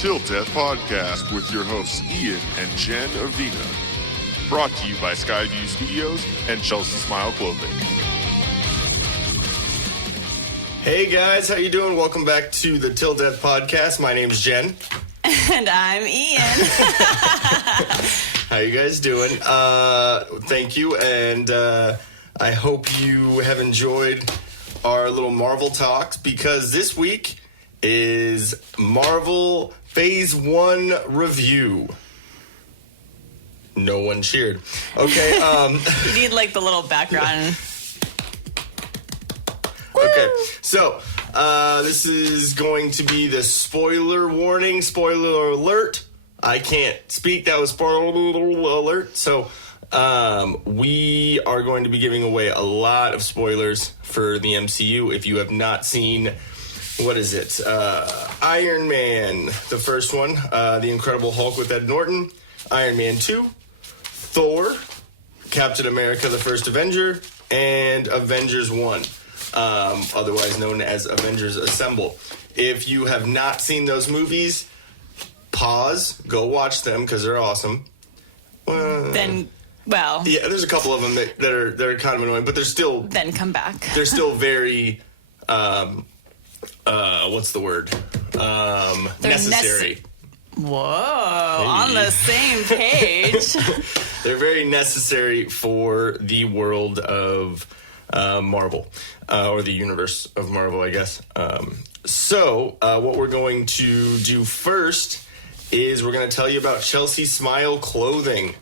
Till Death Podcast with your hosts Ian and Jen Avina. Brought to you by Skyview Studios and Chelsea Smile Clothing. Hey guys, how you doing? Welcome back to the Till Death Podcast. My name's Jen. And I'm Ian. How you guys doing? Thank you, and I hope you have enjoyed our little Marvel talks, because this week is Marvel Phase 1 review. No one cheered. Okay. You need like the little background. Okay, so this is going to be the spoiler warning, spoiler alert. I can't speak, that was spoiler alert. So we are going to be giving away a lot of spoilers for the MCU. If you have not seen, what is it? Iron Man, the first one, The Incredible Hulk with Ed Norton, Iron Man 2, Thor, Captain America, the First Avenger, and Avengers 1. Otherwise known as Avengers Assemble. If you have not seen those movies, pause, go watch them because they're awesome. Yeah, there's a couple of them that are kind of annoying, but they're still. Then come back. They're still very. What's the word? Necessary. Whoa, on the same page. They're very necessary for the world of Marvel, or the universe of Marvel, I guess. So what we're going to do first is we're going to tell you about Chelsea Smile Clothing.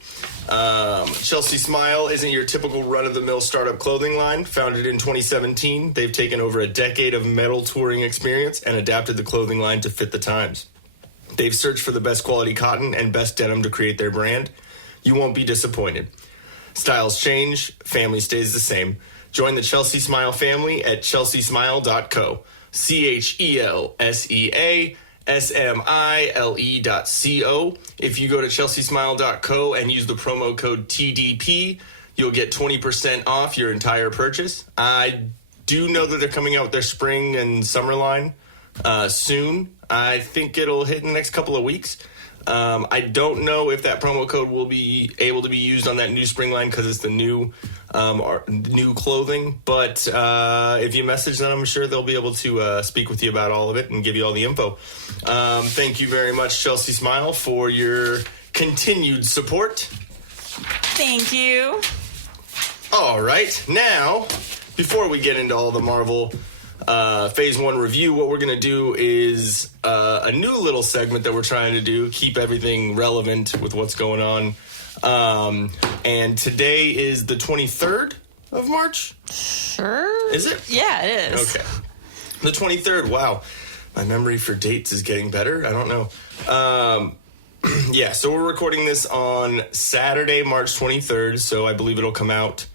Chelsea Smile isn't your typical run-of-the-mill startup clothing line. Founded in 2017, they've taken over a decade of metal touring experience and adapted the clothing line to fit the times. They've searched for the best quality cotton and best denim to create their brand. You won't be disappointed. Styles change, family stays the same. Join the Chelsea Smile family at chelseasmile.co. CHELSEASMILE.co. If you go to chelseasmile.co and use the promo code TDP, you'll get 20% off your entire purchase. I do know that they're coming out with their spring and summer line soon. I think it'll hit in the next couple of weeks. I don't know if that promo code will be able to be used on that new spring line because it's the new clothing. But if you message them, I'm sure they'll be able to speak with you about all of it and give you all the info. Thank you very much, Chelsea Smile, for your continued support. Thank you. All right. Now, before we get into all the Marvel Phase 1 review, what we're going to do is a new little segment that we're trying to do, keep everything relevant with what's going on. And today is the 23rd of March? Sure. Is it? Yeah, it is. Okay. The 23rd, wow. My memory for dates is getting better. I don't know. Yeah, so we're recording this on Saturday, March 23rd, so I believe it'll come out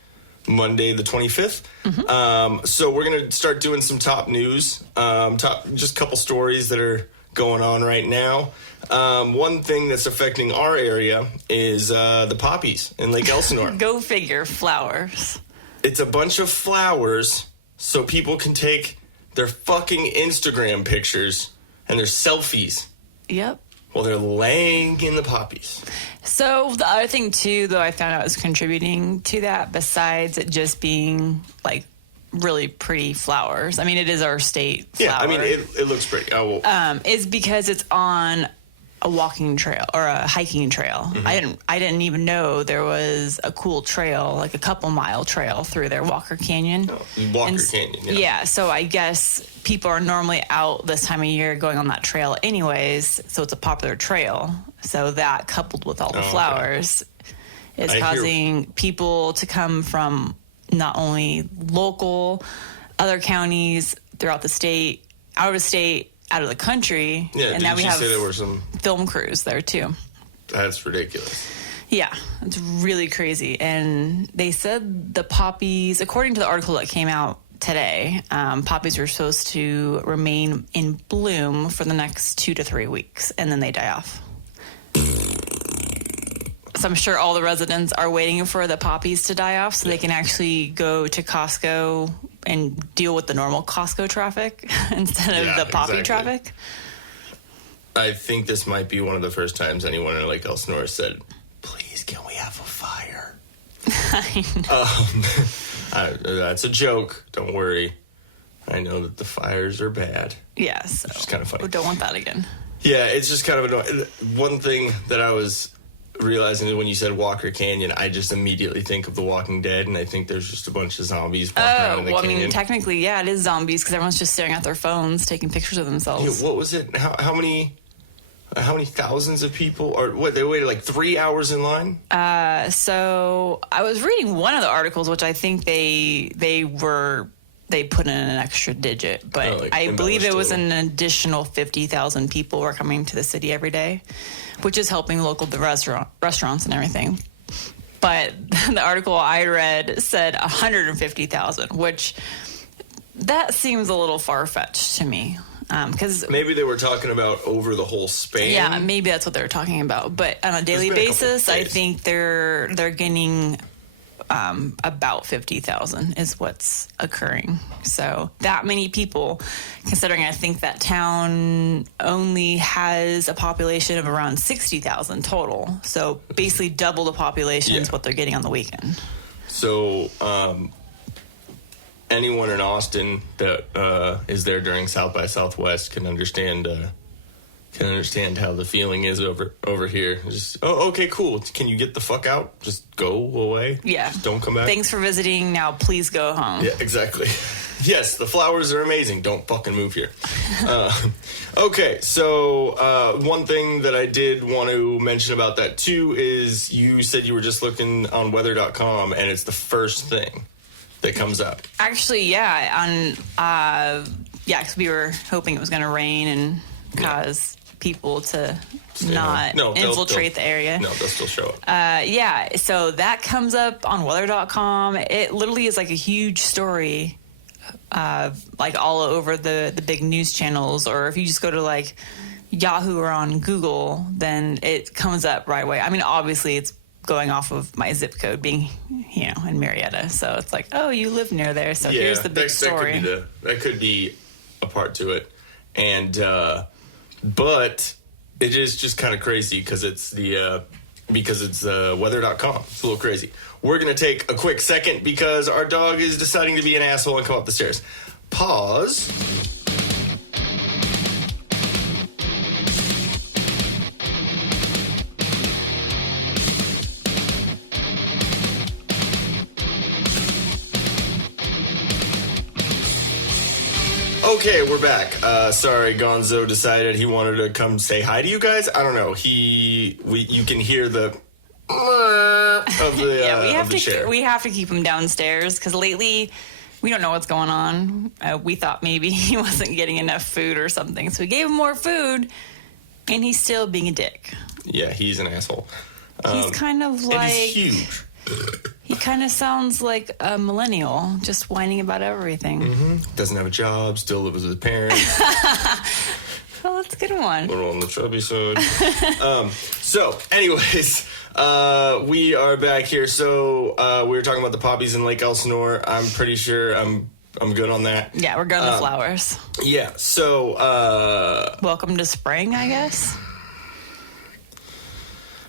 Monday the 25th. Mm-hmm. So we're going to start doing some top news, just a couple stories that are going on right now. One thing that's affecting our area is the poppies in Lake Elsinore. Go figure, flowers. It's a bunch of flowers so people can take their fucking Instagram pictures and their selfies. Yep. While they're laying in the poppies. So the other thing, too, though, I found out was contributing to that, besides it just being, like, really pretty flowers. I mean, it is our state flower. Yeah, I mean, it looks pretty. Oh, well. Is because it's on a walking trail or a hiking trail. Mm-hmm. I didn't even know there was a cool trail, like a couple mile trail through there, Walker Canyon. Oh, Canyon, yeah. Yeah, so I guess people are normally out this time of year going on that trail anyways, so it's a popular trail. So that, coupled with all the flowers, is causing people to come from not only local, other counties throughout the state, out of state, out of the country. Yeah, and now we have there were some film crews there too. That's ridiculous. Yeah, it's really crazy. And they said the poppies, according to the article that came out today, poppies are supposed to remain in bloom for the next 2 to 3 weeks, and then they die off. So I'm sure all the residents are waiting for the poppies to die off so they can actually go to Costco and deal with the normal Costco traffic instead of the poppy traffic. I think this might be one of the first times anyone in Lake Elsinore said, "Please, can we have a fire?" That's a joke. Don't worry. I know that the fires are bad. Yes. Which is kind of funny. We don't want that again. Yeah, it's just kind of annoying. One thing that I was realizing is when you said Walker Canyon, I just immediately think of The Walking Dead, and I think there's just a bunch of zombies walking around in the canyon. I mean, technically, yeah, it is zombies because everyone's just staring at their phones, taking pictures of themselves. Yeah, what was it? How many thousands of people? Or what? They waited like 3 hours in line. So I was reading one of the articles, which I think they put in an extra digit, but I believe it was an additional 50,000 people were coming to the city every day, which is helping local restaurants and everything. But the article I read said 150,000, which that seems a little far-fetched to me. Because maybe they were talking about over the whole span. Yeah, maybe that's what they were talking about. But on a daily basis, I think they're getting about 50,000 is what's occurring. So that many people, considering I think that town only has a population of around 60,000 total. So basically double the population is what they're getting on the weekend. So anyone in Austin that is there during South by Southwest can understand how the feeling is over here. Just, okay, cool. Can you get the fuck out? Just go away. Yeah. Just don't come back. Thanks for visiting. Now please go home. Yeah, exactly. Yes, the flowers are amazing. Don't fucking move here. Okay, so one thing that I did want to mention about that too is you said you were just looking on weather.com and it's the first thing that comes up. Actually, yeah. Because we were hoping it was going to rain and cause people to not infiltrate the area. No, they'll still show up. Yeah, so that comes up on weather.com. It literally is like a huge story, like all over the big news channels. Or if you just go to like Yahoo or on Google, then it comes up right away. I mean, obviously it's going off of my zip code being, in Marietta. So it's like, oh, you live near there. So here's the big story. That could be a part to it. And, but it is just kind of crazy because it's weather.com. It's a little crazy. We're going to take a quick second because our dog is deciding to be an asshole and come up the stairs. Pause. Okay, we're back. Sorry, Gonzo decided he wanted to come say hi to you guys. I don't know. You can hear the of the chair. We have to keep him downstairs because lately we don't know what's going on. We thought maybe he wasn't getting enough food or something, so we gave him more food, and he's still being a dick. Yeah, he's an asshole. He's kind of like... And he's huge. He kind of sounds like a millennial, just whining about everything. Mm-hmm. Doesn't have a job, still lives with his parents. Well, that's a good one. We're on the chubby side. So, anyways, we are back here. So, we were talking about the poppies in Lake Elsinore. I'm pretty sure I'm good on that. Yeah, we're good on the flowers. Yeah, so... welcome to spring, I guess.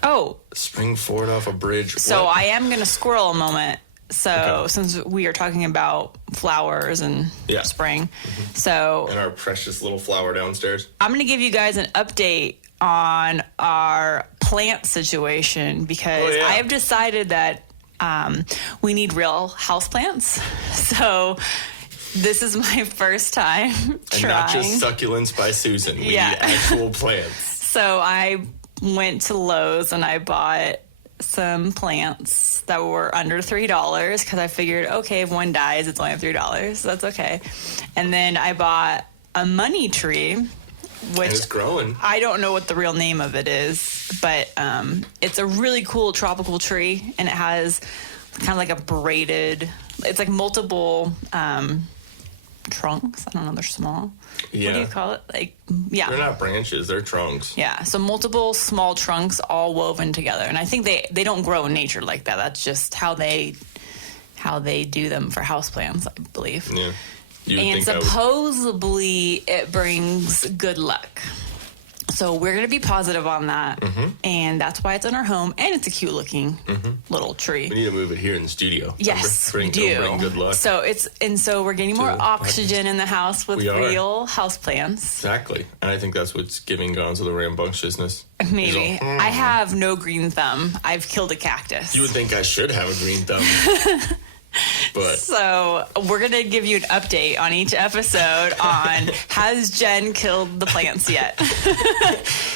Oh. Spring forward off a bridge. So I am going to squirrel a moment. So since we are talking about flowers and spring. Mm-hmm. So. And our precious little flower downstairs. I'm going to give you guys an update on our plant situation because I have decided that we need real houseplants. So this is my first time trying. And not just succulents by Susan. We need actual plants. So I went to Lowe's and I bought some plants that were under $3 because I figured, okay, if one dies, it's only $3, so that's okay. And then I bought a money tree, which it's growing. I don't know what the real name of it is, but it's a really cool tropical tree, and it has kind of like a braided. It's like multiple trunks. I don't know, they're small. Yeah. What do you call it? They're not branches, they're trunks. Yeah, so multiple small trunks all woven together. And I think they don't grow in nature like that. That's just how they do them for houseplants, I believe. Yeah. And supposedly it brings good luck. So we're going to be positive on that. And that's why it's in our home. And it's a cute looking little tree. We need to move it here in the studio. Yes, we do. Bring good luck. So we're getting more oxygen in the house with real houseplants. Exactly. And I think that's what's giving Gonzo the rambunctiousness. Maybe. I have no green thumb. I've killed a cactus. You would think I should have a green thumb. But so we're going to give you an update on each episode on has Jen killed the plants yet?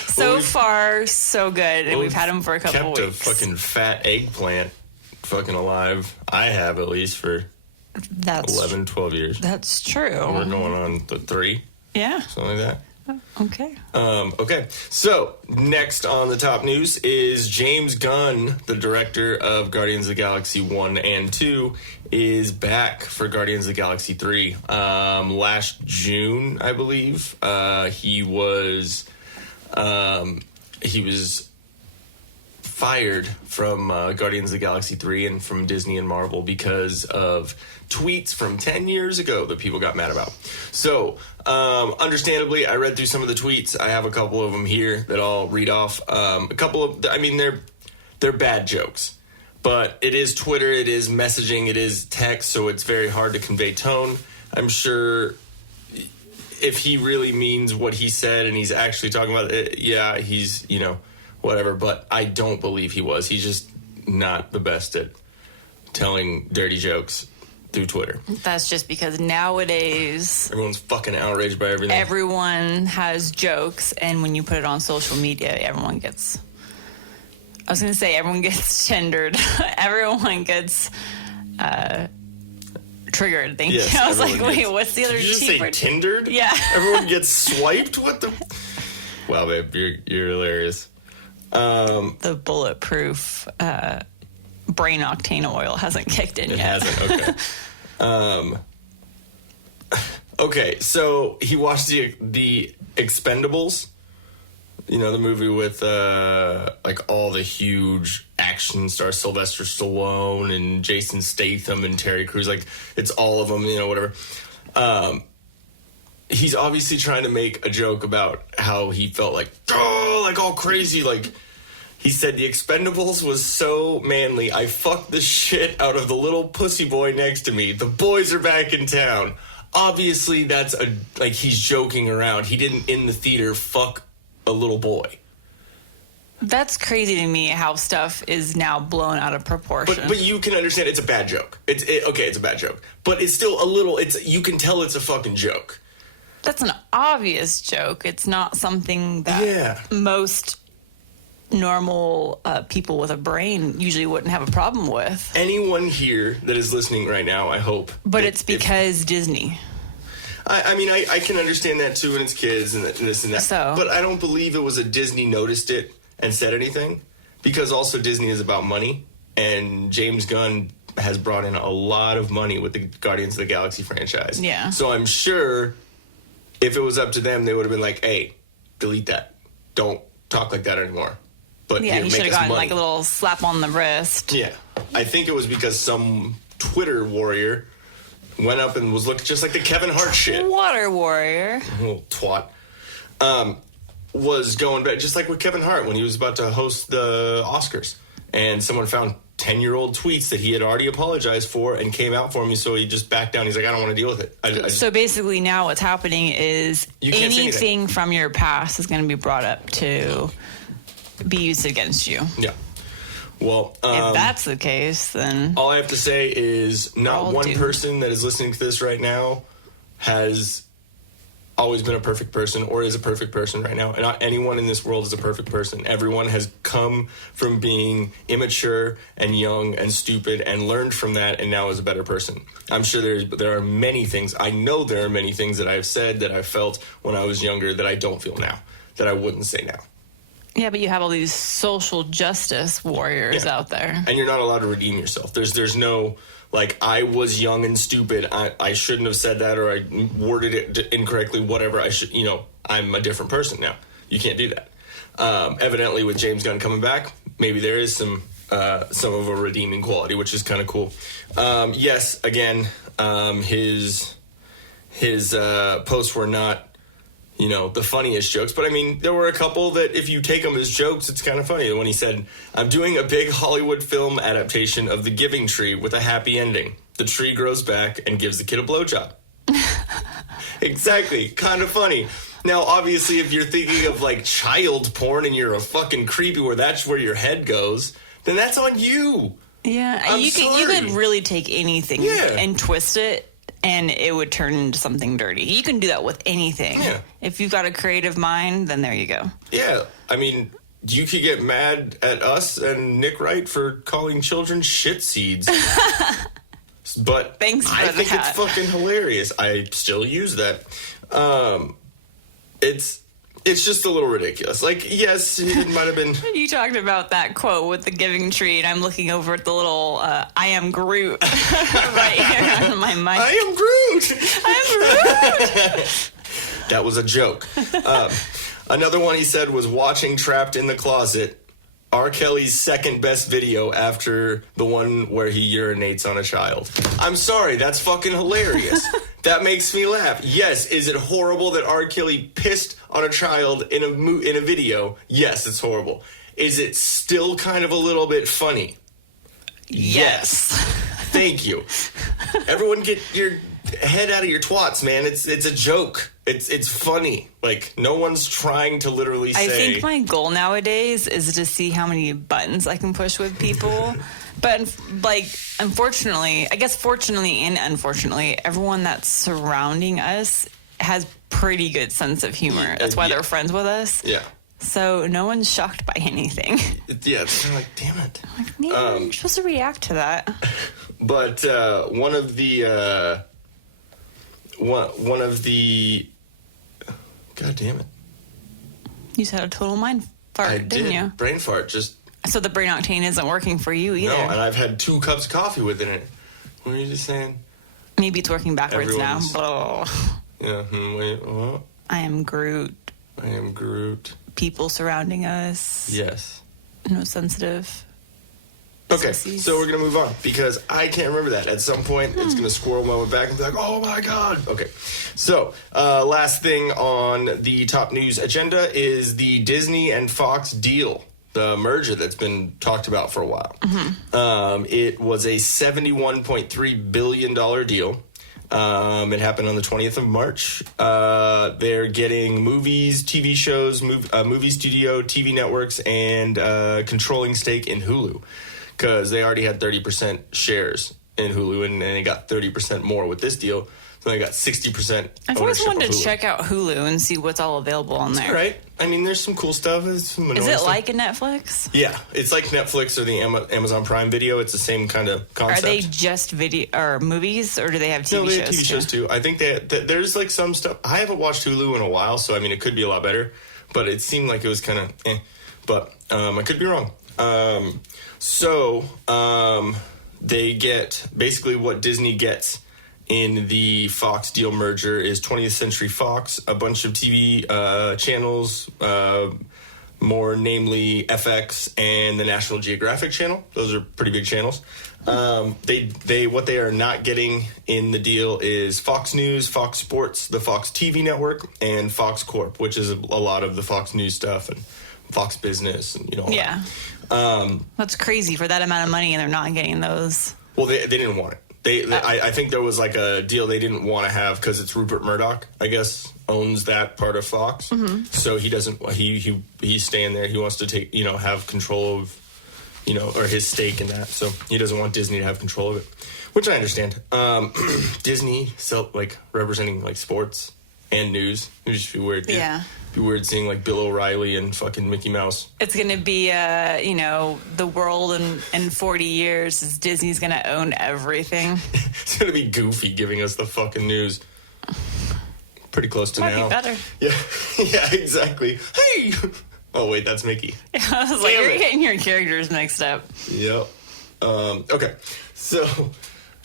So far, so good. And we've had them for a couple weeks. Kept a fucking fat eggplant fucking alive. I have, at least, for 11, 12 years. That's true. We're going on the 3. Yeah. Something like that. Okay. Okay. So next on the top news is James Gunn, the director of Guardians of the Galaxy 1 and 2, is back for Guardians of the Galaxy 3. Last June, I believe, he was fired from Guardians of the Galaxy 3 and from Disney and Marvel because of tweets from 10 years ago that people got mad about. So, understandably, I read through some of the tweets. I have a couple of them here that I'll read off. A couple of, I mean, they're bad jokes. But it is Twitter, it is messaging, it is text, so it's very hard to convey tone. I'm sure if he really means what he said and he's actually talking about it, yeah, he's, whatever. But I don't believe he was. He's just not the best at telling dirty jokes through Twitter. That's just because nowadays everyone's fucking outraged by everything. Everyone has jokes, and when you put it on social media, everyone gets gendered. Everyone gets triggered. Thank you. I was like, wait, what's the other? Did you just say tindered? Yeah. Everyone gets swiped? What the? Wow, babe, you're hilarious. The bulletproof brain octane oil hasn't kicked in yet. It hasn't. Okay. Okay. So he watched the Expendables. The movie with all the huge action stars, Sylvester Stallone and Jason Statham and Terry Crews. Like, it's all of them. Whatever. He's obviously trying to make a joke about how he felt like all crazy. Like, he said the Expendables was so manly, I fucked the shit out of the little pussy boy next to me. The boys are back in town. Obviously, that's he's joking around. He didn't, in the theater, fuck a little boy. That's crazy to me how stuff is now blown out of proportion. But you can understand it's a bad joke. It's a bad joke. But it's still a little, you can tell it's a fucking joke. That's an obvious joke. It's not something that most normal people with a brain usually wouldn't have a problem with. Anyone here that is listening right now, I hope. But it's because Disney. I mean, I can understand that too, and it's kids and this and that. So, but I don't believe it was a Disney noticed it and said anything, because also Disney is about money, and James Gunn has brought in a lot of money with the Guardians of the Galaxy franchise. Yeah. So I'm sure if it was up to them, they would have been like, hey, delete that. Don't talk like that anymore. But yeah, he should have gotten money. a little slap on the wrist. Yeah. I think it was because some Twitter warrior went up and was looking just like the Kevin Hart shit. Water warrior. Little twat. Was going back just like with Kevin Hart when he was about to host the Oscars. And someone found 10-year-old tweets that he had already apologized for and came out for me, so he just backed down. He's like, I don't want to deal with it. So basically now what's happening is anything from your past is going to be brought up to be used against you. Yeah. Well, if that's the case, then all I have to say is not one person that is listening to this right now has always been a perfect person or is a perfect person right now. And not anyone in this world is a perfect person. Everyone has come from being immature and young and stupid and learned from that and now is a better person. I'm sure there are many things. I know there are many things that I've said that I felt when I was younger that I don't feel now, that I wouldn't say now. Yeah, but you have all these social justice warriors out there. And you're not allowed to redeem yourself. There's no, like, I was young and stupid. I shouldn't have said that, or I worded it incorrectly, whatever. I'm a different person now. You can't do that. Evidently, with James Gunn coming back, maybe there is some of a redeeming quality, which is kind of cool. Yes, again, his posts were not, the funniest jokes. But I mean, there were a couple that if you take them as jokes, it's kind of funny. When he said, "I'm doing a big Hollywood film adaptation of The Giving Tree with a happy ending. The tree grows back and gives the kid a blowjob." Exactly. Kind of funny. Now, obviously, if you're thinking of like child porn and you're a fucking creepy where that's where your head goes, then that's on you. Yeah, you could really take anything and twist it, and it would turn into something dirty. You can do that with anything. Yeah. If you've got a creative mind, then there you go. Yeah, I mean, you could get mad at us and Nick Wright for calling children shit seeds. But I think it's fucking hilarious. I still use that. It's just a little ridiculous. Like, yes, it might have been... You talked about that quote with the giving tree, and I'm looking over at the little I am Groot right here on my mic. I am Groot! I am Groot! That was a joke. Another one he said was watching Trapped in the Closet, R. Kelly's second best video after the one where he urinates on a child. I'm sorry, that's fucking hilarious. That makes me laugh. Yes, is it horrible that R. Kelly pissed on a child in a video? Yes, it's horrible. Is it still kind of a little bit funny? Yes. Thank you. Everyone get your head out of your twats, man. It's a joke. It's funny. Like, no one's trying to literally say... I think my goal nowadays is to see how many buttons I can push with people. But, like, unfortunately, I guess fortunately and unfortunately, everyone that's surrounding us has pretty good sense of humor. That's why they're friends with us. Yeah. So no one's shocked by anything. Yeah, it's kind of like, damn it. I'm like, man, you're supposed to react to that. But one of the... God damn it. You just had a total mind fart, didn't you? Brain fart, just... So the brain octane isn't working for you either. No, and I've had 2 cups of coffee within it. What were you just saying? Maybe it's working backwards now. Yeah, wait, what? I am Groot. I am Groot. People surrounding us. Yes. No sensitive. Okay, so we're going to move on because I can't remember that. At some point, it's going to squirrel my way back and be like, oh my God. Okay, so last thing on the top news agenda is the Disney and Fox deal, the merger that's been talked about for a while. Mm-hmm. It was a $71.3 billion deal. It happened on the 20th of March. They're getting movies, TV shows, movie studio, TV networks, and controlling stake in Hulu. Because they already had 30% shares in Hulu, and they got 30% more with this deal. So they got 60%. I've always wanted to check out Hulu and see what's all available on there. Right. I mean, there's some cool stuff. Is it like a Netflix? Yeah, it's like Netflix or the Amazon Prime Video. It's the same kind of concept. Are they just video or movies, or do they have TV shows? No, they have TV shows too. I think there's like some stuff. I haven't watched Hulu in a while, so I mean, it could be a lot better. But it seemed like it was kind of But I could be wrong. So they get basically what Disney gets in the Fox deal merger is 20th Century Fox, a bunch of TV channels, more namely FX and the National Geographic Channel. Those are pretty big channels. What they are not getting in the deal is Fox News, Fox Sports, the Fox TV network, and Fox Corp, which is a lot of the Fox News stuff and Fox Business and all that. That's crazy for that amount of money, and they're not getting those. Well, they didn't want it. I think there was like a deal they didn't want to have because it's Rupert Murdoch, I guess, owns that part of Fox. Mm-hmm. So he doesn't. He's staying there. He wants to take have control of or his stake in that. So he doesn't want Disney to have control of it, which I understand. Disney representing like sports and news. It would just be weird. Yeah. Be weird seeing like Bill O'Reilly and fucking Mickey Mouse. It's going to be, the world in 40 years is Disney's going to own everything. It's going to be Goofy giving us the fucking news. Pretty close to Might now. Be better. Yeah, yeah, exactly. Hey! Oh, wait, that's Mickey. I was like, you're getting your characters mixed up. Yep. Okay, so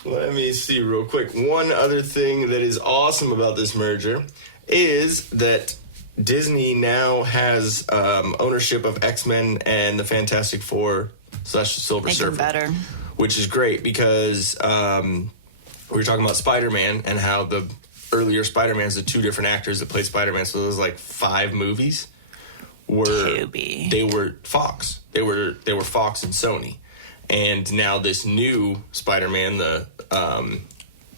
let me see real quick. One other thing that is awesome about this merger is that Disney now has ownership of X-Men and the Fantastic Four / Silver Surfer. Better. Which is great because we were talking about Spider-Man and how the earlier Spider-Mans, the 2 different actors that played Spider-Man, so there was like 5 movies, they were Fox. They were Fox and Sony. And now this new Spider-Man, the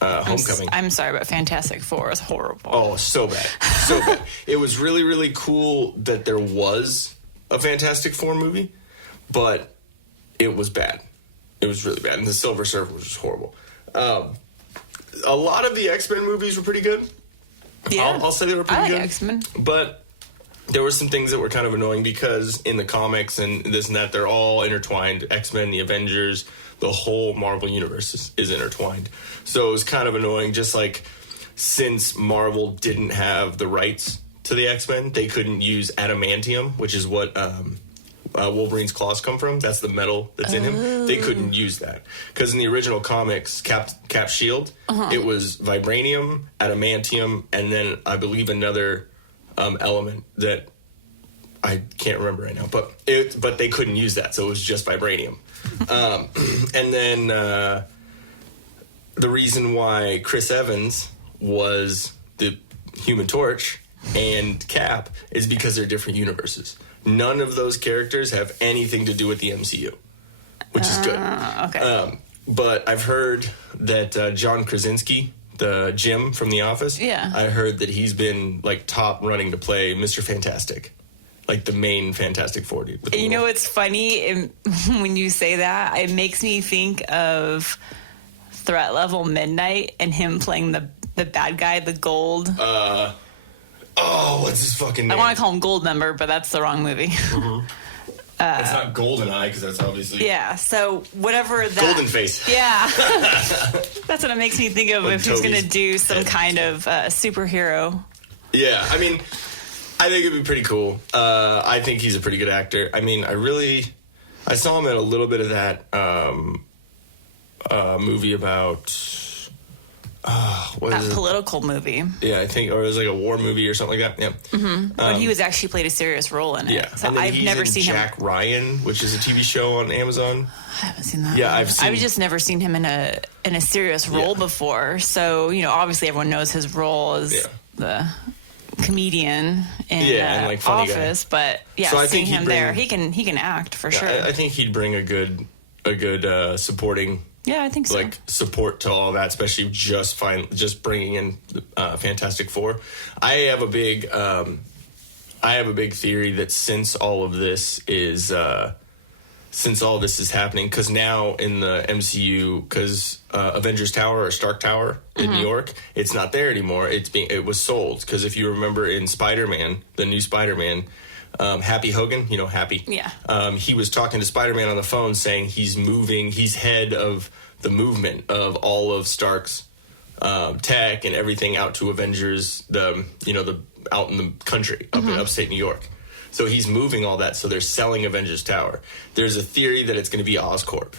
Homecoming. I'm sorry, but Fantastic Four is horrible. Oh, so bad. So bad. It was really, really cool that there was a Fantastic Four movie, but it was bad. It was really bad. And the Silver Surfer was just horrible. A lot of the X-Men movies were pretty good. Yeah. I'll say they were pretty good. X-Men. But there were some things that were kind of annoying because in the comics and this and that, they're all intertwined. X-Men, the Avengers, the whole Marvel universe is intertwined. So it was kind of annoying, just like since Marvel didn't have the rights to the X-Men, they couldn't use adamantium, which is what Wolverine's claws come from. That's the metal that's in him. They couldn't use that. Because in the original comics, Cap's shield, it was vibranium, adamantium, and then I believe another element that I can't remember right now. But they couldn't use that, so it was just vibranium. And then the reason why Chris Evans was the Human Torch and Cap is because they're different universes. None of those characters have anything to do with the MCU, which is good. Okay. But I've heard that John Krasinski, the Jim from The Office, I heard that he's been like top running to play Mr. Fantastic. Like the main Fantastic Four dude. You know what's funny? When you say that, it makes me think of Threat Level Midnight and him playing the bad guy, the Gold. What's his fucking name? I want to call him Goldmember, but that's the wrong movie. Mm-hmm. It's not GoldenEye because that's obviously... Yeah, so whatever that... Golden Face. Yeah. That's what it makes me think of Like if he's going to do some kind of superhero. Yeah, I mean... I think it'd be pretty cool. I think he's a pretty good actor. I mean, I saw him in a little bit of that movie about that political movie. Yeah, I think, or it was like a war movie or something like that. Yeah, but he was actually played a serious role in it. Yeah, so and then I've never seen Jack Ryan, which is a TV show on Amazon. I haven't seen that. Yeah, I've just never seen him in a serious role before. So obviously everyone knows his role as the comedian in and like funny Office, guy. But so seeing him there, he can act for sure. I think he'd bring a good supporting. Yeah, I think so. Like support to all that, especially just bringing in Fantastic Four. I have a big theory that since all this is happening, because now in the MCU, because Avengers Tower or Stark Tower in New York, it's not there anymore. It was sold, because if you remember in Spider-Man, the new Spider-Man, Happy Hogan, Happy. Yeah. He was talking to Spider-Man on the phone saying he's head of the movement of all of Stark's tech and everything out to Avengers, out in the country, up in upstate New York. So he's moving all that, so they're selling Avengers Tower. There's a theory that it's going to be Oscorp,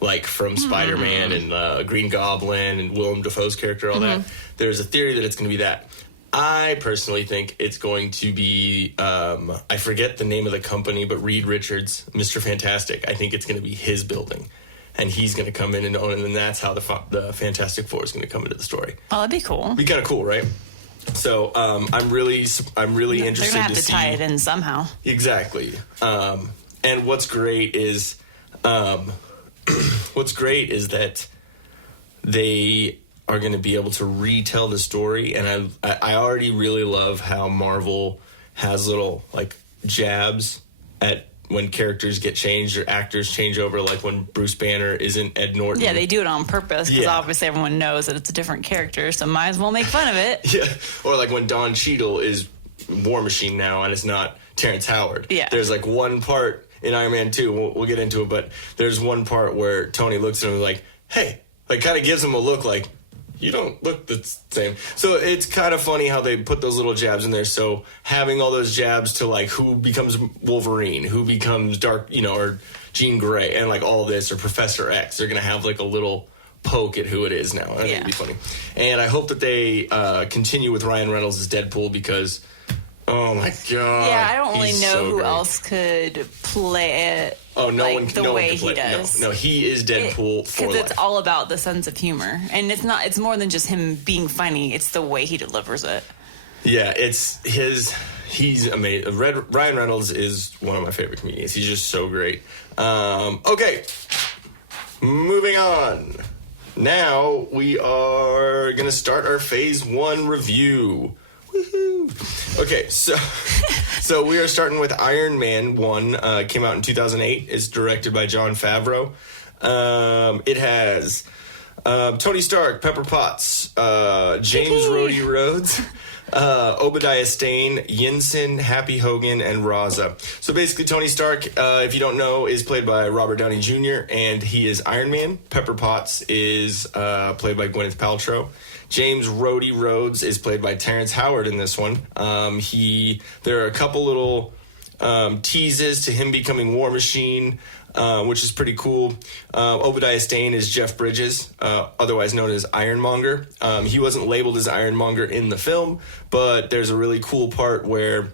like from Spider-Man and Green Goblin and Willem Dafoe's character, all that. There's a theory that it's going to be that. I personally think it's going to be, I forget the name of the company, but Reed Richards, Mr. Fantastic. I think it's going to be his building, and he's going to come in and own it, and that's how the Fantastic Four is going to come into the story. Oh, that'd be cool. Be kind of cool, right? So I'm really interested to see. They're gonna have to tie it in somehow. Exactly. And what's great is that they are going to be able to retell the story. And I already really love how Marvel has little like jabs at when characters get changed or actors change over, like when Bruce Banner isn't Ed Norton. Yeah, they do it on purpose because obviously everyone knows that it's a different character, so might as well make fun of it. Yeah, or like when Don Cheadle is War Machine now and it's not Terrence Howard. Yeah. There's like one part in Iron Man 2, we'll get into it, but there's one part where Tony looks at him like, hey, like kind of gives him a look like, you don't look the same. So it's kind of funny how they put those little jabs in there. So having all those jabs to like who becomes Wolverine, who becomes Dark, or Jean Grey, and like all this, or Professor X, they're going to have like a little poke at who it is now. I think it'd be funny. And I hope that they continue with Ryan Reynolds as Deadpool, because Oh my god! Yeah, I don't really He's know so who great. else could play it. Oh, no like, one. the no way one can he play. does. No, he is Deadpool for Because life. it's all about the sense of humor, and it's not. It's more than just him being funny. It's the way he delivers it. Yeah, it's his. He's amazing. Ryan Reynolds is one of my favorite comedians. He's just so great. Okay, moving on. Now we are gonna start our Phase 1 review. Woohoo! Okay, so we are starting with Iron Man 1. Came out in 2008. It's directed by Jon Favreau. It has Tony Stark, Pepper Potts, James Rhodey Rhodes, Obadiah Stane, Yinsen, Happy Hogan, and Raza. So basically, Tony Stark, if you don't know, is played by Robert Downey Jr., and he is Iron Man. Pepper Potts is played by Gwyneth Paltrow. James Rhodey Rhodes is played by Terrence Howard in this one. There are a couple little teases to him becoming War Machine, which is pretty cool. Obadiah Stane is Jeff Bridges, otherwise known as Ironmonger. He wasn't labeled as Ironmonger in the film, but there's a really cool part where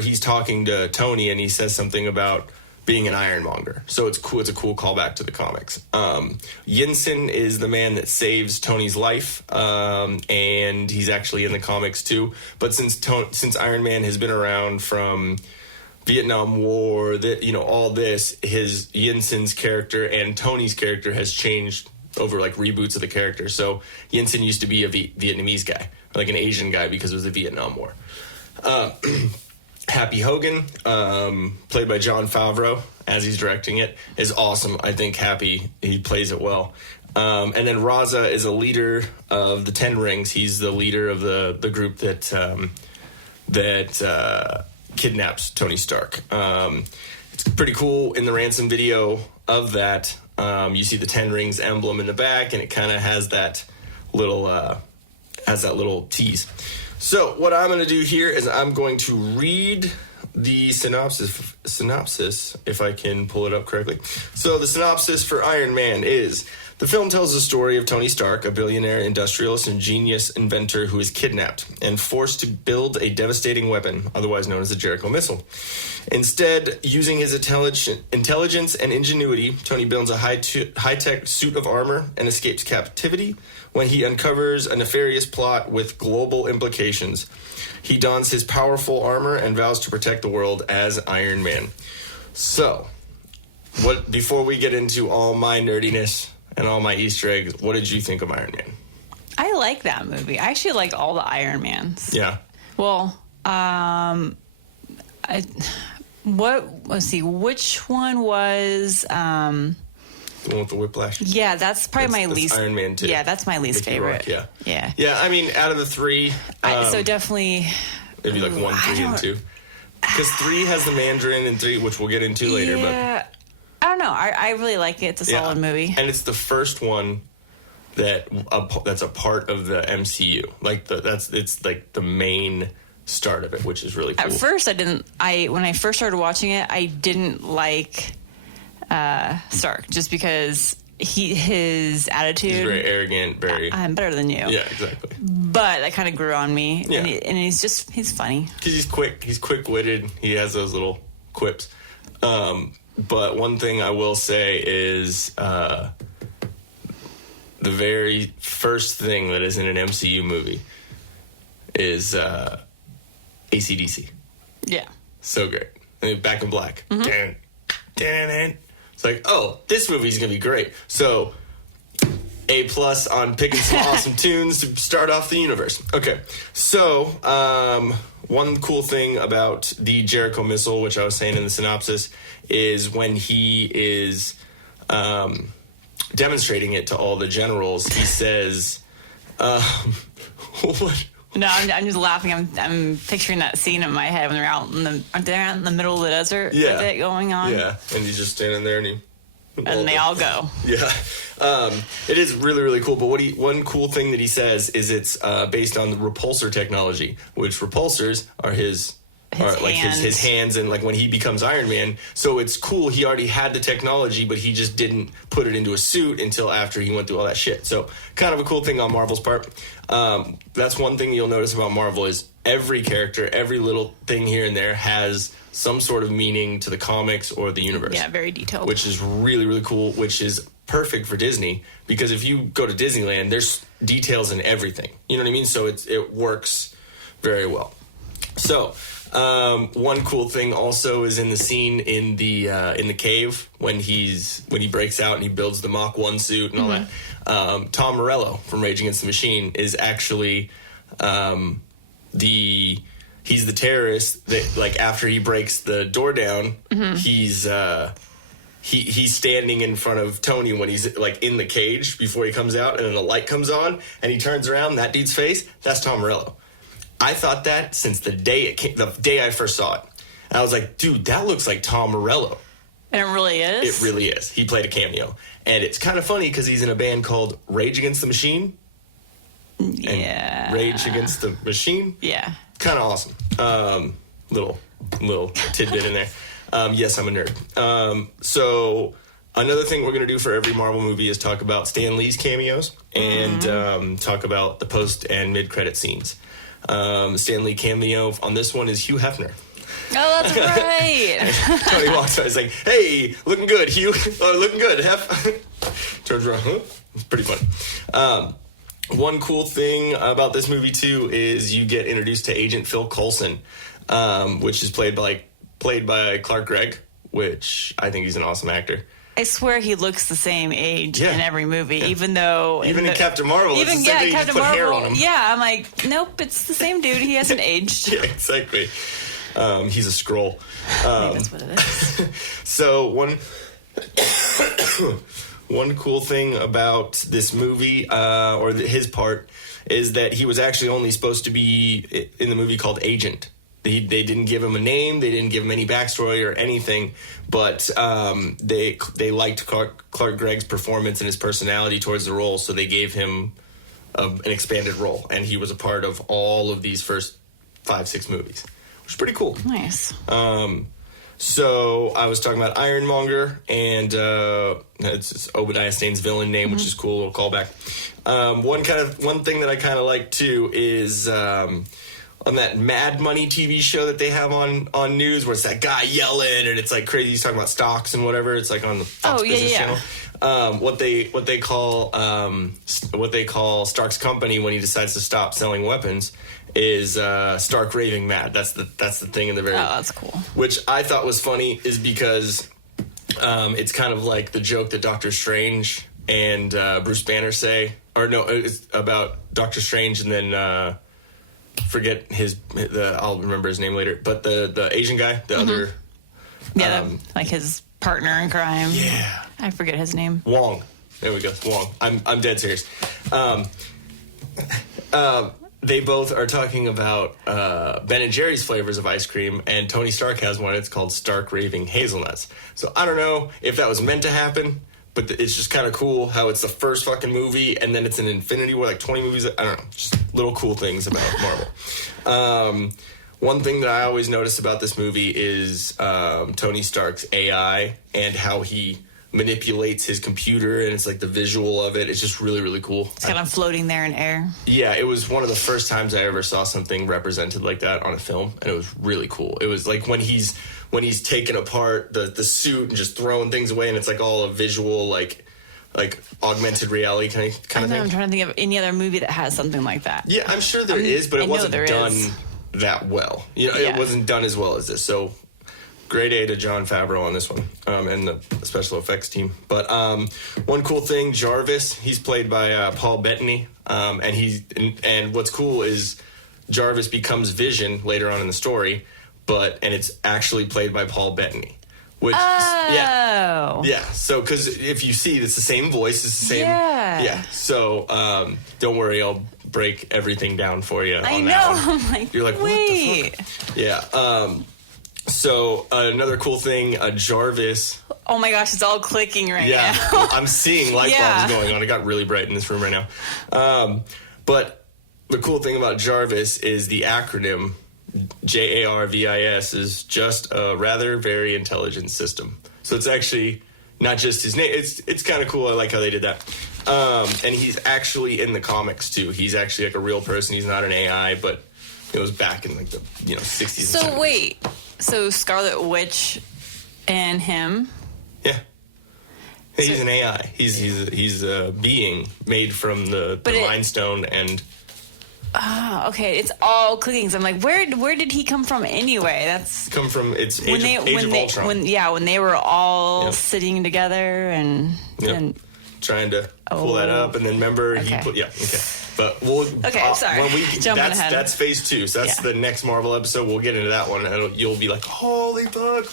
he's talking to Tony and he says something about being an ironmonger. So it's cool. It's a cool callback to the comics. Yinsen is the man that saves Tony's life, and he's actually in the comics too. But since Iron Man has been around from Vietnam War, all this, his Yinsen's character and Tony's character has changed over like reboots of the character. So Yinsen used to be a Vietnamese guy, or like an Asian guy, because it was the Vietnam War. Happy Hogan, played by Jon Favreau, as he's directing it, is awesome. I think he plays it well. And then Raza is a leader of the Ten Rings. He's the leader of the group that kidnaps Tony Stark. It's pretty cool. In the ransom video of that, you see the Ten Rings emblem in the back, and it kind of has that little tease. So what I'm going to do here is I'm going to read the synopsis, if I can pull it up correctly. So the synopsis for Iron Man is: the film tells the story of Tony Stark, a billionaire industrialist and genius inventor who is kidnapped and forced to build a devastating weapon, otherwise known as the Jericho missile. Instead, using his intelligence and ingenuity, Tony builds a high-tech suit of armor and escapes captivity when he uncovers a nefarious plot with global implications. He dons his powerful armor and vows to protect the world as Iron Man. So, before we get into all my nerdiness and all my Easter eggs, what did you think of Iron Man? I like that movie. I actually like all the Iron Mans. Yeah. Well, let's see, which one was, the one with the whiplash? yeah, that's probably my least. Iron Man 2. Yeah, that's my least Mickey favorite. Rourke, Yeah. Yeah, I mean, out of the three, So definitely. it'd be like 1, 3, and 2. Because 3 has the Mandarin, and 3, which we'll get into later. Yeah. I don't know. I really like it. It's a solid movie. And it's the first one that's a part of the MCU. It's like the main start of it, which is really cool. At first, when I first started watching it, I didn't like Stark, just because his attitude. He's very arrogant, very. I'm better than you. Yeah, exactly. But that kind of grew on me. Yeah. And he's funny. Because he's quick. He's quick-witted. He has those little quips. But one thing I will say is the very first thing that is in an MCU movie is AC/DC. Yeah. So great. I mean, Back in Black. Mm-hmm. It's like, oh, this movie's going to be great. So, A+ on picking some awesome tunes to start off the universe. Okay, so one cool thing about the Jericho missile, which I was saying in the synopsis, is when he is demonstrating it to all the generals, he says, what? No, I'm just laughing. I'm picturing that scene in my head when they're out in the middle of the desert with it going on. Yeah, and he's just standing there and they all go. Yeah. It is really, really cool. But one cool thing that he says is it's based on the repulsor technology, which repulsors are his his hands, and like when he becomes Iron Man. So it's cool. He already had the technology, but he just didn't put it into a suit until after he went through all that shit. So kind of a cool thing on Marvel's part. That's one thing you'll notice about Marvel is every character, every little thing here and there has some sort of meaning to the comics or the universe. Yeah, very detailed. Which is really, really cool, which is perfect for Disney, because if you go to Disneyland, there's details in everything. You know what I mean? So it works very well. So one cool thing also is in the scene in the cave when he breaks out and he builds the Mach 1 suit and all that. Tom Morello from Rage Against the Machine is actually he's the terrorist that, like, after he breaks the door down, he's standing in front of Tony when he's like in the cage before he comes out, and then the light comes on and he turns around, that dude's face, that's Tom Morello. I thought that since the day the day I first saw it. And I was like, dude, that looks like Tom Morello. And it really is? It really is. He played a cameo. And it's kind of funny because he's in a band called Rage Against the Machine. Yeah. And Rage Against the Machine. Yeah. Kind of awesome. Little tidbit in there. Yes, I'm a nerd. So another thing we're going to do for every Marvel movie is talk about Stan Lee's cameos and talk about the post and mid-credit scenes. Stan Lee cameo on this one is Hugh Hefner. Oh, that's right. Tony walks by, he's like, hey, looking good, Hugh. Looking good, Hef. Turns around, huh? It's pretty funny. One cool thing about this movie, too, is you get introduced to Agent Phil Coulson, which is played by Clark Gregg, which I think he's an awesome actor. I swear he looks the same age in every movie, even though... Even in Captain Marvel, it's the same thing, Captain put Marvel, hair on him. Yeah, I'm like, nope, it's the same dude. He hasn't aged. Yeah, exactly. He's a Skrull. I think that's what it is. So one cool thing about this movie, or his part, is that he was actually only supposed to be in the movie called Agent. They didn't give him a name, they didn't give him any backstory or anything, but they liked Clark Gregg's performance and his personality towards the role, so they gave him an expanded role, and he was a part of all of these first 5-6 movies, which is pretty cool. Nice. So I was talking about Ironmonger, and it's Obadiah Stane's villain name, which is cool, a little callback. One thing that I kind of like too is on that Mad Money TV show that they have on news, where it's that guy yelling and it's like crazy. He's talking about stocks and whatever. It's like on the Fox Business Channel. What they call Stark's company when he decides to stop selling weapons is Stark raving mad. That's the thing in the very. Oh, that's cool. Which I thought was funny is because it's kind of like the joke that Doctor Strange and Bruce Banner say, or no, it's about Doctor Strange and then forget I'll remember his name later, but the Asian guy, the other, like his partner in crime. Yeah, I forget his name. Wong. There we go, Wong. I'm dead serious. They both are talking about Ben and Jerry's flavors of ice cream, and Tony Stark has one. It's called Stark Raving Hazelnuts. So I don't know if that was meant to happen, but it's just kind of cool how it's the first fucking movie, and then it's an Infinity War, like 20 movies. I don't know, just little cool things about Marvel. One thing that I always notice about this movie is Tony Stark's AI and how he manipulates his computer, and it's like the visual of it. It's just really, really cool. It's kind of floating there in air. Yeah, it was one of the first times I ever saw something represented like that on a film, and it was really cool. It was like when he's taking apart the suit and just throwing things away, and it's like all a visual, like augmented reality kind of thing. I'm trying to think of any other movie that has something like that. Yeah, I'm sure there is, but it wasn't done that well. It wasn't done as well as this. So grade A to Jon Favreau on this one, and the special effects team. But one cool thing, Jarvis, he's played by Paul Bettany, and what's cool is Jarvis becomes Vision later on in the story, and it's actually played by Paul Bettany. Which, yeah. So, because if you see, it's the same voice, it's the same. Yeah. So, don't worry, I'll break everything down for you. I know. I'm like, you're like, wait. What the fuck? Yeah. So another cool thing, Jarvis. Oh my gosh, it's all clicking right now. I'm seeing light bulbs going on. It got really bright in this room right now. But the cool thing about Jarvis is the acronym Jarvis is just a rather very intelligent system. So it's actually not just his name. It's kind of cool. I like how they did that. And he's actually in the comics too. He's actually like a real person. He's not an AI, but it was back in like the 60s. So and 70s. wait, so Scarlet Witch and him? Yeah. He's an AI. He's a being made from the Mind Stone and. Okay, it's all clicking. So I'm like, where did he come from anyway? That's come from Age of Ultron. When they were all sitting together and trying to pull that up, and then remember he put But we'll sorry. When Jumping ahead. That's phase 2. So that's the next Marvel episode. We'll get into that one, and you'll be like, holy fuck.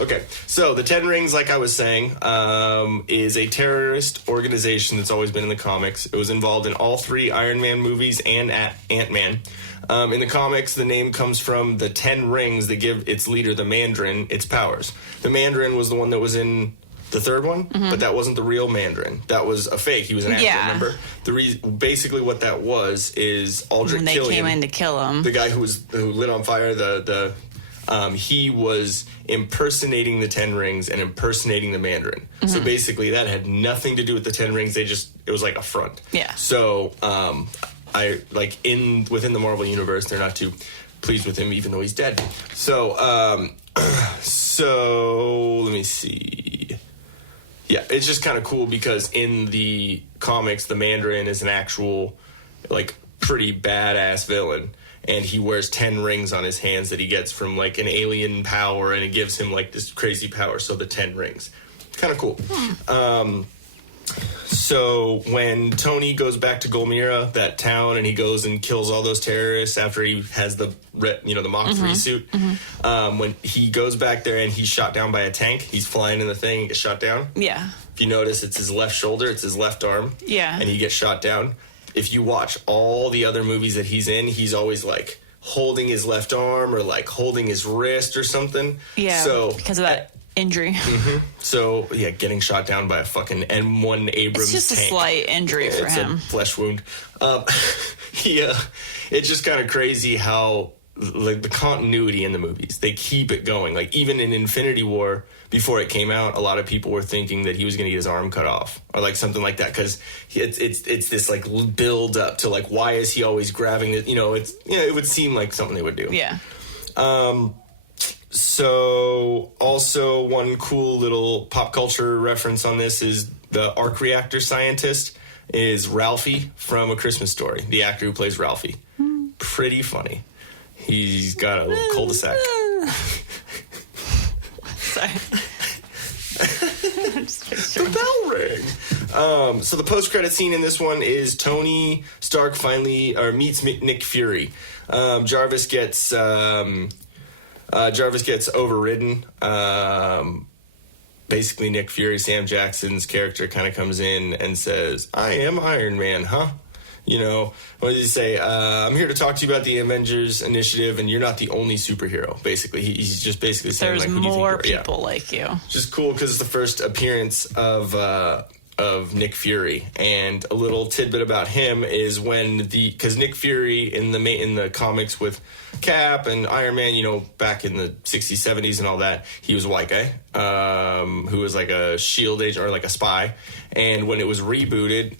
Okay, so the Ten Rings, like I was saying, is a terrorist organization that's always been in the comics. It was involved in all 3 Iron Man movies and Ant-Man. In the comics, the name comes from the 10 rings that give its leader, the Mandarin, its powers. The Mandarin was the one that was in the third one, but that wasn't the real Mandarin. That was a fake. He was an actor, remember? Basically what that was is Aldrich Killian. When they came in to kill him. The guy who lit on fire, he was impersonating the Ten Rings and impersonating the Mandarin. So basically that had nothing to do with the Ten Rings. It was like a front. Yeah. So, within the Marvel universe, they're not too pleased with him, even though he's dead. So, let me see. Yeah, it's just kind of cool because in the comics, the Mandarin is an actual, pretty badass villain. And he wears 10 rings on his hands that he gets from, an alien power, and it gives him, this crazy power. So the 10 rings. Kind of cool. So when Tony goes back to Golmira, that town, and he goes and kills all those terrorists after he has the Mach 3 suit, when he goes back there and he's shot down by a tank, he's flying in the thing and gets shot down. Yeah. If you notice, it's his left shoulder, it's his left arm. Yeah. And he gets shot down. If you watch all the other movies that he's in, he's always holding his left arm or holding his wrist or something. Yeah. So because of that injury. So getting shot down by a fucking M1 Abrams It's just tank. a slight injury for him. It's a flesh wound. It's just kind of crazy how the continuity in the movies, they keep it going. Even in Infinity War, before it came out, a lot of people were thinking that he was going to get his arm cut off or something like that, because it's this build up to why is he always grabbing it? It would seem like something they would do. Yeah. So also one cool little pop culture reference on this is the arc reactor scientist is Ralphie from A Christmas Story, the actor who plays Ralphie. Pretty funny. He's got a little cul-de-sac. Sorry. The bell ring. So the post-credit scene in this one is Tony Stark finally meets Nick Fury. Jarvis gets overridden. Basically, Nick Fury, Sam Jackson's character, kind of comes in and says, "I am Iron Man, huh?" What did he say? "I'm here to talk to you about the Avengers initiative, and you're not the only superhero." Basically, he's just basically saying, there's who do you think more you are? people like you. Just cool because it's the first appearance of Nick Fury, and a little tidbit about him is because Nick Fury in the comics with Cap and Iron Man, back in the 60s, 70s and all that, he was a white guy who was like a SHIELD agent or like a spy. And when it was rebooted,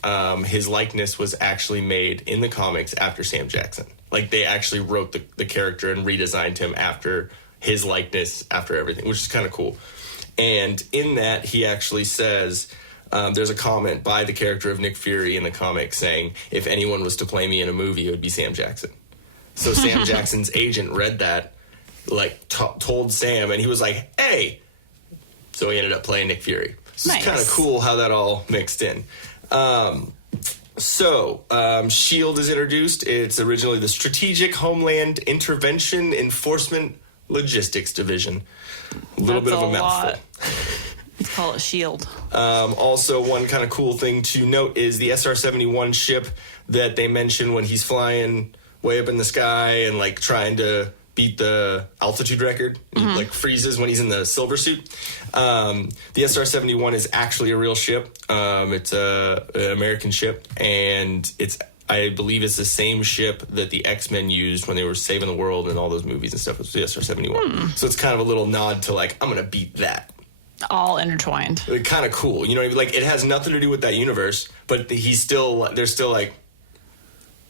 his likeness was actually made in the comics after Sam Jackson. They actually wrote the character and redesigned him after his likeness, after everything, which is kind of cool. And in that, he actually says, there's a comment by the character of Nick Fury in the comics saying, if anyone was to play me in a movie, it would be Sam Jackson. So Sam Jackson's agent read that, told Sam, and he was like, hey. So he ended up playing Nick Fury. So It's kind of cool how that all mixed in. SHIELD is introduced. It's originally the Strategic Homeland Intervention Enforcement Logistics Division. A little bit of a mouthful. Let's call it SHIELD. Also, one kind of cool thing to note is the SR-71 ship that they mention when he's flying way up in the sky and trying to beat the altitude record. He freezes when he's in the silver suit. The SR-71 is actually a real ship. It's an American ship, and it's I believe it's the same ship that the X-Men used when they were saving the world in all those movies and stuff. It was the SR-71. So it's kind of a little nod to like, I'm going to beat that. All intertwined. Kind of cool. You know what I mean? Like, it has nothing to do with that universe, but they're still like,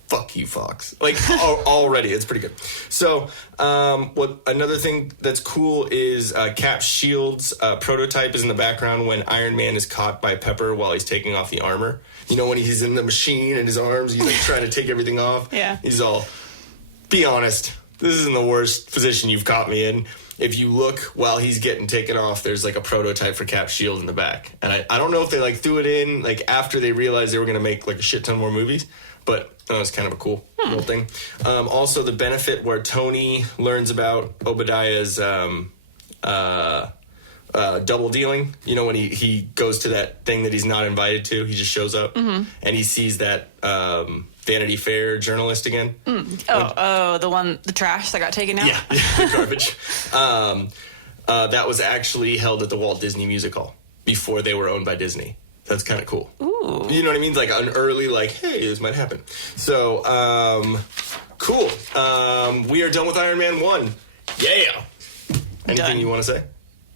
fuck you, Fox. Like, already. It's pretty good. So, another thing that's cool is Cap Shield's prototype is in the background when Iron Man is caught by Pepper while he's taking off the armor. You know, when he's in the machine and his arms, he's like trying to take everything off. Yeah. He's all, be honest, this isn't the worst position you've caught me in. If you look while he's getting taken off, there's like a prototype for Cap Shield in the back. And I don't know if they like threw it in like after they realized they were going to make like a shit ton more movies, but that was kind of a cool little thing. Also, the benefit where Tony learns about Obadiah's double dealing. You know, when he goes to that thing that he's not invited to, he just shows up and he sees that Vanity Fair journalist again. The trash that got taken out? Yeah, the garbage. That was actually held at the Walt Disney Music Hall before they were owned by Disney. That's kind of cool. Ooh. You know what I mean? Like an early, like, hey, this might happen. So, cool. We are done with Iron Man 1. Yeah. Anything Done. you want to say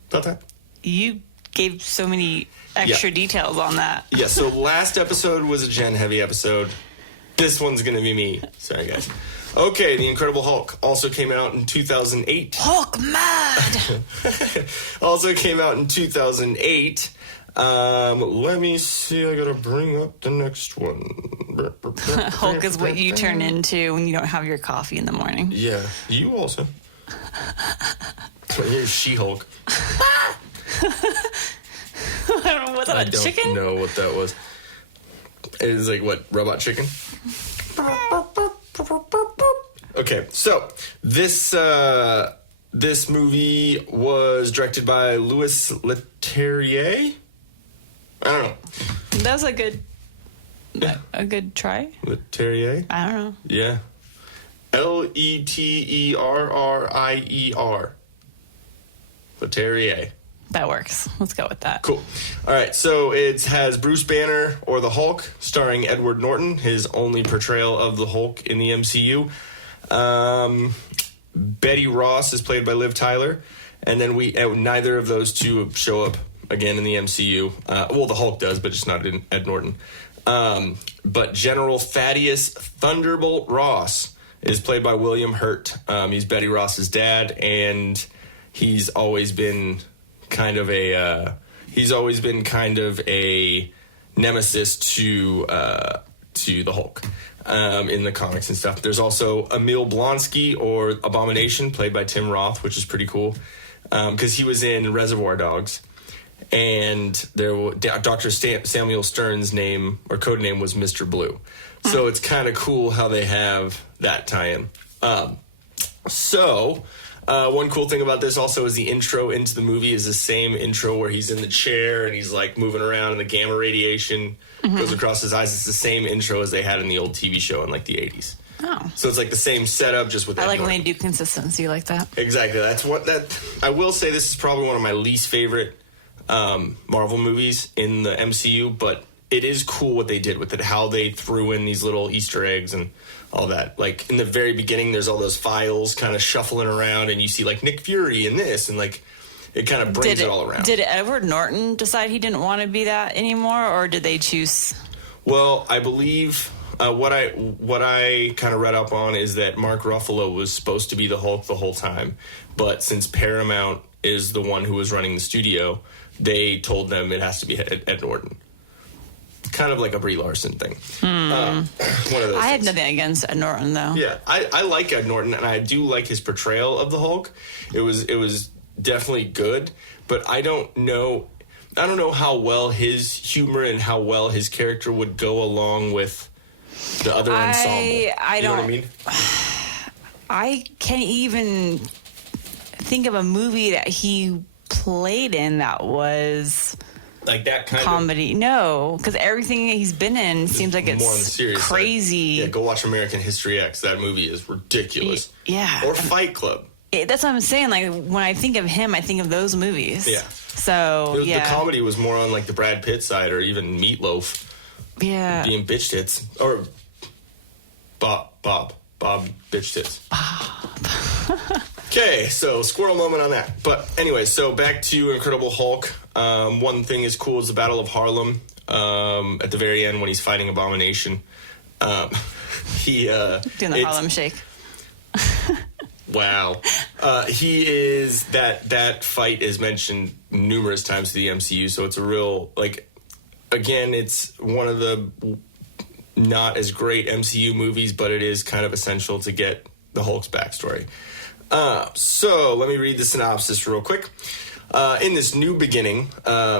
about that? You gave so many extra details on that. Yeah, so last episode was a Gen-heavy episode. This one's going to be me. Sorry, guys. Okay, The Incredible Hulk also came out in 2008. Hulk mad! Also came out in 2008. Let me see. I gotta bring up the next one. Hulk is what you turn into when you don't have your coffee in the morning. Yeah, you also. Here's She-Hulk. I don't know, was that a chicken? I don't know what that was. It is like, what, robot chicken? Okay, so this movie was directed by Louis Leterrier. I don't know. That was a good try. Leterrier? I don't know. Yeah. Leterrier. Leterrier. That works. Let's go with that. Cool. All right, so it has Bruce Banner or the Hulk, starring Edward Norton, his only portrayal of the Hulk in the MCU. Betty Ross is played by Liv Tyler, and then neither of those two show up again in the MCU. Well, the Hulk does, but just not in Ed Norton. But General Thaddeus Thunderbolt Ross is played by William Hurt. He's Betty Ross's dad, and he's always been kind of a nemesis to the Hulk in the comics and stuff. There's also Emil Blonsky or Abomination, played by Tim Roth, which is pretty cool because he was in Reservoir Dogs, and Dr. Samuel Stern's name or code name was Mr. Blue. So it's kind of cool how they have that tie-in. One cool thing about this also is the intro into the movie is the same intro where he's in the chair and he's like moving around and the gamma radiation goes across his eyes. It's the same intro as they had in the old TV show in like the 80s. Oh. So it's like the same setup, just with I like when they do consistency like that. Exactly. I will say this is probably one of my least favorite Marvel movies in the MCU, but it is cool what they did with it, how they threw in these little Easter eggs and all that. Like in the very beginning, there's all those files kind of shuffling around, and you see like Nick Fury in this, and like it kind of brings it all around. Did Edward Norton decide he didn't want to be that anymore, or did they choose? Well, I believe what I kind of read up on is that Mark Ruffalo was supposed to be the Hulk the whole time, but since Paramount is the one who was running the studio, they told them it has to be Ed Norton. Kind of like a Brie Larson thing. One of those I had things. nothing against Ed Norton, though. Yeah, I like Ed Norton, and I do like his portrayal of the Hulk. It was definitely good, but I don't know how well his humor and how well his character would go along with the other ensemble. I you know what I mean? I can't even think of a movie that he played in that was Like that kind comedy. No, because everything he's been in seems like more on the it's serious crazy. side. Yeah, go watch American History X. That movie is ridiculous. Yeah. Or Fight Club. That's what I'm saying. Like, when I think of him, I think of those movies. Yeah. So, The comedy was more on like the Brad Pitt side, or even Meatloaf Yeah. being bitch tits. Or Bob bitch tits. Okay, so squirrel moment on that. But anyway, so back to Incredible Hulk. One thing is cool is the Battle of Harlem. At the very end when he's fighting Abomination. He doing the Harlem Shake. Wow. He is that fight is mentioned numerous times to the MCU, so it's a real, like, again, it's one of the not as great MCU movies, but it is kind of essential to get the Hulk's backstory. So let me read the synopsis real quick. In this new beginning,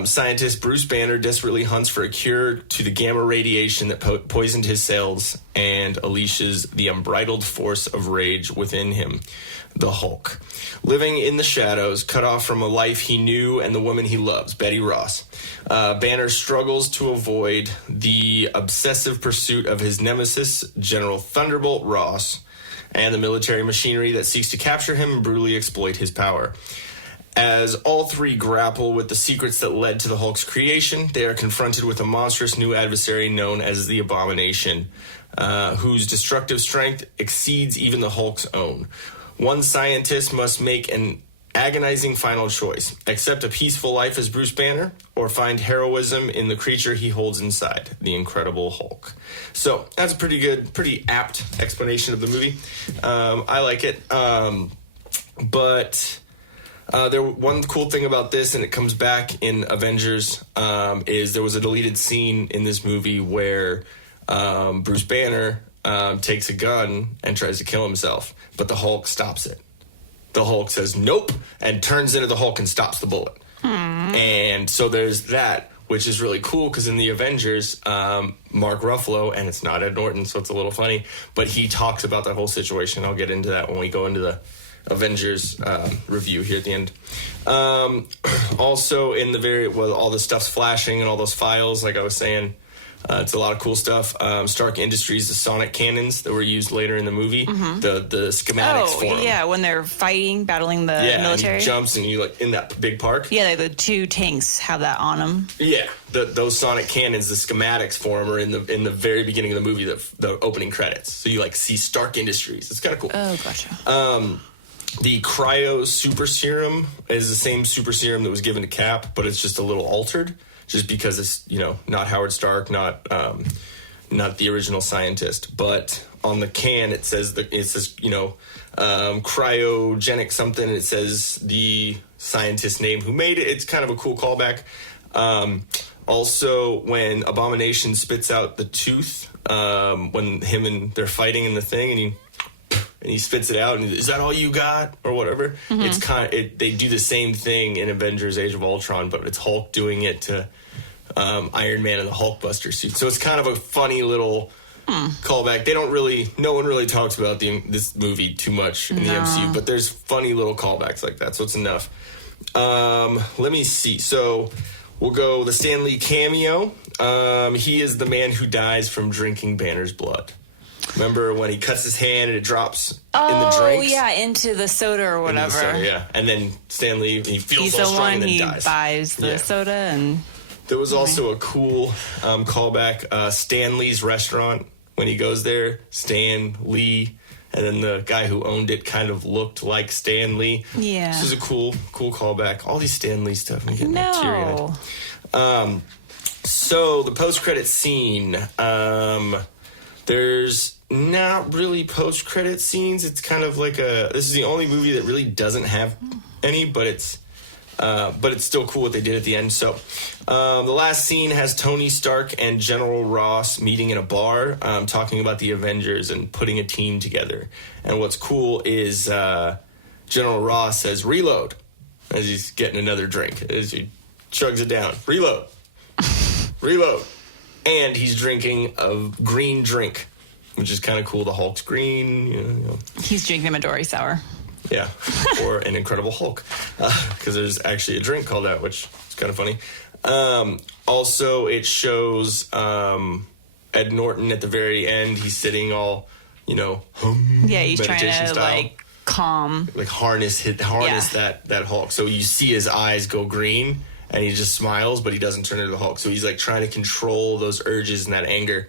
scientist Bruce Banner desperately hunts for a cure to the gamma radiation that poisoned his cells and unleashes the unbridled force of rage within him, the Hulk. Living in the shadows, cut off from a life he knew and the woman he loves, Betty Ross, Banner struggles to avoid the obsessive pursuit of his nemesis, General Thunderbolt Ross, and the military machinery that seeks to capture him and brutally exploit his power. As all three grapple with the secrets that led to the Hulk's creation, they are confronted with a monstrous new adversary known as the Abomination, whose destructive strength exceeds even the Hulk's own. One scientist must make an agonizing final choice: accept a peaceful life as Bruce Banner, or find heroism in the creature he holds inside, the Incredible Hulk. So that's a pretty apt explanation of the movie. I like it. But one cool thing about this, and it comes back in Avengers, is there was a deleted scene in this movie where Bruce Banner takes a gun and tries to kill himself, but the Hulk stops it. The Hulk says nope and turns into the Hulk and stops the bullet. And so there's that, which is really cool because in the Avengers, Mark Ruffalo, and it's not Ed Norton, so it's a little funny, but he talks about that whole situation. I'll get into that when we go into the Avengers review here at the end. Also in the all the stuff's flashing and all those files, like I was saying, it's a lot of cool stuff. Stark Industries, the sonic cannons that were used later in the movie, the schematics for them. Yeah, when they're battling the military. And he jumps and you like in that big park. Yeah, like the two tanks have that on them. Yeah, those sonic cannons, the schematics for them are in the very beginning of the movie, the opening credits. So you like see Stark Industries. It's kind of cool. Oh, gotcha. The cryo super serum is the same super serum that was given to Cap, but it's just a little altered, just because it's not Howard Stark, not the original scientist. But on the can it says cryogenic something. It says the scientist name who made it. It's kind of a cool callback. Also, when Abomination spits out the tooth, when they're fighting in the thing, and he spits it out, and is that all you got, or whatever? It's they do the same thing in Avengers: Age of Ultron, but it's Hulk doing it to Iron Man and the Hulkbuster suit. So it's kind of a funny little callback. No one really talks about this movie too much in the MCU, but there's funny little callbacks like that, so it's enough. Let me see. So we'll go the Stan Lee cameo. He is the man who dies from drinking Banner's blood. Remember when he cuts his hand and it drops in the drinks? Oh, yeah, into the soda or whatever. Yeah, and then Stan Lee, he feels He's all strong and then dies. He buys the soda and... There was also a cool callback, Stan Lee's restaurant. When he goes there, Stan Lee, and then the guy who owned it kind of looked like Stan Lee. Yeah. This is a cool callback. All these Stan Lee stuff. I'm getting teary-eyed. So the post-credit scene... there's not really post-credit scenes. It's kind of like this is the only movie that really doesn't have any, but it's still cool what they did at the end. So the last scene has Tony Stark and General Ross meeting in a bar, talking about the Avengers and putting a team together. And what's cool is General Ross says, "Reload," as he's getting another drink, as he chugs it down. Reload. Reload. And he's drinking a green drink, which is kind of cool. The Hulk's green. He's drinking a Midori Sour. Yeah, or an Incredible Hulk, because there's actually a drink called that, which is kind of funny. Also, it shows Ed Norton at the very end. He's sitting all, he's trying to style. Calm, harness that Hulk. So you see his eyes go green. And he just smiles, but he doesn't turn into the Hulk. So he's trying to control those urges and that anger.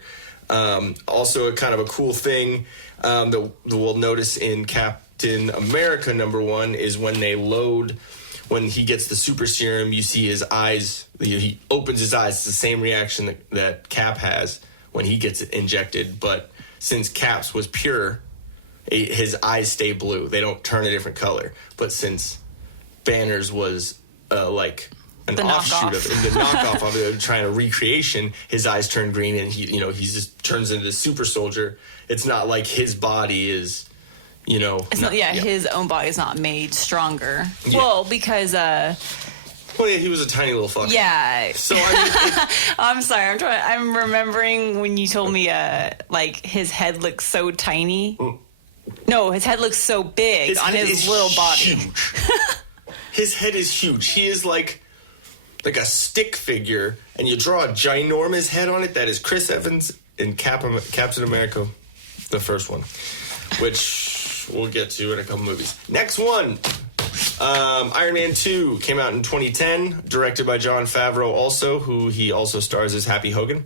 Also, a kind of a cool thing that we'll notice in Captain America #1 is when he gets the super serum, you see his eyes. He opens his eyes. It's the same reaction that Cap has when he gets it injected. But since Cap's was pure, his eyes stay blue. They don't turn a different color. But since Banner's was like an offshoot of it, the knockoff of it, trying a recreation, his eyes turn green, and he just turns into the super soldier. It's not like his body is, it's not. His own body is not made stronger. Yeah. Well, because he was a tiny little fucker. Yeah. So I'm sorry. I'm remembering when you told me like his head looks so tiny. No, his head looks so big on his little body. His head is huge. He is like a stick figure, and you draw a ginormous head on it. That is Chris Evans in Captain America, the first one, which we'll get to in a couple movies. Next one, Iron Man 2 came out in 2010, directed by Jon Favreau, also, who he also stars as Happy Hogan.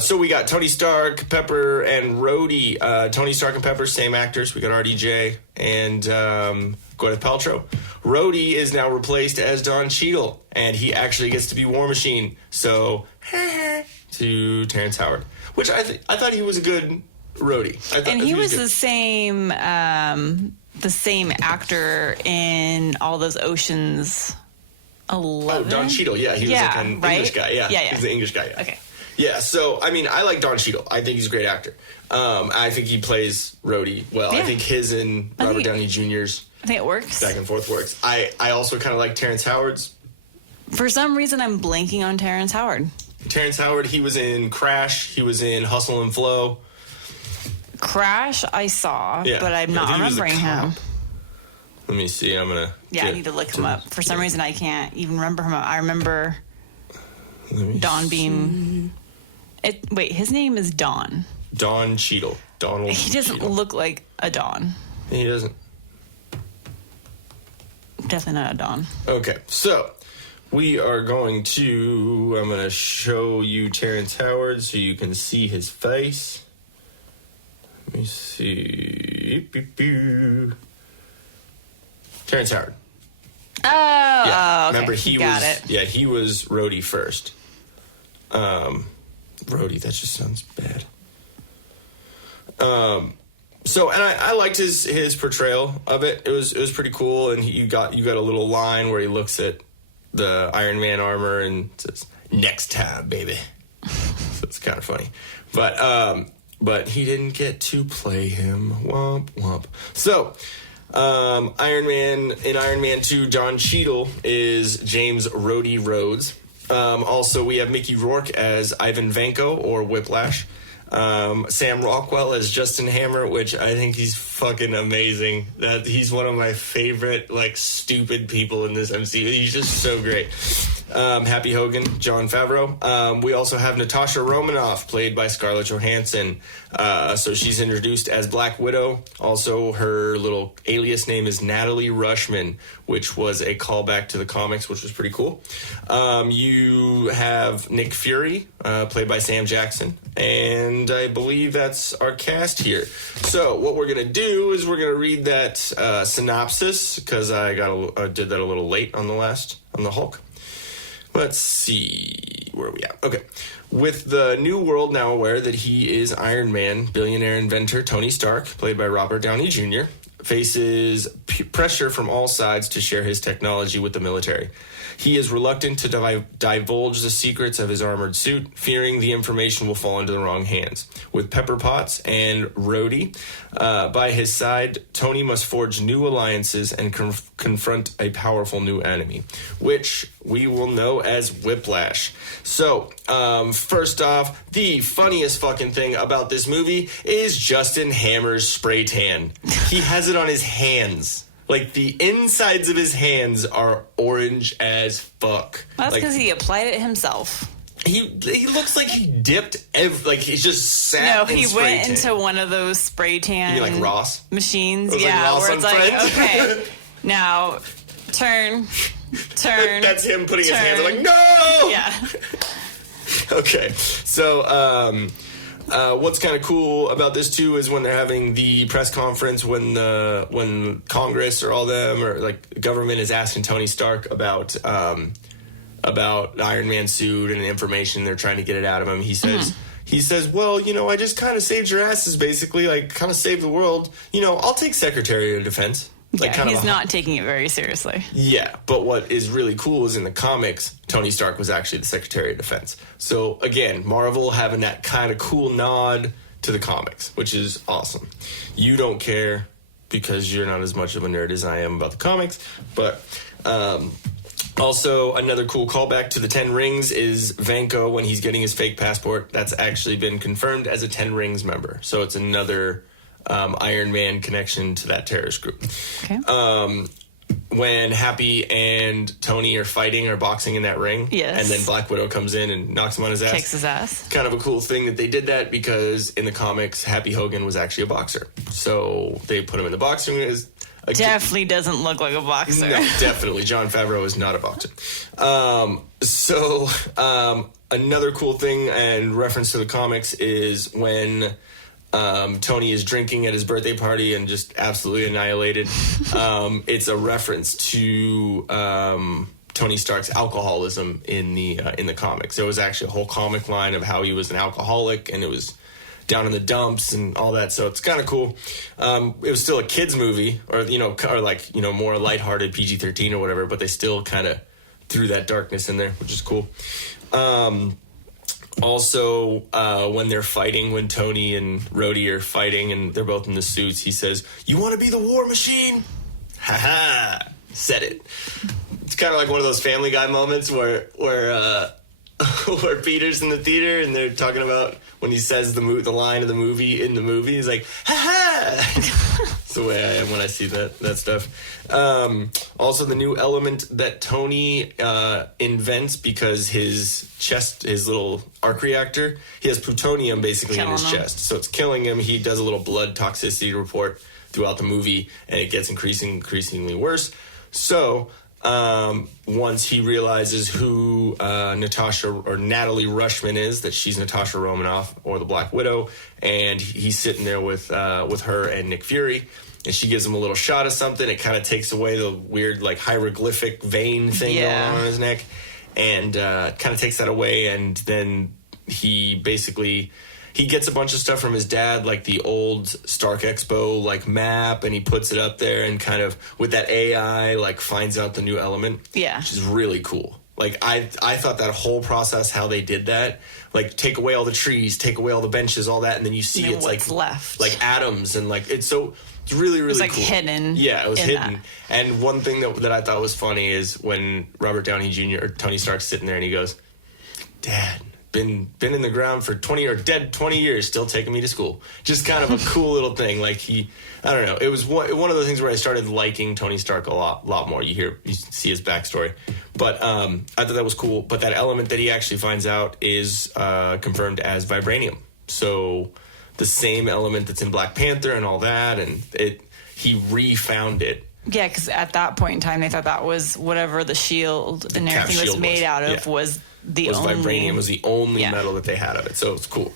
So we got Tony Stark, Pepper, and Rhodey. Tony Stark and Pepper, same actors. We got RDJ and Gwyneth Paltrow. Rhodey is now replaced as Don Cheadle, and he actually gets to be War Machine. So, to Terrence Howard, which I thought he was a good Rhodey. And he was the same actor in all those Oceans 11. Oh, Don Cheadle, yeah, he was like an English guy, yeah, he's the English guy, yeah. Okay. Yeah, so, I mean, I like Don Cheadle. I think he's a great actor. I think he plays Rhodey well. Yeah. I think his and Robert Downey Jr.'s I think it works. Back and forth works. I also kind of like Terrence Howard's. For some reason, I'm blanking on Terrence Howard. Terrence Howard, he was in Crash. He was in Hustle and Flow. Crash, I saw, but I'm not remembering him. Let me see. I'm going to... I need to look him up. For some reason, I can't even remember him. I remember Don being... Wait, his name is Don. Don Cheadle. Donald He doesn't Cheadle. look like a Don. He doesn't. Definitely not a Don. Okay, so we are going to... I'm going to show you Terrence Howard so you can see his face. Let me see. Terrence Howard. Oh, yeah. Okay. Remember, he was Rhodey first. Rhodey, that just sounds bad. So, and I liked his portrayal of it. It was pretty cool, and you got a little line where he looks at the Iron Man armor and says, "Next time, baby." So it's kind of funny, but he didn't get to play him. Womp womp. So, Iron Man 2, Don Cheadle is James Rhodey Rhodes. Also, we have Mickey Rourke as Ivan Vanko, or Whiplash. Sam Rockwell as Justin Hammer, which I think he's fucking amazing. That he's one of my favorite, stupid people in this MCU. He's just so great. Happy Hogan, Jon Favreau. We also have Natasha Romanoff, played by Scarlett Johansson. So she's introduced as Black Widow. Also, her little alias name is Natalie Rushman, which was a callback to the comics, which was pretty cool. You have Nick Fury, played by Sam Jackson. And I believe that's our cast here. So what we're going to do is we're going to read that synopsis, because I did that a little late on the Hulk. Let's see, where are we at? Okay. With the new world now aware that he is Iron Man, billionaire inventor Tony Stark, played by Robert Downey Jr., faces pressure from all sides to share his technology with the military. He is reluctant to divulge the secrets of his armored suit, fearing the information will fall into the wrong hands. With Pepper Potts and Rhodey by his side, Tony must forge new alliances and confront a powerful new enemy, which we will know as Whiplash. So, first off, the funniest fucking thing about this movie is Justin Hammer's spray tan. He has it on his hands. The insides of his hands are orange as fuck. That's because he applied it himself. He looks like he dipped he's just sat in spray tan. No, he went into one of those spray tan... You mean like Ross? Machines, Ross where it's okay, now turn. That's him putting his hands no! Yeah. Okay, so What's kind of cool about this too is when they're having the press conference, when Congress or all them or like government is asking Tony Stark about the Iron Man suit and the information they're trying to get it out of him. He says, well, I just kind of saved your asses, basically, like kind of saved the world. I'll take Secretary of Defense. Like he's not taking it very seriously. Yeah, but what is really cool is in the comics, Tony Stark was actually the Secretary of Defense. So, again, Marvel having that kind of cool nod to the comics, which is awesome. You don't care because you're not as much of a nerd as I am about the comics. But also, another cool callback to the 10 Rings is Vanko, when he's getting his fake passport, that's actually been confirmed as a 10 Rings member. So it's another Iron Man connection to that terrorist group. Okay. When Happy and Tony are fighting or boxing in that ring, yes, and then Black Widow comes in and knocks him on his ass. Kicks his ass. It's kind of a cool thing that they did that because in the comics, Happy Hogan was actually a boxer. So they put him in the boxing ring. Definitely doesn't look like a boxer. No, definitely. John Favreau is not a boxer. Another cool thing and reference to the comics is when Tony is drinking at his birthday party and just absolutely annihilated. It's a reference to Tony Stark's alcoholism in the comics. There was actually a whole comic line of how he was an alcoholic and it was down in the dumps and all that. So it's kind of cool. It was still a kids movie, or more lighthearted PG-13 or whatever, but they still kind of threw that darkness in there, which is cool. Also, when they're fighting, when Tony and Rhodey are fighting and they're both in the suits, he says, "You want to be the war machine?" Ha ha! Said it. It's kind of like one of those Family Guy moments where where Peter's in the theater and they're talking about when he says the line of the movie in the movie. He's like, "Ha ha!" It's the way I am when I see that stuff. Also, the new element that Tony invents because his little arc reactor, he has plutonium basically in his chest. So it's killing him. He does a little blood toxicity report throughout the movie, and it gets increasingly worse. So once he realizes who Natasha or Natalie Rushman is, that she's Natasha Romanoff or the Black Widow, and he's sitting there with her and Nick Fury, and she gives him a little shot of something. It kind of takes away the weird like hieroglyphic vein thing going on his neck, and kind of takes that away. And then he gets a bunch of stuff from his dad, like the old Stark Expo like map, and he puts it up there and kind of with that AI like finds out the new element. Yeah. Which is really cool. Like I thought that whole process, how they did that, like take away all the trees, take away all the benches, all that, and then you see it's like left, like atoms, and like it's really, really like cool. Hidden. Yeah, it was hidden. That. And one thing that I thought was funny is when Robert Downey Jr. or Tony Stark's sitting there and he goes, "Dad, been in the ground for 20 or dead 20 years, still taking me to school." Just kind of a cool little thing. Like I don't know. It was one of the things where I started liking Tony Stark a lot more. You see his backstory, but I thought that was cool. But that element that he actually finds out is confirmed as vibranium. So the same element that's in Black Panther and all that, and he refound it. Yeah, because at that point in time, they thought that was whatever the shield and everything was made out of was vibranium was the only metal that they had of it. So it's cool.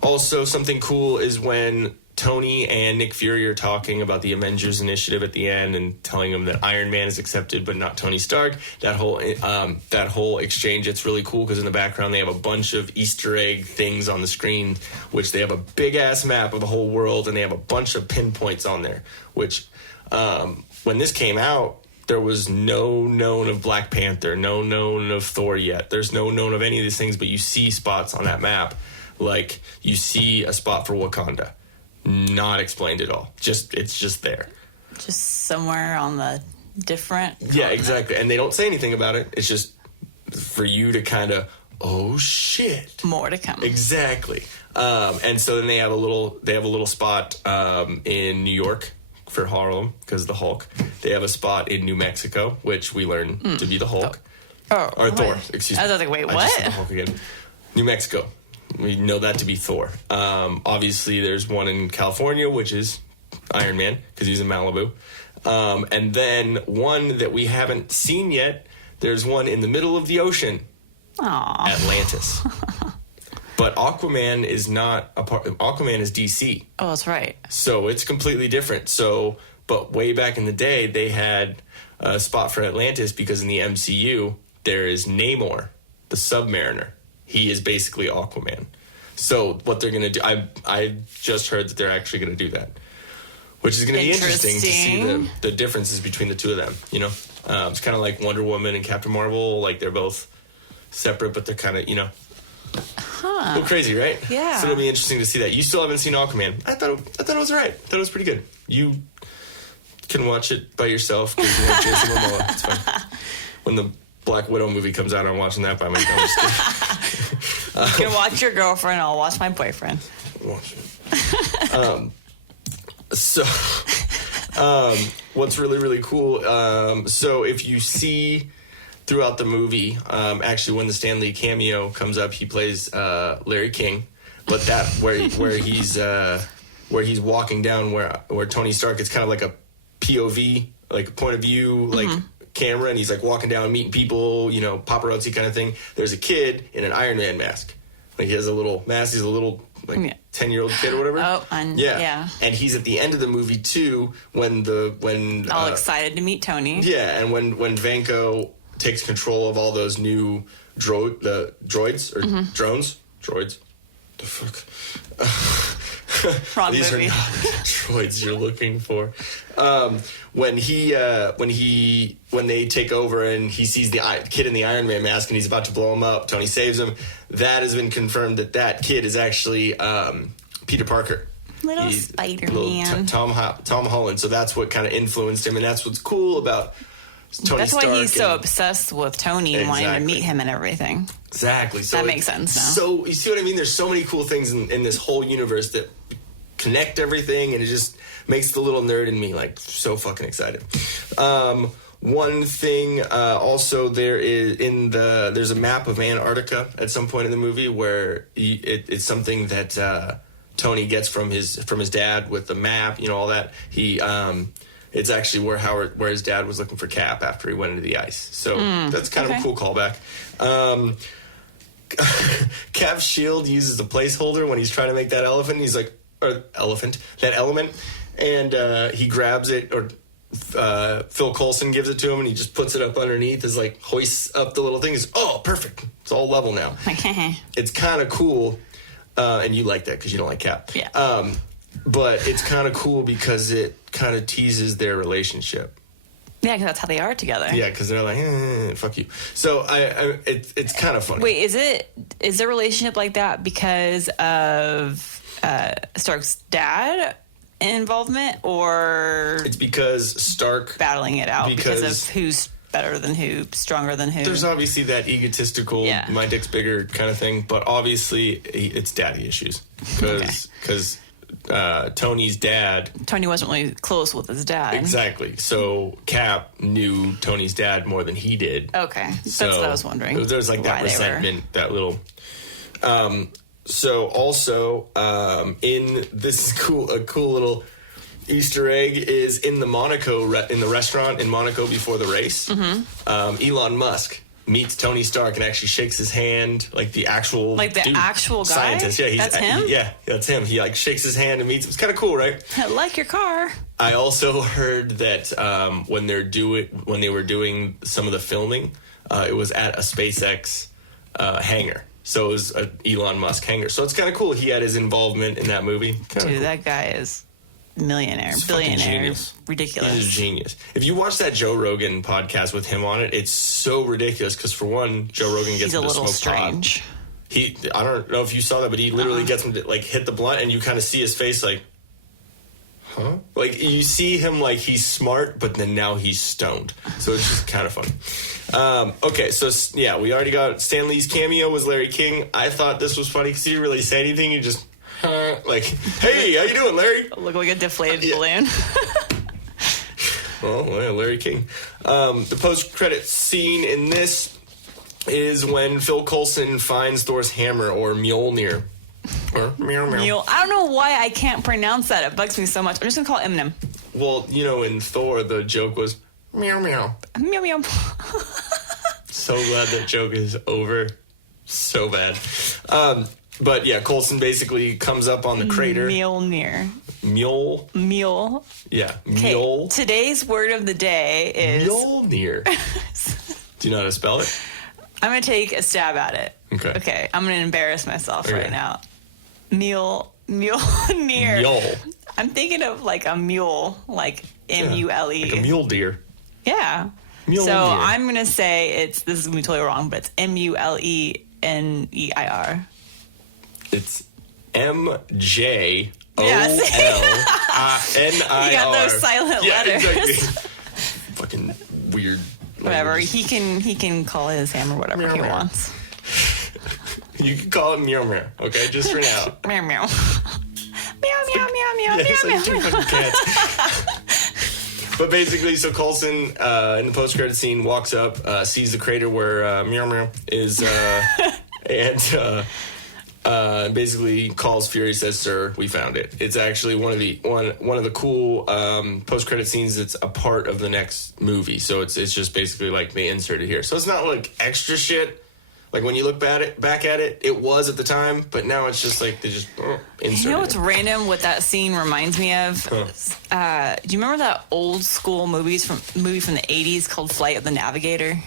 Also something cool is when Tony and Nick Fury are talking about the Avengers initiative at the end and telling them that Iron Man is accepted but not Tony Stark. That whole exchange, it's really cool because in the background they have a bunch of Easter egg things on the screen, which they have a big ass map of the whole world and they have a bunch of pinpoints on there, which when this came out, there was no known of Black Panther, no known of Thor yet. There's no known of any of these things, but you see spots on that map. Like, you see a spot for Wakanda. Not explained at all. It's just there. Just somewhere on the different continent. Yeah, exactly. And they don't say anything about it. It's just for you to kind of, oh, shit. More to come. Exactly. And so then they have a little spot in New York for Harlem because of the Hulk. They have a spot in New Mexico, which we learn to be the Hulk. Or Thor, excuse me. I was like, wait, what? I just said the Hulk again. New Mexico. We know that to be Thor. Obviously, there's one in California, which is Iron Man, because he's in Malibu. And then one that we haven't seen yet, there's one in the middle of the ocean. Atlantis. But Aquaman is not a part. Aquaman is DC. Oh, that's right. So it's completely different. But way back in the day, they had a spot for Atlantis because in the MCU, there is Namor, the Submariner. He is basically Aquaman. So what they're going to do, I just heard that they're actually going to do that, which is going to be interesting to see the differences between the two of them. You know, it's kind of like Wonder Woman and Captain Marvel. Like they're both separate, but they're kind of, you know, a little crazy, right? Yeah. So it'll be interesting to see that. You still haven't seen Aquaman. I thought it was all right. I thought it was pretty good. You can watch it by yourself because you want Jason Momoa. It's fine. When the Black Widow movie comes out, I'm watching that by myself. You can watch your girlfriend. I'll watch my boyfriend. Watch it. What's really, really cool, so if you see throughout the movie, actually when the Stan Lee cameo comes up, he plays Larry King, but that where he's walking down where Tony Stark, it's kind of like a POV, like a point of view, like camera, and he's like walking down, meeting people, you know, paparazzi kind of thing. There's a kid in an Iron Man mask. Like he has a little mask. He's a little 10-year-old kid or whatever. Oh, yeah. And he's at the end of the movie too when all excited to meet Tony. Yeah, and when Vanko takes control of all those new droids or droids. The fuck. Wrong These movie. are not droids you're looking for. When they take over and he sees the kid in the Iron Man mask and he's about to blow him up, Tony saves him. That has been confirmed that kid is actually Peter Parker. Little Spider-Man. Tom Holland. So that's what kind of influenced him, and that's what's cool about Tony That's Stark. why he's so obsessed with Tony and wanting to Exactly. meet him and everything. Exactly. So that makes sense now. So you see what I mean? There's so many cool things in this whole universe that connect everything, and it just makes the little nerd in me like so fucking excited. One thing also there's a map of Antarctica at some point in the movie where it's something that Tony gets from his dad with the map, you know, all that. It's actually where his dad was looking for Cap after he went into the ice. So that's kind of a cool callback. Cap's shield uses a placeholder when he's trying to make that elephant. He's like, that element, and he grabs it, or Phil Coulson gives it to him, and he just puts it up underneath, as like hoists up the little thing. He's, oh, perfect. It's all level now. It's kind of cool, and you like that because you don't like Cap. Yeah. But it's kind of cool because it kind of teases their relationship. Yeah, because that's how they are together. Yeah, because they're like, fuck you. So it's kind of funny. Wait, is their relationship like that because of Stark's dad involvement, or it's because Stark battling it out because of who's better than who, stronger than who? There's obviously that egotistical, my dick's bigger kind of thing, but obviously it's daddy issues because Tony's dad. Tony wasn't really close with his dad. Exactly. So Cap knew Tony's dad more than he did. Okay, that's what I was wondering. There's like that resentment, that little. So also, this is a cool little Easter egg is in the in the restaurant in Monaco before the race. Elon Musk meets Tony Stark and actually shakes his hand, like the actual actual guy? scientist. Yeah, that's him. That's him. He like shakes his hand and meets him. It's kind of cool, right? I like your car. I also heard that when they were doing some of the filming, it was at a SpaceX hangar. So it was an Elon Musk hangar. So it's kind of cool. He had his involvement in that movie. Dude, cool. That guy is millionaire, billionaire, ridiculous. He's a genius. If you watch that Joe Rogan podcast with him on it, it's so ridiculous because for one, Joe Rogan gets him to smoke strange. Pot. I don't know if you saw that, but he literally gets him to like hit the blunt, and you kind of see his face like, huh? Like you see him like he's smart, but then now he's stoned. So it's just kind of funny. Okay, so yeah, we already got Stan Lee's cameo was Larry King. I thought this was funny because he didn't really say anything. He just like, hey, how you doing, Larry? Look like a deflated balloon. Well, Larry King. The post-credit scene in this is when Phil Coulson finds Thor's hammer, or Mjolnir. Or meow. I don't know why I can't pronounce that. It bugs me so much. I'm just going to call it Eminem. Well, you know, in Thor, the joke was meow meow. Meow meow. So glad that joke is over. So bad. But yeah, Coulson basically comes up on the crater. Mjolnir. Mule. Mule. Yeah, Okay. mule. Today's word of the day is Mjolnir. Do you know how to spell it? I'm gonna take a stab at it. Okay. I'm gonna embarrass myself right now. Mule. Mule. I'm thinking of like a mule, like M-U-L-E. Like a mule deer. Yeah. Mule so deer. I'm gonna say this is gonna be totally wrong, but it's M-U-L-E-N-E-I-R. It's M-J-O-L-N-I-R. You got those silent letters. Exactly. Fucking weird. Whatever. language. He can call it his hammer whatever he wants. You can call it meow meow, okay? Just for now. Meow meow. Meow meow meow meow meow It's meow. like two fucking cats. But basically, so Coulson in the post-credit scene walks up, sees the crater where meow meow is, and basically calls Fury, says, "Sir, we found it." It's actually one of the cool post-credit scenes that's a part of the next movie. So it's just basically like they inserted here. So it's not like extra shit. Like when you look back at it, it was at the time, but now it's just like they just inserted. You know what's random? What that scene reminds me of? Do you remember that old school movie from the 80s called Flight of the Navigator?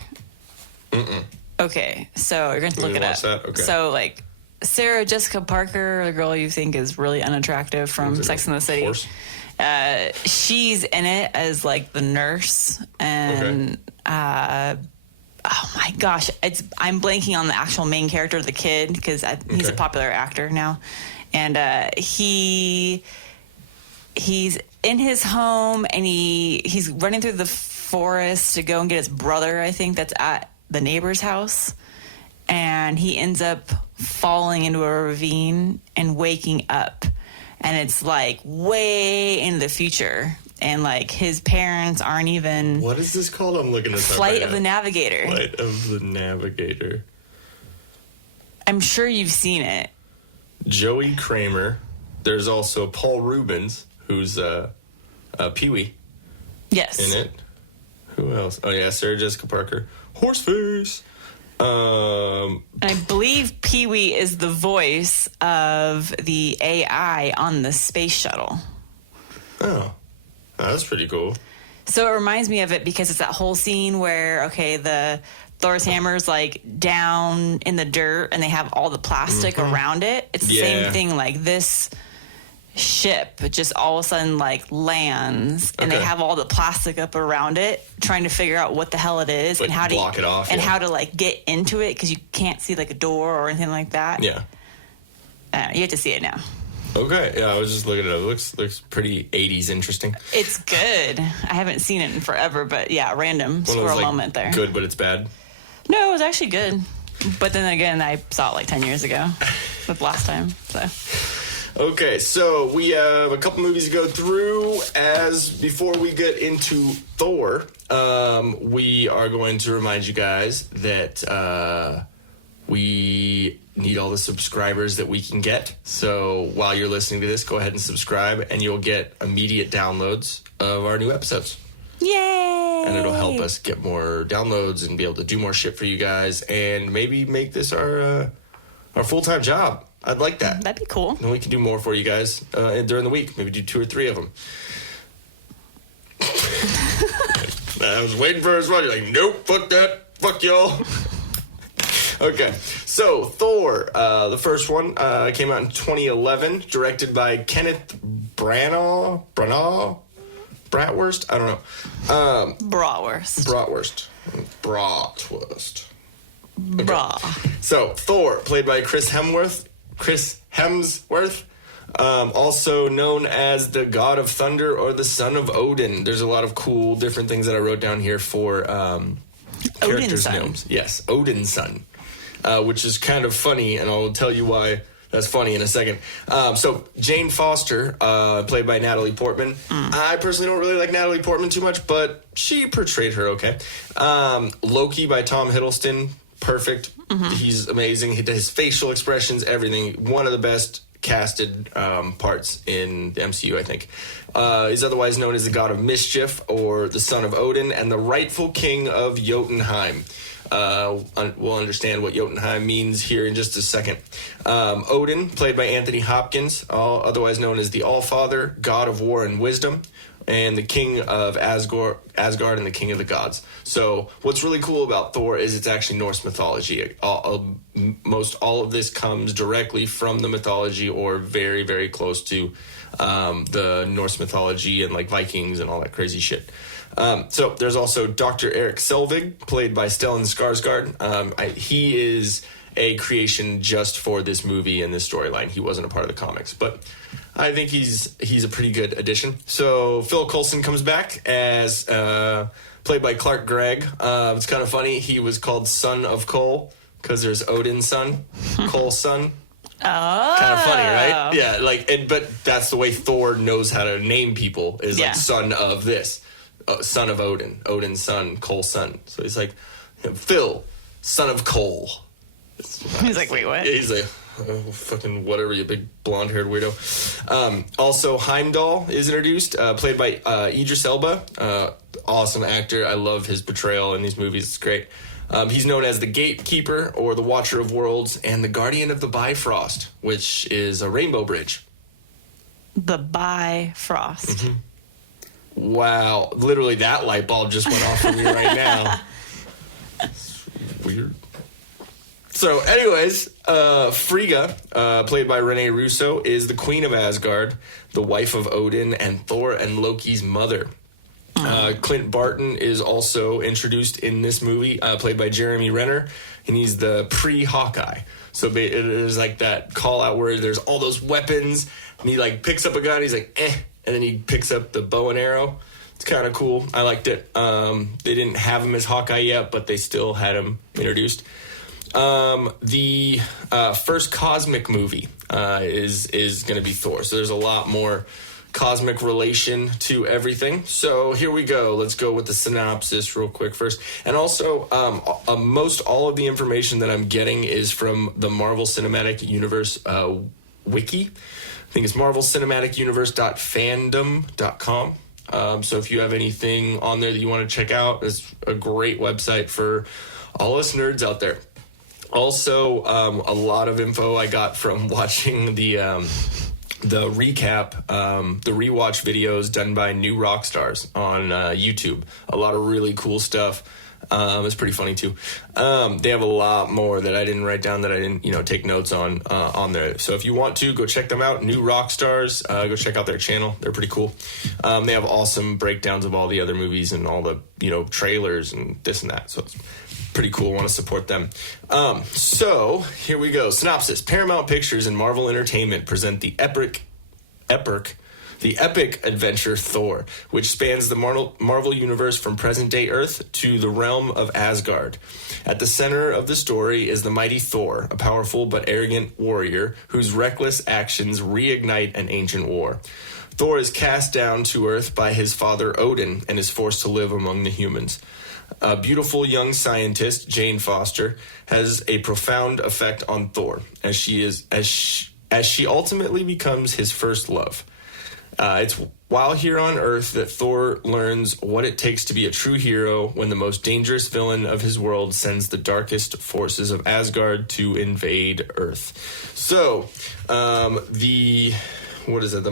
Mm-mm. Okay, so you're going to look it up. That? Okay. So like Sarah Jessica Parker, the girl you think is really unattractive from Sex and the City. She's in it as like the nurse, and oh my gosh, I'm blanking on the actual main character, the kid, because he's a popular actor now, and he's in his home, and he's running through the forest to go and get his brother, I think, that's at the neighbor's house, and he ends up falling into a ravine and waking up, and it's like way in the future. And like his parents aren't even. What is this called? I'm looking at this up Flight right of now. the Navigator. Flight of the Navigator. I'm sure you've seen it. Joey Kramer. There's also Paul Rubens, who's Pee-wee Yes. in it. Who else? Oh yeah, Sarah Jessica Parker. Horseface. And I believe Pee-wee is the voice of the AI on the space shuttle. Oh, that's pretty cool. So it reminds me of it because it's that whole scene where, the Thor's hammer's like down in the dirt and they have all the plastic around it. It's the same thing, like this ship just all of a sudden like lands and they have all the plastic up around it, trying to figure out what the hell it is Like and how to block it off, and how to like get into it because you can't see like a door or anything like that. Yeah. You have to see it now. Okay, yeah, I was just looking at it. It looks pretty 80s interesting. It's good. I haven't seen it in forever, but yeah, random squirrel moment there. Good, but it's bad. No, it was actually good. But then again, I saw it like 10 years ago, the last time. So. Okay, so we have a couple movies to go through. Before we get into Thor, we are going to remind you guys that we need all the subscribers that we can get. So while you're listening to this, go ahead and subscribe, and you'll get immediate downloads of our new episodes. Yay! And it'll help us get more downloads and be able to do more shit for you guys, and maybe make this our full-time job. I'd like that. That'd be cool. Then we can do more for you guys during the week. Maybe do 2 or 3 of them. I was waiting for his run. You're like, nope, fuck that. Fuck y'all. Okay, so Thor, the first one, came out in 2011, directed by Kenneth Branagh? Bratwurst? I don't know. Bratwurst. Bratwurst. Okay. Bra. So, Thor, played by Chris Hemsworth, also known as the God of Thunder or the Son of Odin. There's a lot of cool different things that I wrote down here for characters' names. Yes, Odin's son. Which is kind of funny, and I'll tell you why that's funny in a second. So Jane Foster, played by Natalie Portman. I personally don't really like Natalie Portman too much, but she portrayed her okay. Loki by Tom Hiddleston, perfect. He's amazing. His facial expressions, everything. One of the best casted parts in the MCU, I think. He's otherwise known as the God of Mischief or the Son of Odin and the rightful king of Jotunheim. We'll understand what Jotunheim means here in just a second. Odin, played by Anthony Hopkins, otherwise known as the All-Father, God of War and Wisdom, and the King of Asgard and the King of the Gods. So what's really cool about Thor is it's actually Norse mythology. Most all of this comes directly from the mythology or very, very close to the Norse mythology and like Vikings and all that crazy shit. So there's also Dr. Eric Selvig, played by Stellan Skarsgård. He is a creation just for this movie and this storyline. He wasn't a part of the comics, but I think he's a pretty good addition. So Phil Coulson comes back as played by Clark Gregg. It's kind of funny. He was called Son of Cole because there's Odin's son, Cole's son. Oh, kind of funny, right? Yeah, but that's the way Thor knows how to name people is like son of this, son of Odin, Odin's son, Cole's son. So he's like Phil, son of Cole. He's like, wait, what? He's like, oh, fucking whatever, you big blonde-haired weirdo. Also, Heimdall is introduced, played by Idris Elba. Awesome actor. I love his portrayal in these movies. It's great. He's known as the Gatekeeper or the Watcher of Worlds and the Guardian of the Bifrost, which is a rainbow bridge. The Bifrost. Mm-hmm. Wow. Literally, that light bulb just went off for me right now. It's weird. So, anyways, Frigga, played by Renee Russo, is the Queen of Asgard, the wife of Odin, and Thor and Loki's mother. Clint Barton is also introduced in this movie, played by Jeremy Renner, and he's the pre-Hawkeye. So it is like that call-out where there's all those weapons, and he like picks up a gun, he's like, and then he picks up the bow and arrow. It's kind of cool. I liked it. They didn't have him as Hawkeye yet, but they still had him introduced. The first cosmic movie is going to be Thor. So there's a lot more cosmic relation to everything. So here we go. Let's go with the synopsis real quick first. And also, most all of the information that I'm getting is from the Marvel Cinematic Universe wiki. I think it's marvelcinematiCuniverse.fandom.com. So if you have anything on there that you want to check out, it's a great website for all us nerds out there. Also, a lot of info I got from watching the recap, the rewatch videos done by New Rockstars on YouTube. A lot of really cool stuff. It's pretty funny too. They have a lot more that I didn't write down that I didn't, take notes on there. So if you want to, go check them out. New Rockstars. Go check out their channel. They're pretty cool. They have awesome breakdowns of all the other movies and all the, trailers and this and that. So it's pretty cool. Want to support them. So here we go. Synopsis. Paramount Pictures and Marvel Entertainment present the epic adventure Thor, which spans the Marvel universe from present-day Earth to the realm of Asgard. At the center of the story is the mighty Thor, a powerful but arrogant warrior whose reckless actions reignite an ancient war. Thor is cast down to Earth by his father Odin and is forced to live among the humans. A beautiful young scientist, Jane Foster, has a profound effect on Thor as she ultimately becomes his first love. It's while here on Earth that Thor learns what it takes to be a true hero when the most dangerous villain of his world sends the darkest forces of Asgard to invade Earth. So, the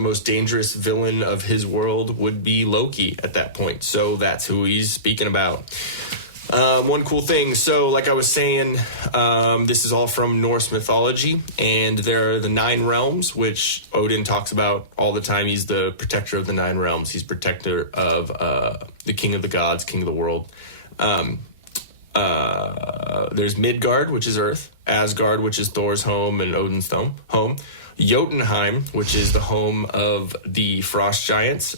most dangerous villain of his world would be Loki at that point. So that's who he's speaking about. One cool thing. So like I was saying, this is all from Norse mythology, and there are the 9 realms, which Odin talks about all the time. He's the protector of the 9 realms. He's protector of the king of the gods, king of the world. There's Midgard, which is Earth. Asgard, which is Thor's home and Odin's home. Jotunheim, which is the home of the frost giants.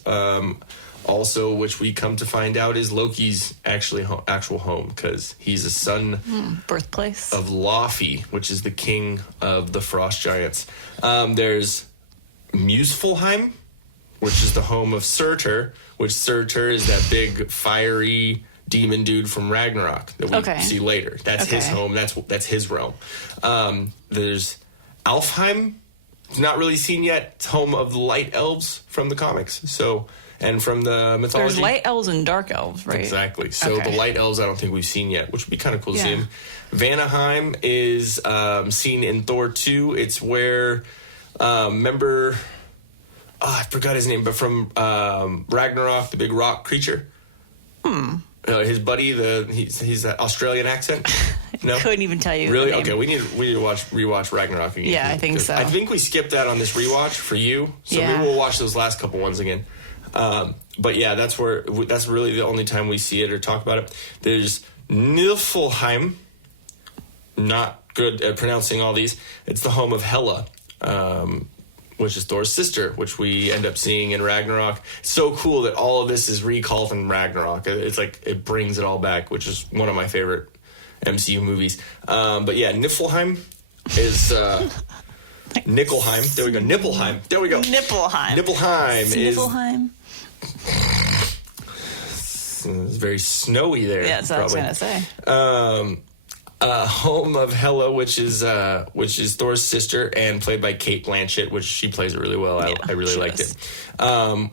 Also, which we come to find out is Loki's actual home, because he's a son birthplace of Laufey, which is the king of the frost giants. There's Muspelheim, which is the home of Surtur, which Surtur is that big fiery demon dude from Ragnarok that we see later. That's his home. That's his realm. There's Alfheim. It's not really seen yet. It's home of the light elves from the comics. So, And from the mythology... There's light elves and dark elves, right? Exactly. So the light elves I don't think we've seen yet, which would be kind of cool to see them. Vanaheim is seen in Thor 2. It's where... remember... I forgot his name, but from Ragnarok, the big rock creature. His buddy, he's that Australian accent. No, couldn't even tell you. Really? Okay, we need to rewatch Ragnarok again. Yeah, I think so. I think we skipped that on this rewatch for you, so maybe we'll watch those last couple ones again. But yeah, that's really the only time we see it or talk about it. There's Niflheim. Not good at pronouncing all these. It's the home of Hela. Which is Thor's sister, which we end up seeing in Ragnarok. So cool that all of this is recalled in Ragnarok. It's like it brings it all back, which is one of my favorite MCU movies. But yeah, Niflheim is Nickelheim. There we go. Niflheim. There we go. Niflheim. Niflheim. It's very snowy there. Yeah, that's what I was gonna say. Home of Hela, which is Thor's sister and played by Cate Blanchett, which she plays it really well. I really liked it.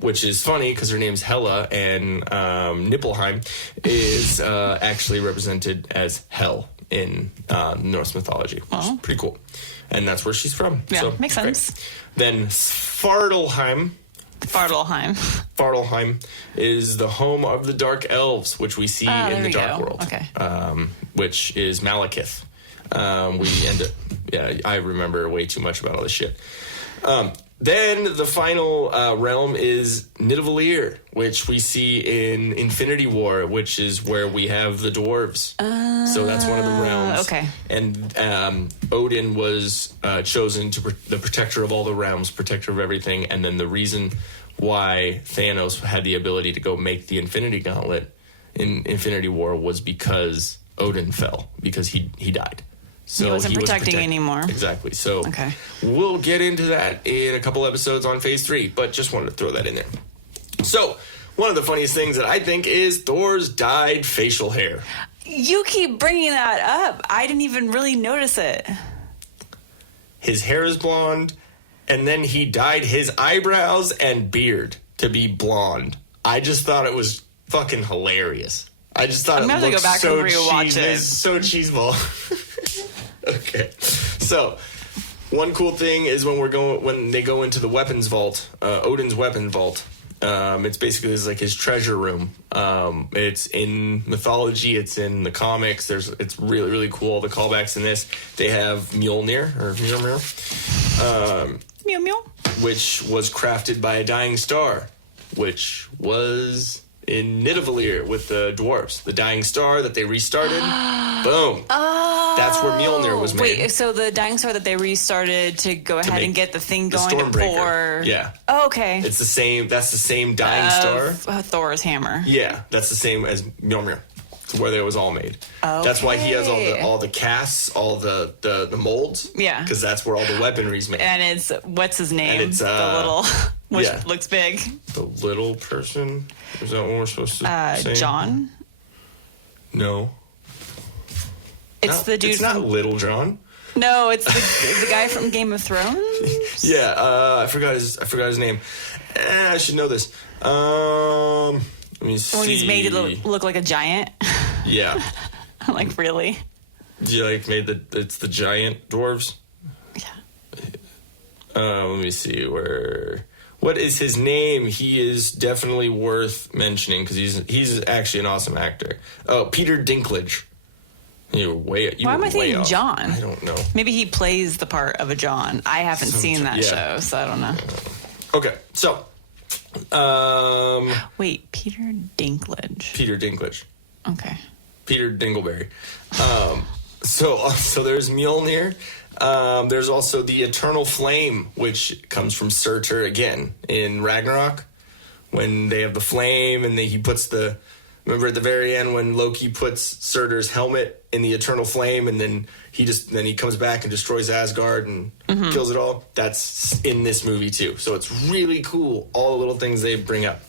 Which is funny because her name's Hela, and Niflheim is actually represented as hell in Norse mythology, which is pretty cool. And that's where she's from. Yeah, so, makes sense. Then Svartalfheim is the home of the Dark Elves, which we see in the Dark World. Okay. Which is Malekith. I remember way too much about all this shit. Then the final realm is Nidavellir, which we see in Infinity War, which is where we have the dwarves. So that's one of the realms. Okay. And Odin was chosen to the protector of all the realms, protector of everything. And then the reason why Thanos had the ability to go make the Infinity Gauntlet in Infinity War was because Odin fell, because he died. So he wasn't protecting anymore. Exactly. So we'll get into that in a couple episodes on Phase 3, but just wanted to throw that in there. So one of the funniest things that I think is Thor's dyed facial hair. You keep bringing that up. I didn't even really notice it. His hair is blonde, and then he dyed his eyebrows and beard to be blonde. I just thought it was fucking hilarious. I just thought it looked go back so and rewatch it. It's so cheeseball. Okay, so one cool thing is when they go into the weapons vault, Odin's weapon vault. It's basically like his treasure room. It's in mythology. It's in the comics. It's really, really cool. All the callbacks in this. They have Mjolnir, which was crafted by a dying star, which was in Nidavellir with the dwarves. The dying star that they restarted. Boom. Oh. That's where Mjolnir was made. Wait, so the dying star that they restarted to go ahead and get the thing going to pour. Yeah. Oh, okay. It's the same. That's the same dying star. Thor's hammer. Yeah, that's the same as Mjolnir. It's where they was all made. Okay. That's why he has all the casts, all the molds. Yeah. Because that's where all the weaponry's made. And it's what's his name? And it's the little, which looks big. The little person. Is that what we're supposed to say? John. No. It's the dude. It's not Little John. No, it's the guy from Game of Thrones. Yeah, I forgot his name. I should know this. Let me see. When he's made to look like a giant. Yeah. Like, really? You it's the giant dwarves? Yeah. Let me see what is his name? He is definitely worth mentioning because he's actually an awesome actor. Oh, Peter Dinklage. Why am I thinking John? I don't know. Maybe he plays the part of a John. I haven't seen that show, so I don't know. Okay, so wait, Peter Dinklage. Okay. Peter Dingleberry. So there's Mjolnir. There's also the Eternal Flame, which comes from Surtur again in Ragnarok. When they have the flame and he puts remember at the very end when Loki puts Surtur's helmet in the eternal flame, and then he comes back and destroys Asgard and kills it all. That's in this movie too. So it's really cool, all the little things they bring up.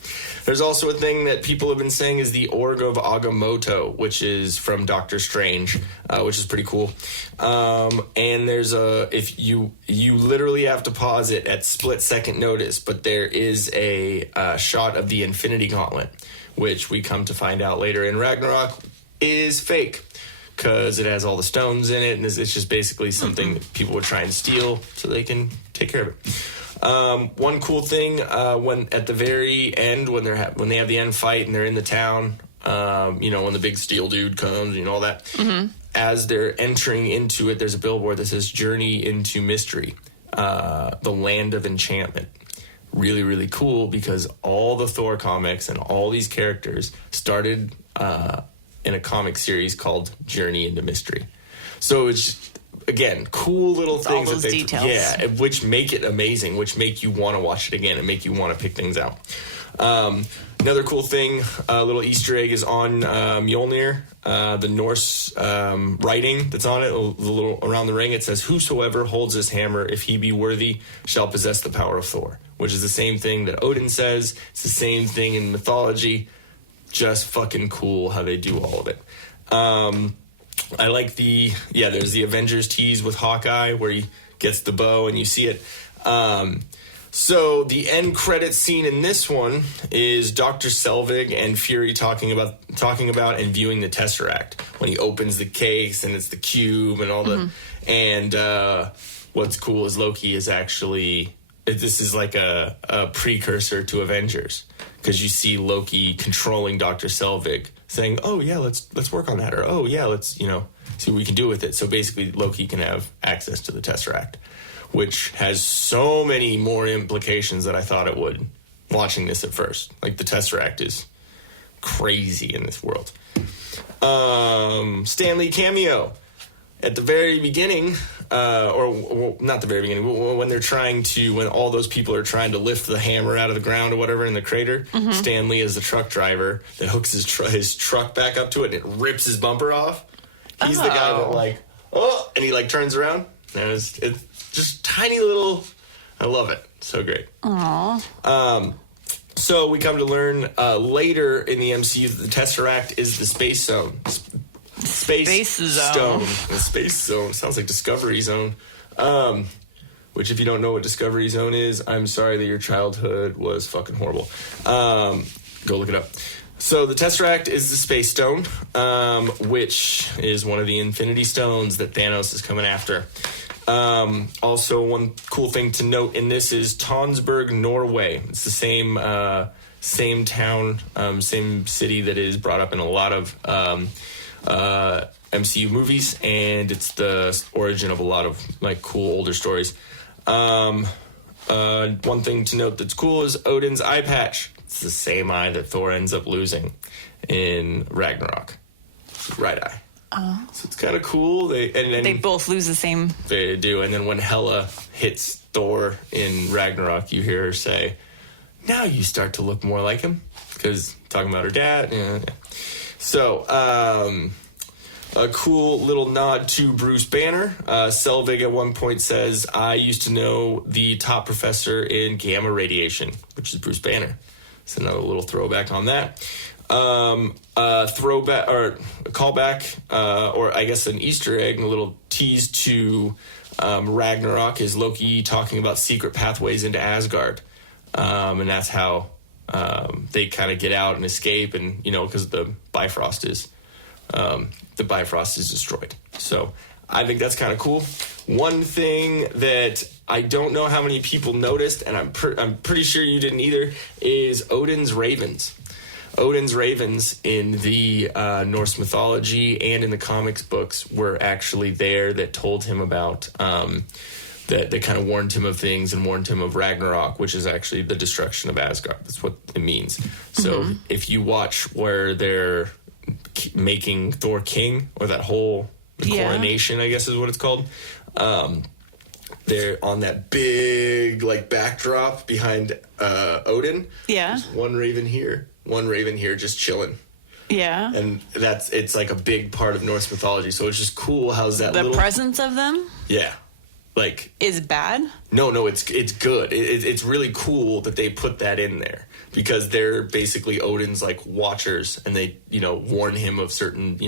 There's also a thing that people have been saying is the Org of Agamotto, which is from Doctor Strange, which is pretty cool. And there's if you literally have to pause it at split second notice, but there is a shot of the Infinity Gauntlet, which we come to find out later in Ragnarok is fake, because it has all the stones in it, and it's just basically something that people would try and steal so they can take care of it. One cool thing, when at the very end, when they have the end fight and they're in the town, when the big steel dude comes, all that. As they're entering into it, there's a billboard that says "Journey into Mystery, the Land of Enchantment." Really, really cool, because all the Thor comics and all these characters started in a comic series called Journey into Mystery. So it's just, again, cool little things. All those details. Yeah, which make it amazing, which make you want to watch it again and make you want to pick things out. Another cool thing, a little Easter egg, is on Mjolnir, the Norse writing that's on it, the little around the ring. It says, "Whosoever holds this hammer, if he be worthy, shall possess the power of Thor," which is the same thing that Odin says. It's the same thing in mythology. Just fucking cool how they do all of it. I like there's the Avengers tease with Hawkeye where he gets the bow and you see it. So the end credit scene in this one is Dr. Selvig and Fury talking about and viewing the Tesseract when he opens the case and it's the cube and all the and what's cool is Loki is actually, this is like a precursor to Avengers, because you see Loki controlling Dr. Selvig, saying, "Oh yeah, let's work on that," or "Oh yeah, let's see what we can do with it." So basically, Loki can have access to the Tesseract, which has so many more implications than I thought it would. Watching this at first, like the Tesseract is crazy in this world. Stan Lee cameo at the very beginning, or not the very beginning, when all those people are trying to lift the hammer out of the ground or whatever in the crater, Stan Lee is the truck driver that hooks his truck back up to it and it rips his bumper off. He's the guy that and he turns around. And it's just tiny little, I love it. So great. Aww. So we come to learn later in the MCU that the Tesseract is the Space Zone. Space Stone. The Space Zone. Sounds like Discovery Zone. Which, if you don't know what Discovery Zone is, I'm sorry that your childhood was fucking horrible. Go look it up. So the Tesseract is the Space Stone, which is one of the Infinity Stones that Thanos is coming after. Also, one cool thing to note in this is Tonsberg, Norway. It's the same town, same city that is brought up in a lot of MCU movies, and it's the origin of a lot of cool older stories. One thing to note that's cool is Odin's eye patch. It's the same eye that Thor ends up losing in Ragnarok. Right eye. Oh. So it's kind of cool. They both lose the same. They do. And then when Hela hits Thor in Ragnarok, you hear her say, "Now you start to look more like him," because talking about her dad. Yeah. So, a cool little nod to Bruce Banner. Selvig at one point says, "I used to know the top professor in gamma radiation," which is Bruce Banner. It's another little throwback on that. Throwback or a callback, or I guess an Easter egg, a little tease to Ragnarok is Loki talking about secret pathways into Asgard, and that's how they kind of get out and escape, and because the Bifrost is destroyed. So I think that's kind of cool. One thing that I don't know how many people noticed, and I'm pretty sure you didn't either, is Odin's ravens. Odin's ravens in the Norse mythology and in the comics books were actually there that told him about, that kind of warned him of things and warned him of Ragnarok, which is actually the destruction of Asgard. That's what it means. So if you watch where they're making Thor king, or that whole coronation, I guess is what it's called, they're on that big backdrop behind Odin. Yeah. There's one raven here just chilling. Yeah. And it's like a big part of Norse mythology. So it's just cool how's that the presence of them? Yeah. Like is bad? No, it's good. It's really cool that they put that in there because they're basically Odin's like watchers and they, warn him of certain,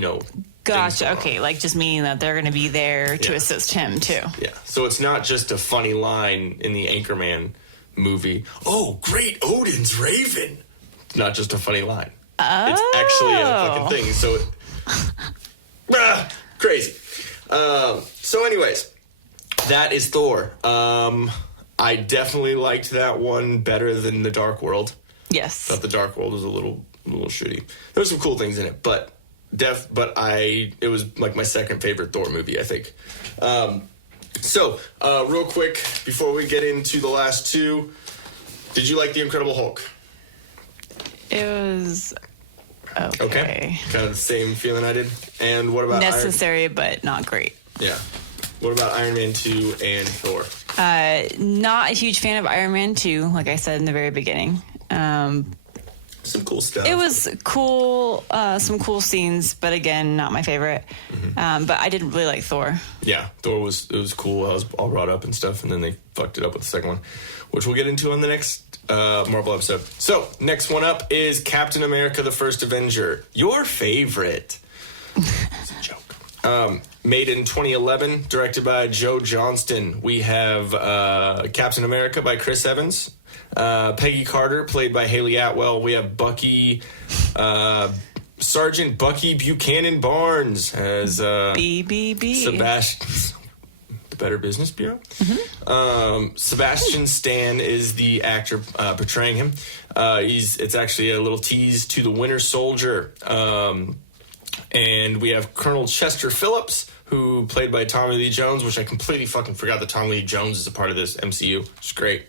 Gotcha. Okay, like just meaning that they're going to be there to assist him too. Yeah. So it's not just a funny line in the Anchorman movie. Oh, great, Odin's Raven. It's not just a funny line. Oh. It's actually a fucking thing. So, crazy. So, anyways, that is Thor. I definitely liked that one better than The Dark World. Yes. Thought The Dark World was a little shitty. There were some cool things in it, but it was like my second favorite Thor movie, I think. So, real quick, before we get into the last two, did you like The Incredible Hulk? It was okay. Kind of the same feeling I did. And what about necessary, but not great. Yeah. What about Iron Man 2 and Thor? Not a huge fan of Iron Man 2, like I said in the very beginning. Some cool stuff. It was cool, some cool scenes, but again, not my favorite. Mm-hmm. But I didn't really like Thor. Yeah, Thor was cool. I was all brought up and stuff, and then they fucked it up with the second one, which we'll get into on the next Marvel episode. So, next one up is Captain America: The First Avenger. Your favorite. It's a joke. Made in 2011, directed by Joe Johnston. We have Captain America by Chris Evans. Peggy Carter, played by Haley Atwell. We have Sergeant Bucky Buchanan Barnes as BBB. Sebastian, the Better Business Bureau. Mm-hmm. Sebastian Stan is the actor portraying him. It's actually a little tease to the Winter Soldier. And we have Colonel Chester Phillips, who played by Tommy Lee Jones, which I completely fucking forgot that Tommy Lee Jones is a part of this MCU. It's great.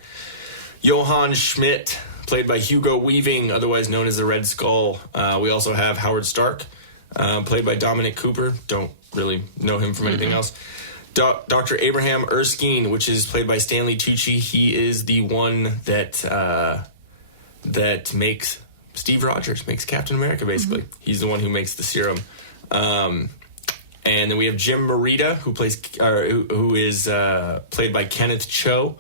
Johann Schmidt, played by Hugo Weaving, otherwise known as the Red Skull. We also have Howard Stark, played by Dominic Cooper. Don't really know him from anything else. Dr. Abraham Erskine, which is played by Stanley Tucci. He is the one that makes Steve Rogers, makes Captain America, basically. Mm-hmm. He's the one who makes the serum. And then we have Jim Morita, who is played by Kenneth Cho.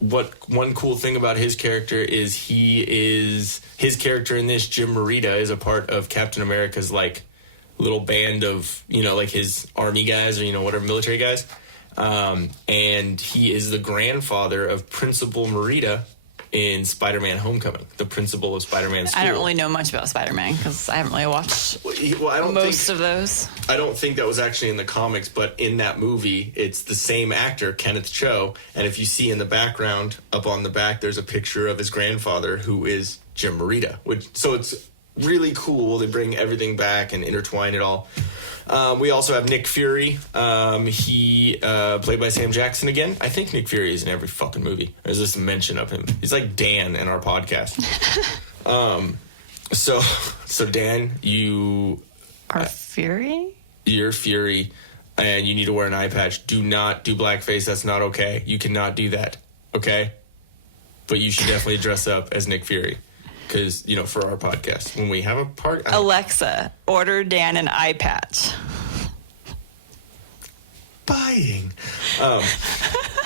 One cool thing about his character is his character in this, Jim Morita, is a part of Captain America's like little band of, like his army guys or, whatever, military guys. And he is the grandfather of Principal Morita in Spider-Man Homecoming, the principal of Spider-Man school. I don't really know much about Spider-Man because I haven't really watched most of those. I don't think that was actually in the comics, but in that movie, it's the same actor, Kenneth Cho, and if you see in the background, up on the back, there's a picture of his grandfather, who is Jim Morita. So it's really cool. They bring everything back and intertwine it all. We also have Nick Fury. He played by Sam Jackson again. I think Nick Fury is in every fucking movie. There's just a mention of him. He's like Dan in our podcast. So Dan, you are Fury? You're Fury, and you need to wear an eye patch. Do not do blackface. That's not okay. You cannot do that. Okay? But you should definitely dress up as Nick Fury. Because, for our podcast, when we have a part... Alexa, order Dan an eye patch. Buying.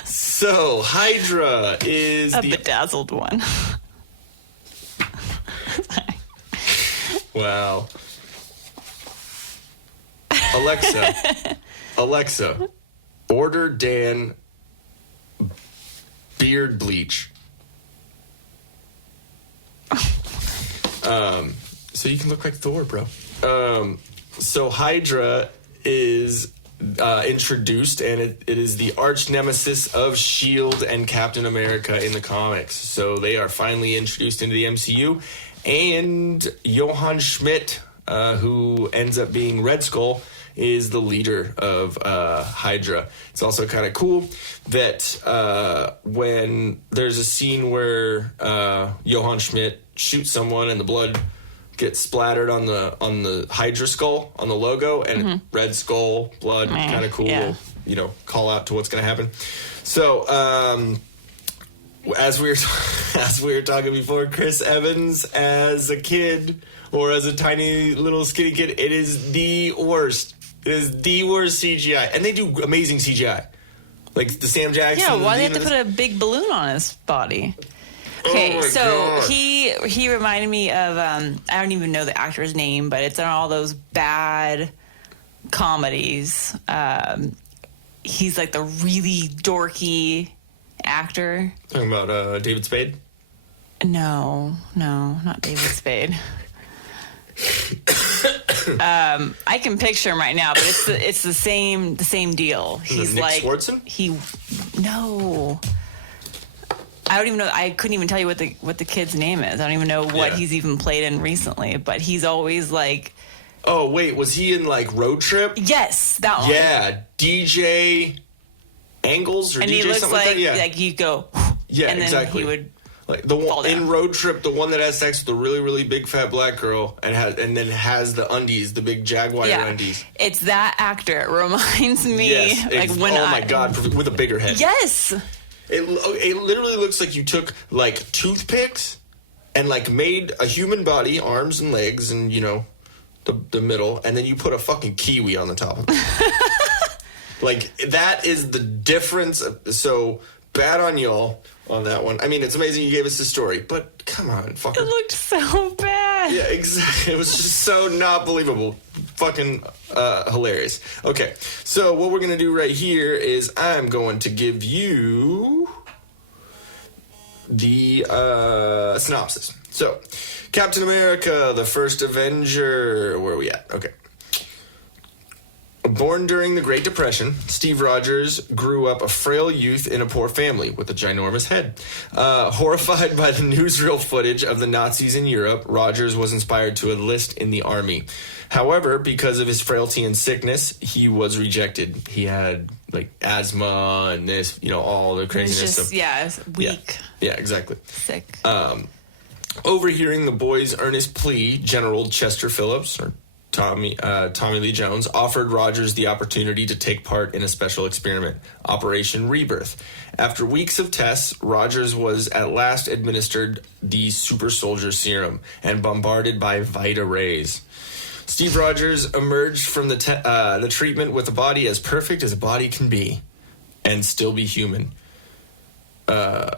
So, Hydra is a bedazzled one. Wow. Alexa, order Dan beard bleach. So you can look like Thor, bro. So Hydra is introduced, and it is the arch nemesis of S.H.I.E.L.D. and Captain America in the comics. So they are finally introduced into the MCU. And Johann Schmidt, who ends up being Red Skull, is the leader of Hydra. It's also kind of cool that when there's a scene where Johann Schmidt shoots someone and the blood gets splattered on the Hydra skull on the logo, and Red Skull blood, kind of cool. Yeah. Call out to what's going to happen. So as we were talking before, Chris Evans as a kid or as a tiny little skinny kid, it is the worst. It is the worst CGI, and they do amazing CGI, like the Sam Jackson. Yeah, why do they have to put a big balloon on his body? Okay, so God. he reminded me of I don't even know the actor's name, but it's on all those bad comedies. He's like the really dorky actor. Talking about David Spade? No, not David Spade. I can picture him right now, but it's the same deal. He's Nick like Swartzen? No. I don't even know. I couldn't even tell you what the kid's name is. I don't even know what he's even played in recently. But he's always like. Oh wait, was he in like Road Trip? Yes, that one. Yeah, DJ Angles or and DJ he looks something like that. Yeah, like you go. Yeah, and then exactly. He would. Like the one in Road Trip, the one that has sex with the really, really big fat black girl and then has the undies, the big Jaguar undies. It's that actor. It reminds me my God, with a bigger head. Yes. It literally looks like you took like toothpicks and like made a human body, arms and legs, and the middle, and then you put a fucking kiwi on the top of it. Like that is the difference. So bad on y'all on that one. I mean, it's amazing you gave us the story, but come on, fucker. It looked so bad. Yeah, exactly. It was just so not believable. Fucking hilarious. Okay, so what we're going to do right here is I'm going to give you the synopsis. So, Captain America, the First Avenger. Where are we at? Okay. Born during the Great Depression, Steve Rogers grew up a frail youth in a poor family with a ginormous head. Horrified by the newsreel footage of the Nazis in Europe, Rogers was inspired to enlist in the army. However, because of his frailty and sickness, he was rejected. He had like asthma and this, all the craziness. It's weak. Yeah, exactly. Sick. Overhearing the boy's earnest plea, General Chester Phillips, or Tommy Lee Jones, offered Rogers the opportunity to take part in a special experiment, Operation Rebirth. After weeks of tests, Rogers was at last administered the super soldier serum and bombarded by Vita rays. Steve Rogers emerged from the treatment with a body as perfect as a body can be and still be human. So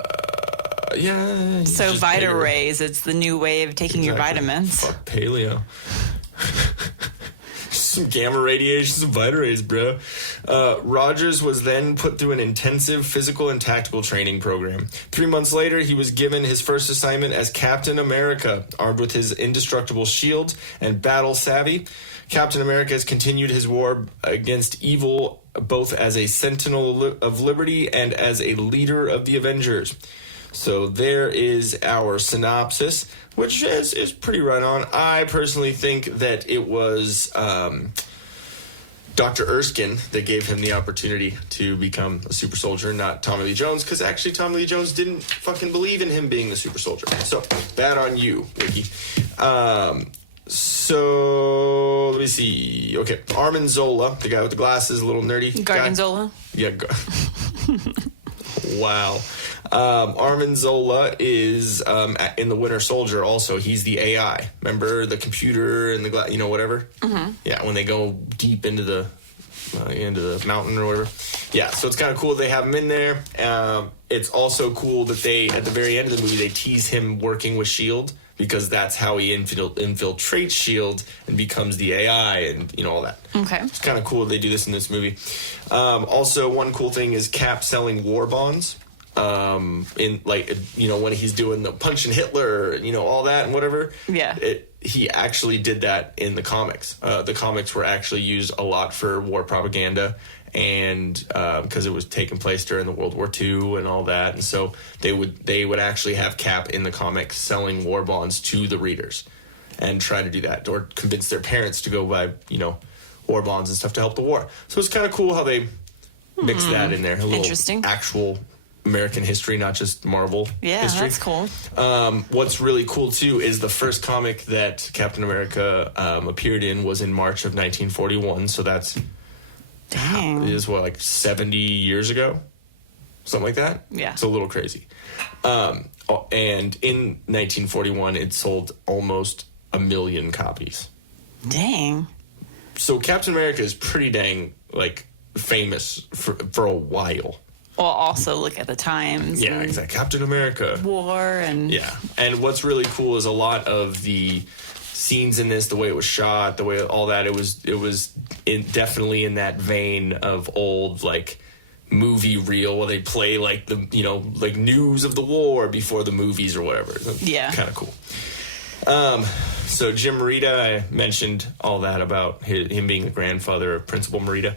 Vita rays, it's the new way of taking your vitamins. Fuck paleo. Some gamma radiation, some Vita rays, bro. Rogers was then put through an intensive physical and tactical training program. 3 months later, he was given his first assignment as Captain America, armed with his indestructible shield and battle savvy. Captain America has continued his war against evil, both as a sentinel of liberty and as a leader of the Avengers. So there is our synopsis, which is pretty right on. I personally think that it was Dr. Erskine that gave him the opportunity to become a super soldier, not Tommy Lee Jones, because actually Tommy Lee Jones didn't fucking believe in him being the super soldier. So, bad on you, Wiki. So, let me see. Okay, Armin Zola, the guy with the glasses, a little nerdy. Gargonzola? Yeah. Wow. Armin Zola is in the Winter Soldier also. He's the AI. Remember the computer and the whatever? Mm-hmm. Yeah, when they go deep into the mountain or whatever. Yeah, so it's kind of cool they have him in there. It's also cool that they, at the very end of the movie, they tease him working with S.H.I.E.L.D., because that's how he infiltrates S.H.I.E.L.D. and becomes the AI and, all that. Okay. It's kind of cool they do this in this movie. Also, one cool thing is Cap selling war bonds. When he's doing the punching Hitler, all that and whatever. Yeah. He actually did that in the comics. The comics were actually used a lot for war propaganda, and because it was taking place during the World War II and all that, and so they would actually have Cap in the comics selling war bonds to the readers, and try to do that or convince their parents to go buy war bonds and stuff to help the war. So it's kind of cool how they mix that in there. A little interesting actual American history, not just Marvel history. That's cool. What's really cool too is the first comic that Captain America appeared in was in March of 1941. So that's dang. It is like 70 years ago, something like that. Yeah, it's a little crazy. And in 1941, it sold almost 1 million copies. Dang. So Captain America is pretty dang, like, famous for a while. Well, also look at the times. Yeah, exactly. Captain America. War and... Yeah. And what's really cool is a lot of the scenes in this, the way it was shot, the way all that, it was definitely in that vein of old, like, movie reel where they play, like, the, you know, like, news of the war before the movies or whatever. Yeah. Kind of cool. So Jim Morita, I mentioned all that about him being the grandfather of Principal Morita.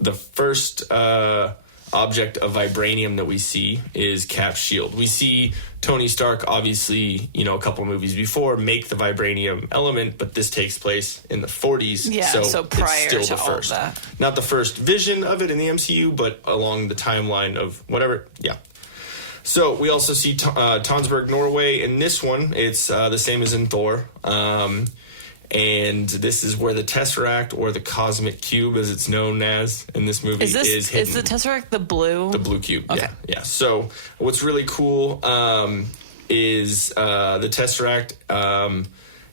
The first object of vibranium that we see is Cap's shield. We see Tony Stark, obviously, you know, a couple of movies before, make the vibranium element, but this takes place in the 40s. Yeah, so prior it's still to the first. all that. Not the first vision of it in the MCU, but along the timeline of whatever. Yeah. So we also see Tonsberg, Norway. In this one, it's the same as in Thor. And this is where the Tesseract, or the Cosmic Cube, as it's known as in this movie, is hidden. Is the Tesseract the blue? The blue cube, okay. Yeah. So what's really cool is the Tesseract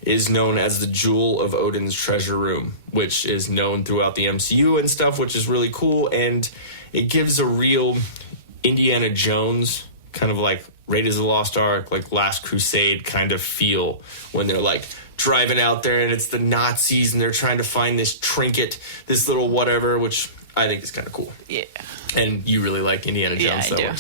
is known as the Jewel of Odin's treasure room, which is known throughout the MCU and stuff, which is really cool. And it gives a real Indiana Jones, kind of like Raiders of the Lost Ark, like Last Crusade kind of feel when they're like driving out there and it's the Nazis and they're trying to find this trinket, this little whatever, which I think is kind of cool. Yeah. And you really like Indiana Jones. Yeah,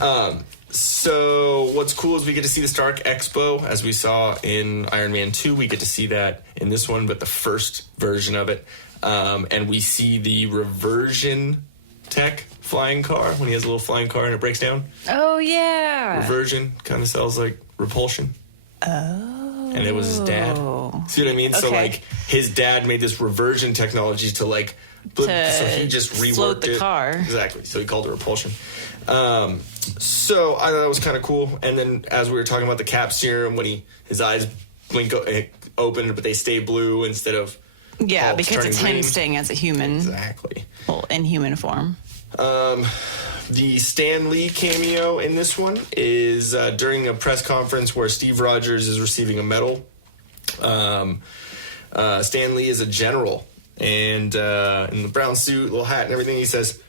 I do. So what's cool is we get to see the Stark Expo, as we saw in Iron Man 2. We get to see that in this one, but the first version of it. And we see the reversion tech flying car, when he has a little flying car and it breaks down. Oh, yeah. Reversion kind of sounds like repulsion. Oh. And it was his dad. See what I mean? Okay. So, like, his dad made this reversion technology to, like, so he just reworked float the car. Exactly. So he called it repulsion. So I thought that was kind of cool. And then as we were talking about the Cap serum, when his eyes blink open, but they stay blue instead of because it's green. Him staying as a human. Exactly. Well, in human form. The Stan Lee cameo in this one is during a press conference where Steve Rogers is receiving a medal. Stan Lee is a general, and in the brown suit, little hat and everything, he says,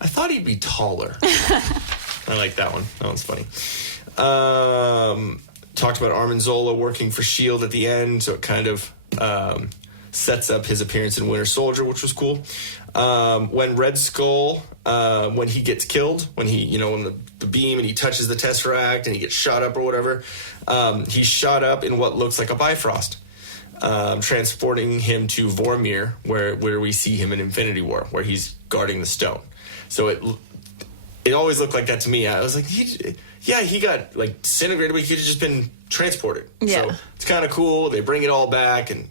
"I thought he'd be taller." I like that one. That one's funny. Talked about Armin Zola working for S.H.I.E.L.D. at the end, so it kind of sets up his appearance in Winter Soldier, which was cool. When Red Skull, when he gets killed, when the beam and he touches the Tesseract and he gets shot up or whatever, he's shot up in what looks like a Bifrost, transporting him to Vormir, where we see him in Infinity War, where he's guarding the stone. So it always looked like that to me. I was like, he got like disintegrated, but he could have just been transported. Yeah. So it's kind of cool. They bring it all back and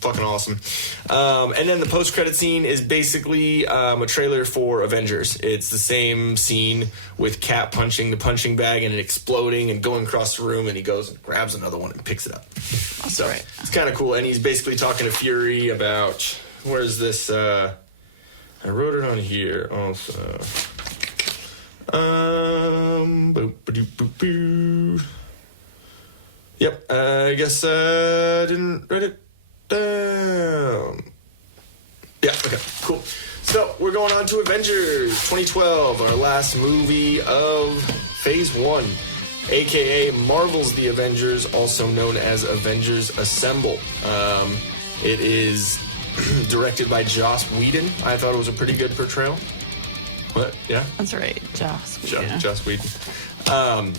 fucking awesome. And then the post-credit scene is basically a trailer for Avengers. It's the same scene with Cap punching the punching bag and it exploding and going across the room, and he goes and grabs another one and picks it up. That's right. It's kind of cool. And he's basically talking to Fury about, where's this? I wrote it on here also. Yep, I guess I didn't write it down. Yeah, okay, cool. So we're going on to Avengers 2012, our last movie of Phase 1, aka Marvel's The Avengers, also known as Avengers Assemble. It is directed by Joss Whedon. I thought it was a pretty good portrayal. What? Yeah? That's right, Joss Whedon. Joss Whedon.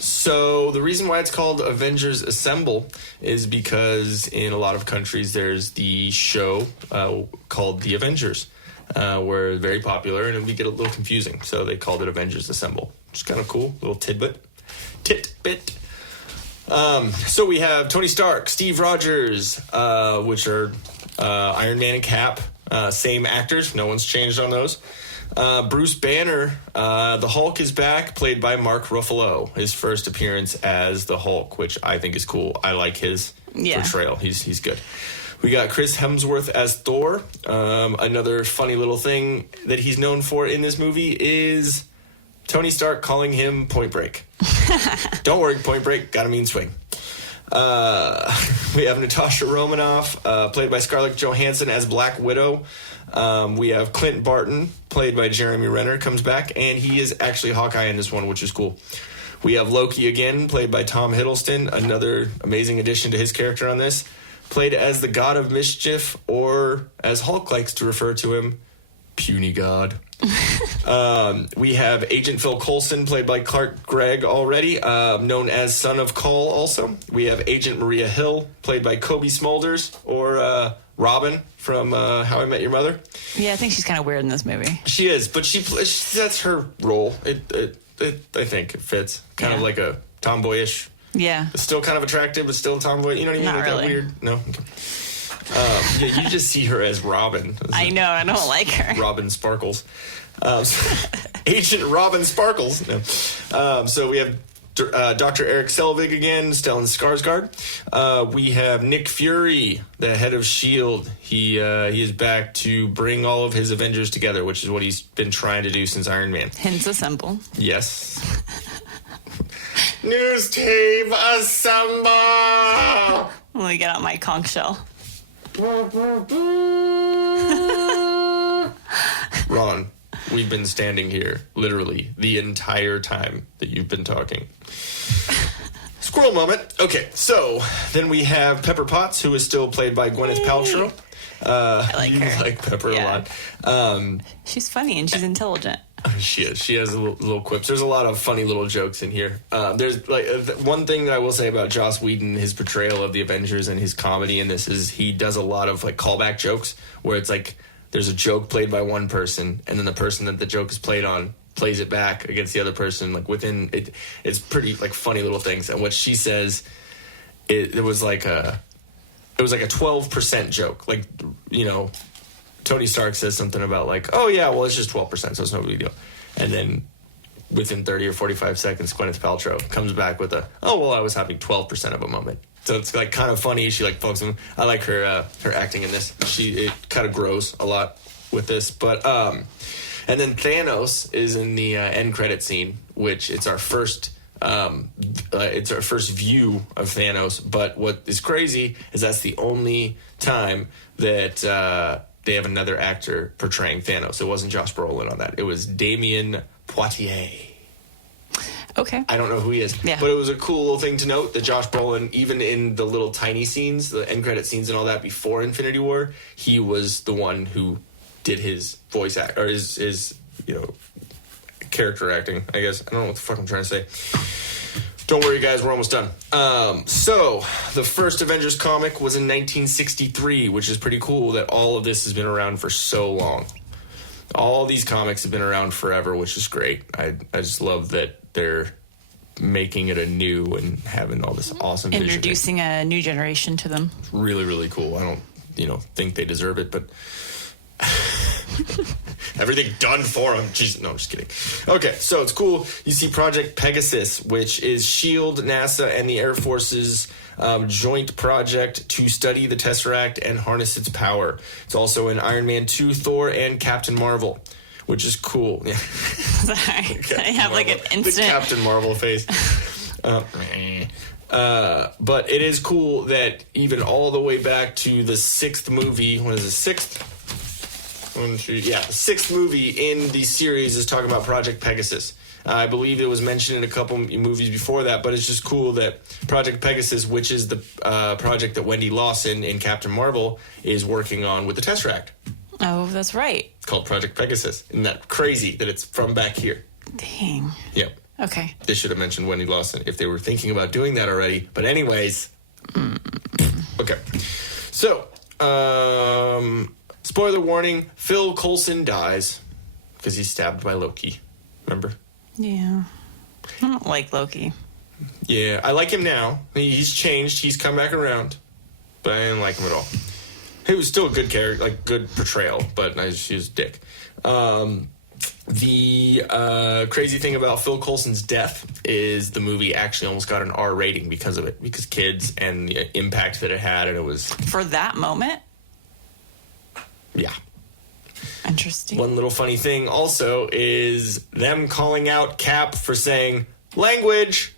So the reason why it's called Avengers Assemble is because in a lot of countries there's the show called The Avengers, where it's very popular, and it would get a little confusing. So they called it Avengers Assemble, which is kind of cool. Little tidbit. So we have Tony Stark, Steve Rogers, which are Iron Man and Cap, same actors. No one's changed on those. Bruce Banner, the Hulk is back, played by Mark Ruffalo. His first appearance as the Hulk, which I think is cool. I like his portrayal. He's good. We got Chris Hemsworth as Thor. Another funny little thing that he's known for in this movie is Tony Stark calling him Point Break. Don't worry, Point Break got a mean swing. We have Natasha Romanoff, played by Scarlett Johansson as Black Widow. We have Clint Barton, played by Jeremy Renner, comes back, and he is actually Hawkeye in this one, which is cool. We have Loki again, played by Tom Hiddleston, another amazing addition to his character on this, played as the God of Mischief, or as Hulk likes to refer to him, Puny God. We have Agent Phil Coulson, played by Clark Gregg already, known as Son of Call also. We have Agent Maria Hill, played by Kobe Smulders, or Robin from How I Met Your Mother. Yeah, I think she's kind of weird in this movie. She is, but that's her role. I think it fits. Kind of like a tomboyish. Yeah. It's still kind of attractive, but still tomboy. You know what I mean? Not Like really. that weird? No? Okay. Yeah, you just see her as Robin. I know, I don't like her. Robin Sparkles. Agent Robin Sparkles. No. So we have Dr. Eric Selvig again, Stellan Skarsgård. We have Nick Fury, the head of S.H.I.E.L.D. He is back to bring all of his Avengers together, which is what he's been trying to do since Iron Man. Hence assemble. Yes. News team, assemble! Let me get out my conch shell. Ron, we've been standing here literally the entire time that you've been talking. Squirrel moment. Okay, so then we have Pepper Potts, who is still played by Gwyneth Paltrow. I like You her. like Pepper a lot. She's funny and she's intelligent. She is. She has little quips. There's a lot of funny little jokes in here. There's one thing that I will say about Joss Whedon, his portrayal of the Avengers and his comedy in this is he does a lot of like callback jokes where it's like there's a joke played by one person and then the person that the joke is played on plays it back against the other person. Like within it, it's pretty like funny little things. And what she says, it was like a 12% joke. Like, you know, Tony Stark says something about like, oh yeah, well it's just 12%, so it's no big deal. And then within 30 or 45 seconds, Gwyneth Paltrow comes back with oh well, I was having 12% of a moment. So it's like kind of funny. She like pokes him. I like her acting in this. It kind of grows a lot with this. But and then Thanos is in the end credit scene, which it's our first view of Thanos. But what is crazy is that's the only time that they have another actor portraying Thanos. It wasn't Josh Brolin on that. It was Damien Poitier. Okay. I don't know who he is. Yeah. But it was a cool little thing to note that Josh Brolin, even in the little tiny scenes, the end credit scenes and all that before Infinity War, he was the one who did his voice act, or his character acting, I guess. I don't know what the fuck I'm trying to say. Don't worry, guys, we're almost done. So, the first Avengers comic was in 1963, which is pretty cool that all of this has been around for so long. All these comics have been around forever, which is great. I just love that they're making it anew and having all this awesome vision. Introducing a new generation to them. Really, really cool. I don't, think they deserve it, but everything done for them. Jeez, no, I'm just kidding. Okay, so it's cool. You see Project Pegasus, which is S.H.I.E.L.D., NASA, and the Air Force's joint project to study the Tesseract and harness its power. It's also in Iron Man 2, Thor, and Captain Marvel, which is cool. Yeah. Sorry. I have like an instant. The Captain Marvel face. But it is cool that even all the way back to the sixth movie, what is it, sixth? The sixth movie in the series is talking about Project Pegasus. I believe it was mentioned in a couple movies before that, but it's just cool that Project Pegasus, which is the project that Wendy Lawson in Captain Marvel is working on with the Tesseract. Oh, that's right. It's called Project Pegasus. Isn't that crazy that it's from back here? Dang. Yep. Okay. They should have mentioned Wendy Lawson if they were thinking about doing that already. But anyways. Okay. So, spoiler warning, Phil Coulson dies because he's stabbed by Loki. Remember? Yeah. I don't like Loki. Yeah, I like him now. He's changed. He's come back around. But I didn't like him at all. He was still a good character, like good portrayal, but he was a dick. The crazy thing about Phil Coulson's death is the movie actually almost got an R rating because of it, because kids and the impact that it had, and it was... For that moment? Yeah. Interesting. One little funny thing also is them calling out Cap for saying language.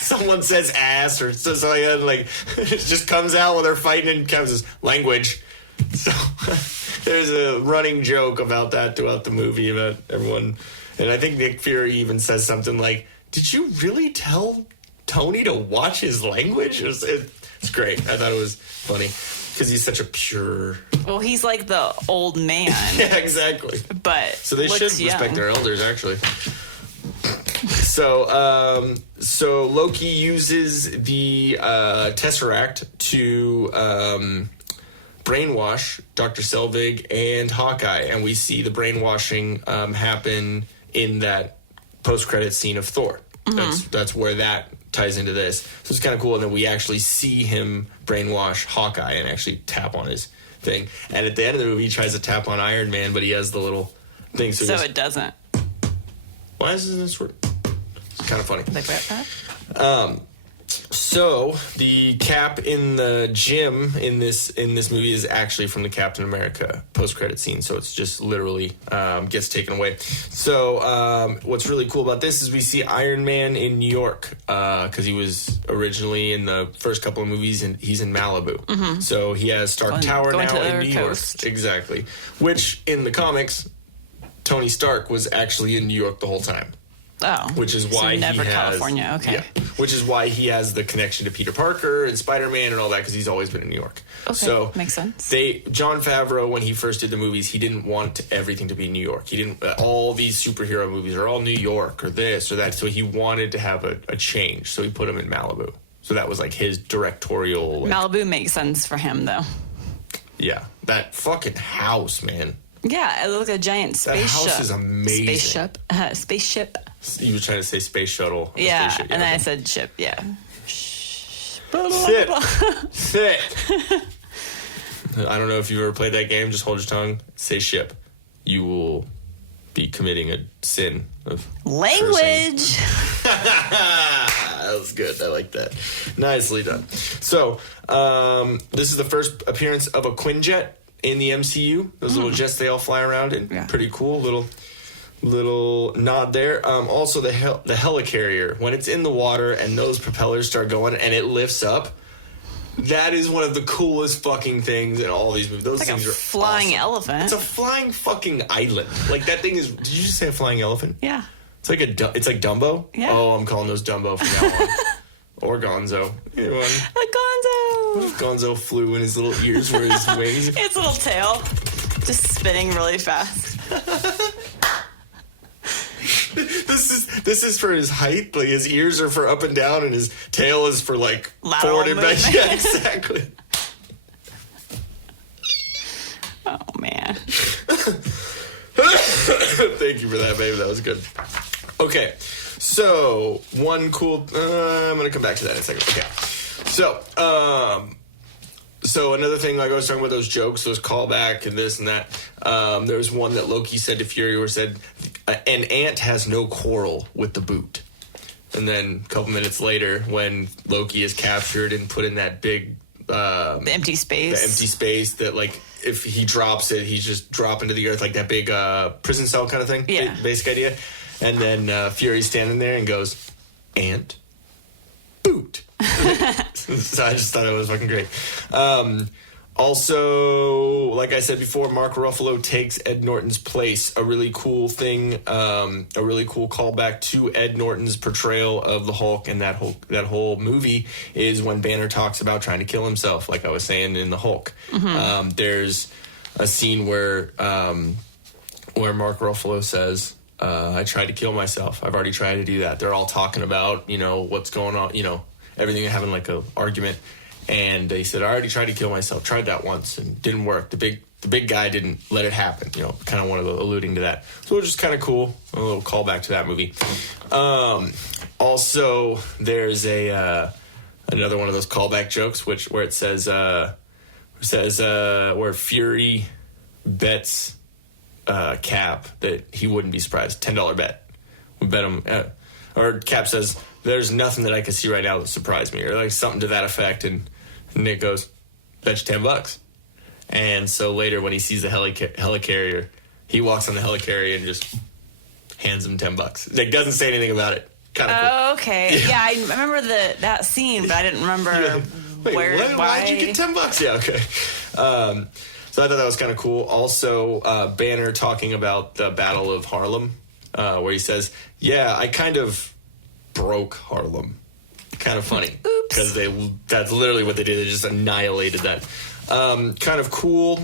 Someone says ass or something like that, like it just comes out when they're fighting and Cap says language. So there's a running joke about that throughout the movie about everyone. And I think Nick Fury even says something like, did you really tell Tony to watch his language? It's great. I thought it was funny because he's such a pure... Well, he's like the old man. Yeah, exactly. But so they should respect their elders, actually. So Loki uses the Tesseract to brainwash Dr. Selvig and Hawkeye, and we see the brainwashing happen in that post-credit scene of Thor. Mm-hmm. That's where that ties into this. So it's kind of cool, and then we actually see him brainwash Hawkeye and actually tap on his thing. And at the end of the movie, he tries to tap on Iron Man, but he has the little thing. So it doesn't. Why doesn't this work? It's kind of funny. Like that? So the Cap in the gym in this movie is actually from the Captain America post-credit scene. So it's just literally gets taken away. So what's really cool about this is we see Iron Man in New York because he was originally in the first couple of movies, and he's in Malibu. Mm-hmm. So he has Stark Tower now in New York. Exactly. Which in the comics, Tony Stark was actually in New York the whole time. Oh, which is why he has California. Okay, yeah, which is why he has the connection to Peter Parker and Spider-Man and all that because he's always been in New York. Okay, so makes sense. John Favreau, when he first did the movies, he didn't want everything to be New York. He didn't. All these superhero movies are all New York or this or that. So he wanted to have a change. So he put him in Malibu. So that was like his directorial. Malibu makes sense for him though. Yeah, that fucking house, man. Yeah, it looks like a giant spaceship. That house is amazing. Spaceship. You were trying to say space shuttle. Yeah, spaceship. and then I said ship. Yeah. Sit. I don't know if you've ever played that game. Just hold your tongue. Say ship. You will be committing a sin of language. That was good. I like that. Nicely done. So, this is the first appearance of a Quinjet in the MCU. Those little jets they all fly around in. Yeah. Pretty cool. Little nod there. Also, the helicarrier, when it's in the water and those propellers start going and it lifts up, that is one of the coolest fucking things in all these movies. Those it's things like a are flying awesome. Elephant. It's a flying fucking island. Like that thing is. Did you just say a flying elephant? Yeah. It's like it's like Dumbo. Yeah. Oh, I'm calling those Dumbo from now on. Or Gonzo. Either one. A Gonzo. What if Gonzo flew and his little ears were his wings? Its little tail just spinning really fast. This is for his height. Like his ears are for up and down, and his tail is for like lateral forward and back. Yeah, exactly. Oh man. Thank you for that, baby. That was good. Okay, so one cool. I'm gonna come back to that in a second. Okay, so another thing, like I was talking about those jokes, those callback and this and that. There was one that Loki said to Fury, where said, "An ant has no quarrel with the boot." And then a couple minutes later, when Loki is captured and put in that big the empty space, that like if he drops it, he's just dropping to the earth, like that big prison cell kind of thing. Yeah, basic idea. And then Fury's standing there and goes, "Ant, boot." So I just thought it was fucking great. Also, like I said before, Mark Ruffalo takes Ed Norton's place. A really cool thing, a really cool callback to Ed Norton's portrayal of the Hulk and that whole movie is when Banner talks about trying to kill himself, like I was saying in the Hulk. Mm-hmm. There's a scene where Mark Ruffalo says, I tried to kill myself. I've already tried to do that. They're all talking about, what's going on, everything, having like a argument. And they said, I already tried to kill myself. Tried that once and didn't work. The big guy didn't let it happen. Kind of one of the alluding to that. So it was just kind of cool. A little callback to that movie. Also, there's another one of those callback jokes, where it says where Fury bets Cap that he wouldn't be surprised. $10 bet. We bet him. Or Cap says, "There's nothing that I can see right now that surprised me," or like something to that effect. And Nick goes, "Bet you $10." And so later when he sees the helicarrier, he walks on the helicarrier and just hands him $10. Like, doesn't say anything about it. Kind of cool. Okay. Yeah, I remember that scene, but I didn't remember why'd you get $10? Yeah, okay. So I thought that was kind of cool. Also, Banner talking about the Battle of Harlem, where he says, "Yeah, I kind of broke Harlem." Kind of funny. Because that's literally what they did. They just annihilated that. Kind of cool.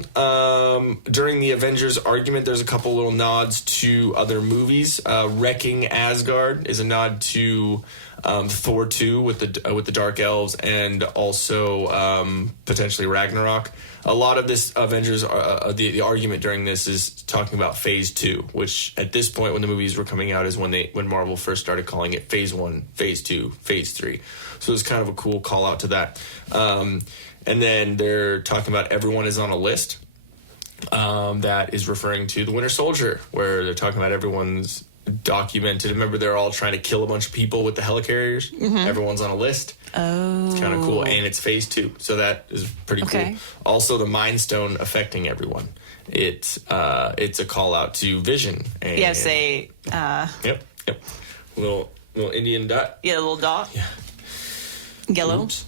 During the Avengers argument, there's a couple little nods to other movies. Wrecking Asgard is a nod to Thor 2 with the Dark Elves, and also potentially Ragnarok. A lot of this Avengers, the argument during this is talking about Phase 2, which at this point when the movies were coming out is when Marvel first started calling it Phase 1, Phase 2, Phase 3. So it's kind of a cool call out to that. And then they're talking about everyone is on a list that is referring to the Winter Soldier, where they're talking about everyone's documented. Remember, they're all trying to kill a bunch of people with the helicarriers. Mm-hmm. Everyone's on a list. Oh. It's kind of cool. And it's Phase 2, so that is pretty cool. Also, the Mind Stone affecting everyone. It's a call out to Vision. And, Yep. Little Indian dot. Yeah, a little dot. Yeah. Yellow. Oops.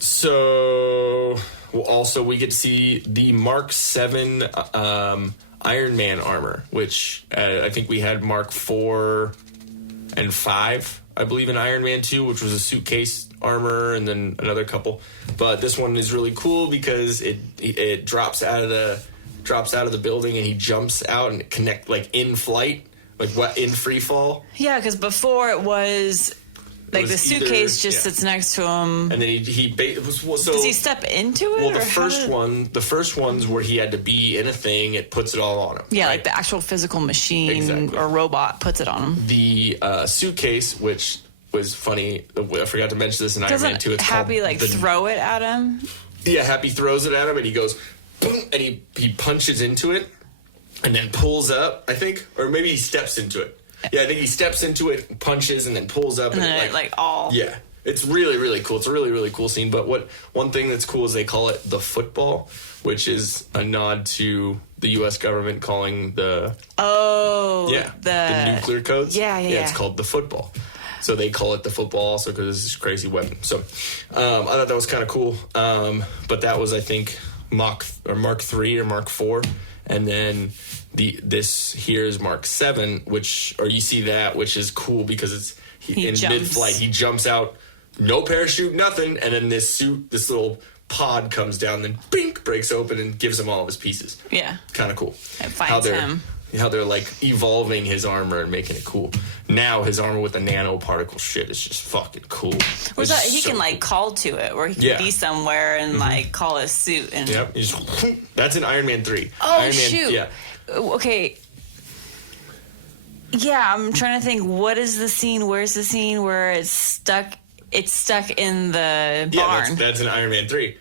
So also we get to see the Mark 7 Iron Man armor, which I think we had Mark 4 and 5, I believe, in Iron Man 2, which was a suitcase armor, and then another couple. But this one is really cool because it drops out of the building and he jumps out and connect like in flight, like what in free fall. Yeah, because before it was. Like the suitcase sits next to him, and then does he step into it? Well, the first ones where he had to be in a thing, it puts it all on him. Yeah, right? like the actual physical machine or robot puts it on him. The suitcase, which was funny, I forgot to mention this in Iron Man 2. It's Happy throw it at him. Yeah, Happy throws it at him, and he goes, boom, and he punches into it, and then pulls up. I think, or maybe he steps into it. Yeah, I think he steps into it, punches, and then pulls up. And then Yeah, it's really, really cool. It's a really, really cool scene. But one thing that's cool is they call it the football, which is a nod to the U.S. government calling the nuclear codes. Yeah. It's called the football. So they call it the football also because it's this crazy weapon. So I thought that was kind of cool. But that was, I think, Mark 3 or Mark 4. And then this here is Mark 7, which is cool because in mid-flight he jumps out, no parachute, nothing, and then this little pod comes down, then bink, breaks open and gives him all of his pieces. Yeah, kind of cool. It finds him. How they're like evolving his armor and making it cool. Now his armor with the nanoparticle shit is just fucking cool. He can call to it, where he can be somewhere and call his suit. And that's in Iron Man 3. Oh, Iron Man, shoot. Yeah. Okay. Yeah, I'm trying to think. What is the scene? Where's the scene where it's stuck? It's stuck in the barn. Yeah, that's in Iron Man 3.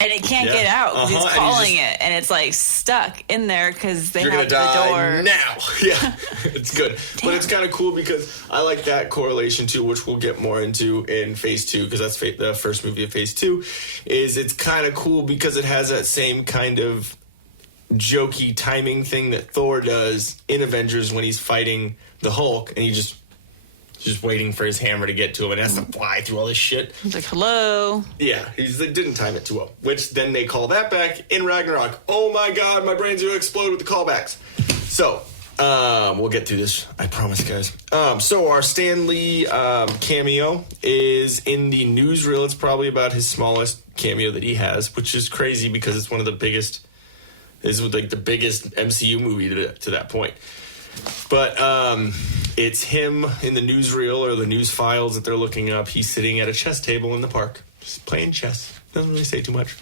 And it can't get out because he's calling it, and it's stuck in there because they have the door. Now. Yeah, it's good. Damn. But it's kind of cool because I like that correlation too, which we'll get more into in Phase 2 because that's the first movie of Phase 2. It's kind of cool because it has that same kind of jokey timing thing that Thor does in Avengers when he's fighting the Hulk, and he just waiting for his hammer to get to him and has to fly through all this shit. He's like, hello. Yeah, he's didn't time it too well. Which then they call that back in Ragnarok. Oh my god, my brain's gonna explode with the callbacks. So, we'll get through this, I promise, guys. So our Stan Lee cameo is in the newsreel. It's probably about his smallest cameo that he has, which is crazy because it's one of the biggest. Is the biggest MCU movie to that point. But it's him in the newsreel or the news files that they're looking up. He's sitting at a chess table in the park, just playing chess. Doesn't really say too much.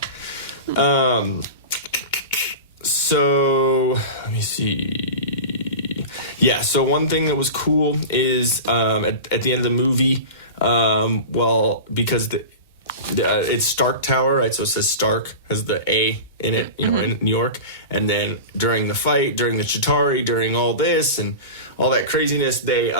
So let me see. Yeah. So one thing that was cool is at the end of the movie, because it's Stark Tower, right? So it says Stark has the A in it, in New York. And then during the fight, during the Chitauri, during all this and all that craziness, they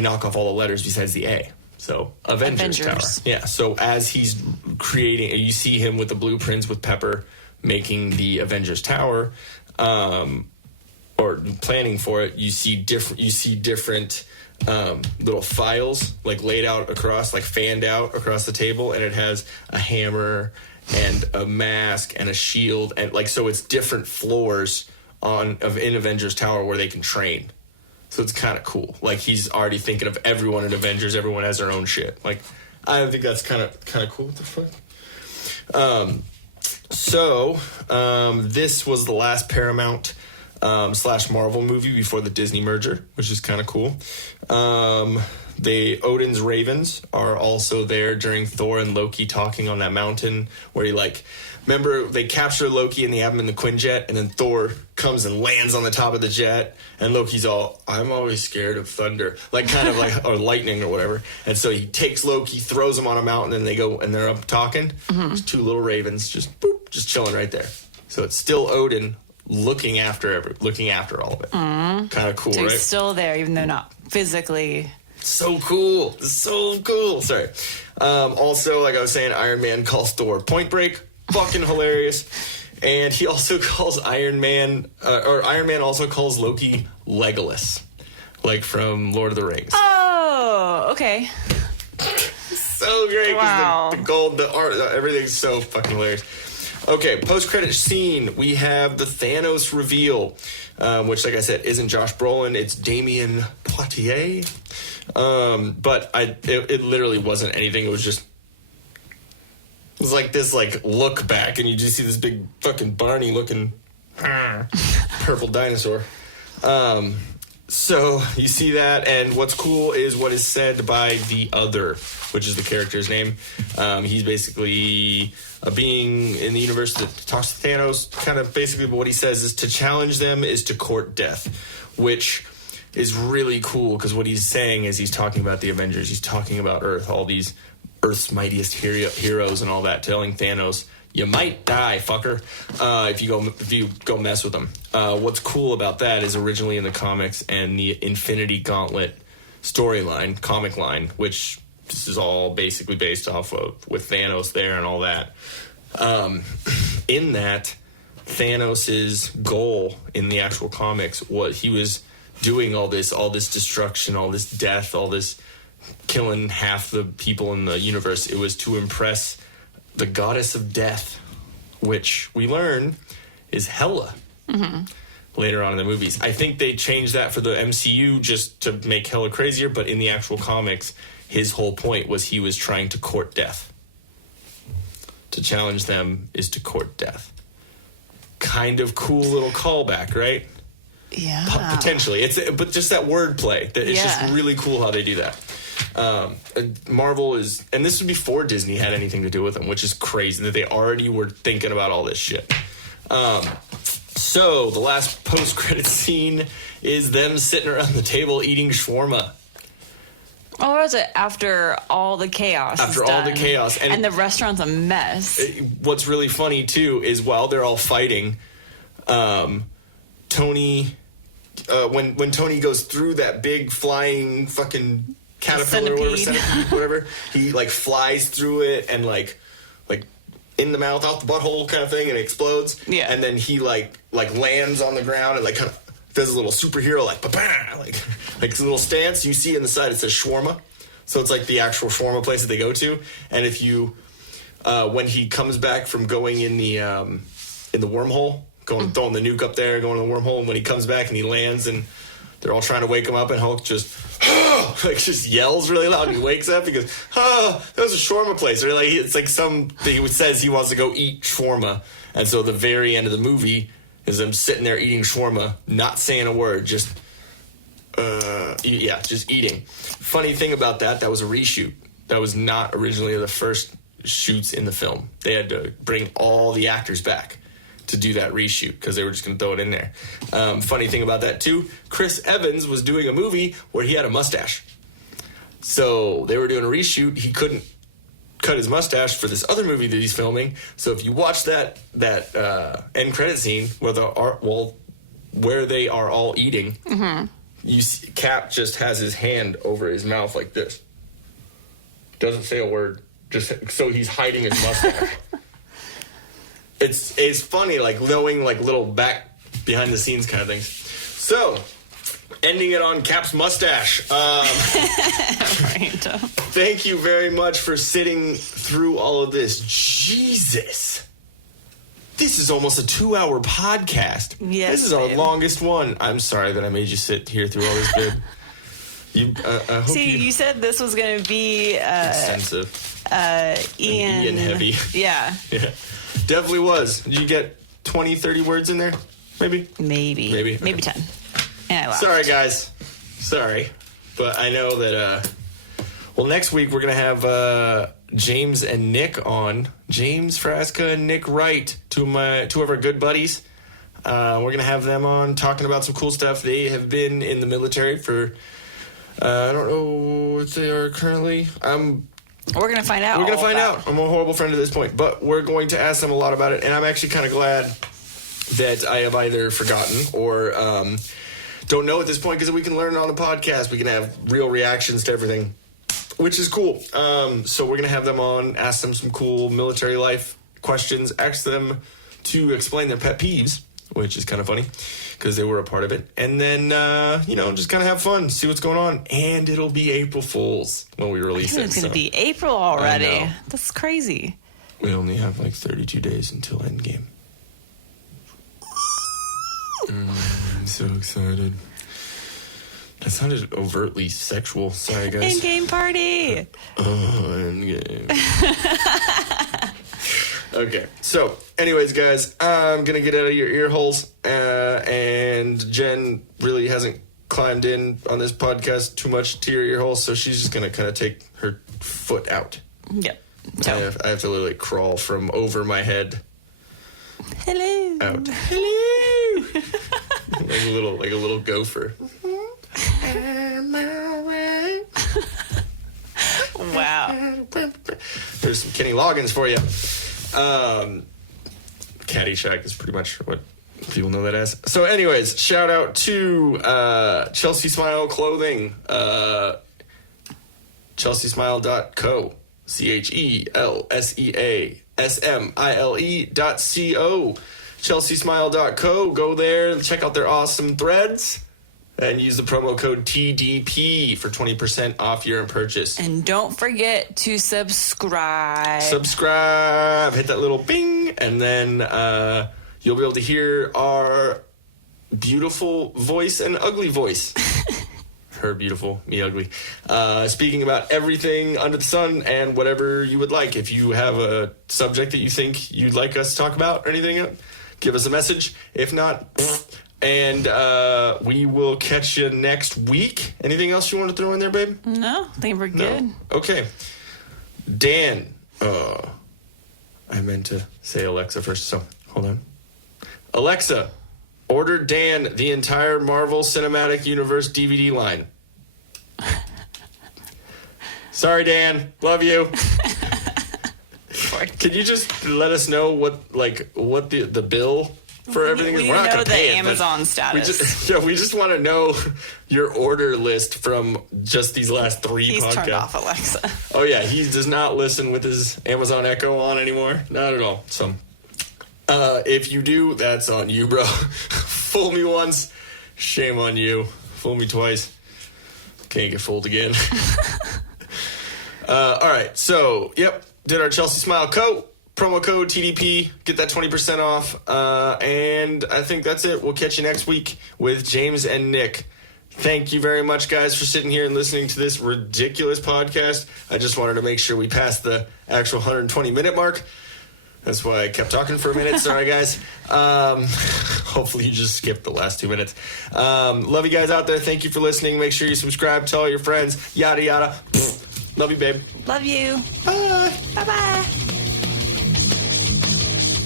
knock off all the letters besides the A. So Avengers Tower. Yeah. So as he's creating, you see him with the blueprints with Pepper making the Avengers Tower, or planning for it. You see different little files like laid out across, like fanned out across the table, and it has a hammer and a mask and a shield, and like, so it's different floors in Avengers Tower where they can train. So it's kind of cool. Like, he's already thinking of everyone in Avengers. Everyone has their own shit. Like, I think that's kind of cool. What the fuck? This was the last Paramount / Marvel movie before the Disney merger, which is kind of cool. Odin's ravens are also there during Thor and Loki talking on that mountain where he, like, remember they capture Loki and they have him in the Quinjet, and then Thor comes and lands on the top of the jet, and Loki's all, I'm always scared of thunder, like, kind of like, or lightning or whatever. And so he takes Loki, throws him on a mountain, and they go and they're up talking. There's two little ravens just chilling right there. So it's still Odin looking after all of it. Kind of cool, so right? He's still there, even though not physically. So cool. Sorry. Also, like I was saying, Iron Man calls Thor Point Break. Fucking hilarious. And he also calls Iron Man also calls Loki Legolas, like from Lord of the Rings. Oh, okay. So great. Wow. The gold, the art, everything's so fucking hilarious. Okay, post-credit scene, we have the Thanos reveal, which, like I said, isn't Josh Brolin. It's Damien Poitier. But it literally wasn't anything. It was like this, like, look back, and you just see this big fucking Barney looking purple dinosaur. So you see that, and what's cool is what is said by the Other, which is the character's name. He's basically a being in the universe that talks to Thanos. Kind of basically what he says is to challenge them is to court death, which is really cool because what he's saying is he's talking about the Avengers. He's talking about Earth, all these Earth's mightiest heroes and all that, telling Thanos, you might die, fucker, if you go mess with them. What's cool about that is originally in the comics and the Infinity Gauntlet storyline, comic line, which this is all basically based off of with Thanos there and all that. In that, Thanos's goal in the actual comics was he was doing all this destruction, all this death, all this killing half the people in the universe. It was to impress the goddess of death, which we learn is Hela later on in the movies. I think they changed that for the MCU just to make Hela crazier, but in the actual comics, his whole point was he was trying to court death. To challenge them is to court death. Kind of cool little callback, right? Yeah. Potentially. But just that wordplay. It's just really cool how they do that. Marvel is, and this was before Disney had anything to do with them, which is crazy that they already were thinking about all this shit. So the last post-credit scene is them sitting around the table eating shawarma. Oh, was it after all the chaos? After all the chaos, and the restaurant's a mess. What's really funny too is while they're all fighting, Tony, when Tony goes through that big flying fucking caterpillar or whatever, he like flies through it and like in the mouth, out the butthole kind of thing, and it explodes. Yeah. And then he like lands on the ground and like kind of does a little superhero like ba-bam, like a little stance. You see in the side it says shawarma, so it's like the actual shawarma place that they go to. And if you when he comes back from going in the wormhole, throwing the nuke up there, going to the wormhole, and when he comes back and he lands and they're all trying to wake him up, and Hulk just just yells really loud, and he wakes up. He goes, that was a shawarma place. Or like it's like he says he wants to go eat shawarma, and so the very end of the movie is them sitting there eating shawarma, not saying a word, just eating. Funny thing about that was a reshoot. That was not originally the first shoots in the film. They had to bring all the actors back to do that reshoot because they were just going to throw it in there. Funny thing about that too, Chris Evans was doing a movie where he had a mustache. So they were doing a reshoot. He couldn't cut his mustache for this other movie that he's filming. So if you watch that end credit scene where they are all eating, you see Cap just has his hand over his mouth like this. Doesn't say a word. Just so he's hiding his mustache. It's funny, like knowing like little back behind the scenes kind of things. So, ending it on Cap's mustache. Thank you very much for sitting through all of this. Jesus. This is almost a 2-hour podcast. Yes, this is our longest one. I'm sorry that I made you sit here through all this, babe. You said this was going to be extensive. Ian heavy. Yeah. Yeah. Definitely was. Did you get 20, 30 words in there? Maybe 10. And I laughed. Sorry, guys. Sorry. But I know that, next week we're going to have James and Nick on. James Frasca and Nick Wright, two of our good buddies. We're going to have them on talking about some cool stuff. They have been in the military for, I don't know what they are currently. We're going to find out. I'm a horrible friend at this point, but we're going to ask them a lot about it. And I'm actually kind of glad that I have either forgotten or don't know at this point, because we can learn on the podcast. We can have real reactions to everything, which is cool. So we're going to have them on, ask them some cool military life questions, ask them to explain their pet peeves, which is kind of funny because they were a part of it. And then, just kind of have fun, see what's going on. And it'll be April Fool's when we release it. It's going to be April already. That's crazy. We only have like 32 days until Endgame. I'm so excited. That sounded overtly sexual. Sorry, guys. Endgame party. Endgame. Okay. So, anyways, guys, I'm going to get out of your ear holes. And Jen really hasn't climbed in on this podcast too much to your ear holes, so she's just going to kind of take her foot out. Yep. I have to literally crawl from over my head. Hello. Out. Hello. like a little gopher. Wow. There's some Kenny Loggins for you. Caddyshack is pretty much what people know that as. So anyways, shout out to Chelsea Smile Clothing. ChelseaSmile.co. ChelseaSmile.co. ChelseaSmile.co. Go there, check out their awesome threads, and use the promo code TDP for 20% off your purchase. And don't forget to subscribe. Hit that little bing, and then you'll be able to hear our beautiful voice and ugly voice. Her beautiful, me ugly. Speaking about everything under the sun and whatever you would like. If you have a subject that you think you'd like us to talk about or anything, give us a message. If not, and we will catch you next week. Anything else you want to throw in there, babe? No, I think we're good. No? Okay. Dan. I meant to say Alexa first, so hold on. Alexa, order Dan the entire Marvel Cinematic Universe DVD line. Sorry, Dan. Love you. Can you just let us know what the bill for everything is? We're not going to pay it. The Amazon status. We just want to know your order list from just these last 3 podcasts. He's turned off Alexa. Oh yeah, he does not listen with his Amazon Echo on anymore. Not at all. So, if you do, that's on you, bro. Fool me once, shame on you. Fool me twice, can't get fooled again. All right, so yep, did our Chelsea Smile coat. Promo code TDP, get that 20% off. And I think that's it. We'll catch you next week with James and Nick. Thank you very much, guys, for sitting here and listening to this ridiculous podcast. I just wanted to make sure we passed the actual 120-minute mark. That's why I kept talking for a minute. Sorry, guys. Hopefully you just skipped the last 2 minutes. Love you guys out there. Thank you for listening. Make sure you subscribe. Tell all your friends. Yada, yada. Love you, babe. Love you. Bye. Bye-bye.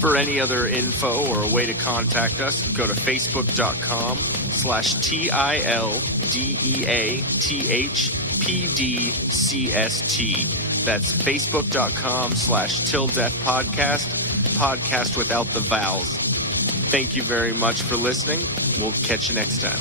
For any other info or a way to contact us, go to facebook.com/TILDEATHPDCST. That's facebook.com/TillDeathPodcast, podcast without the vowels. Thank you very much for listening. We'll catch you next time.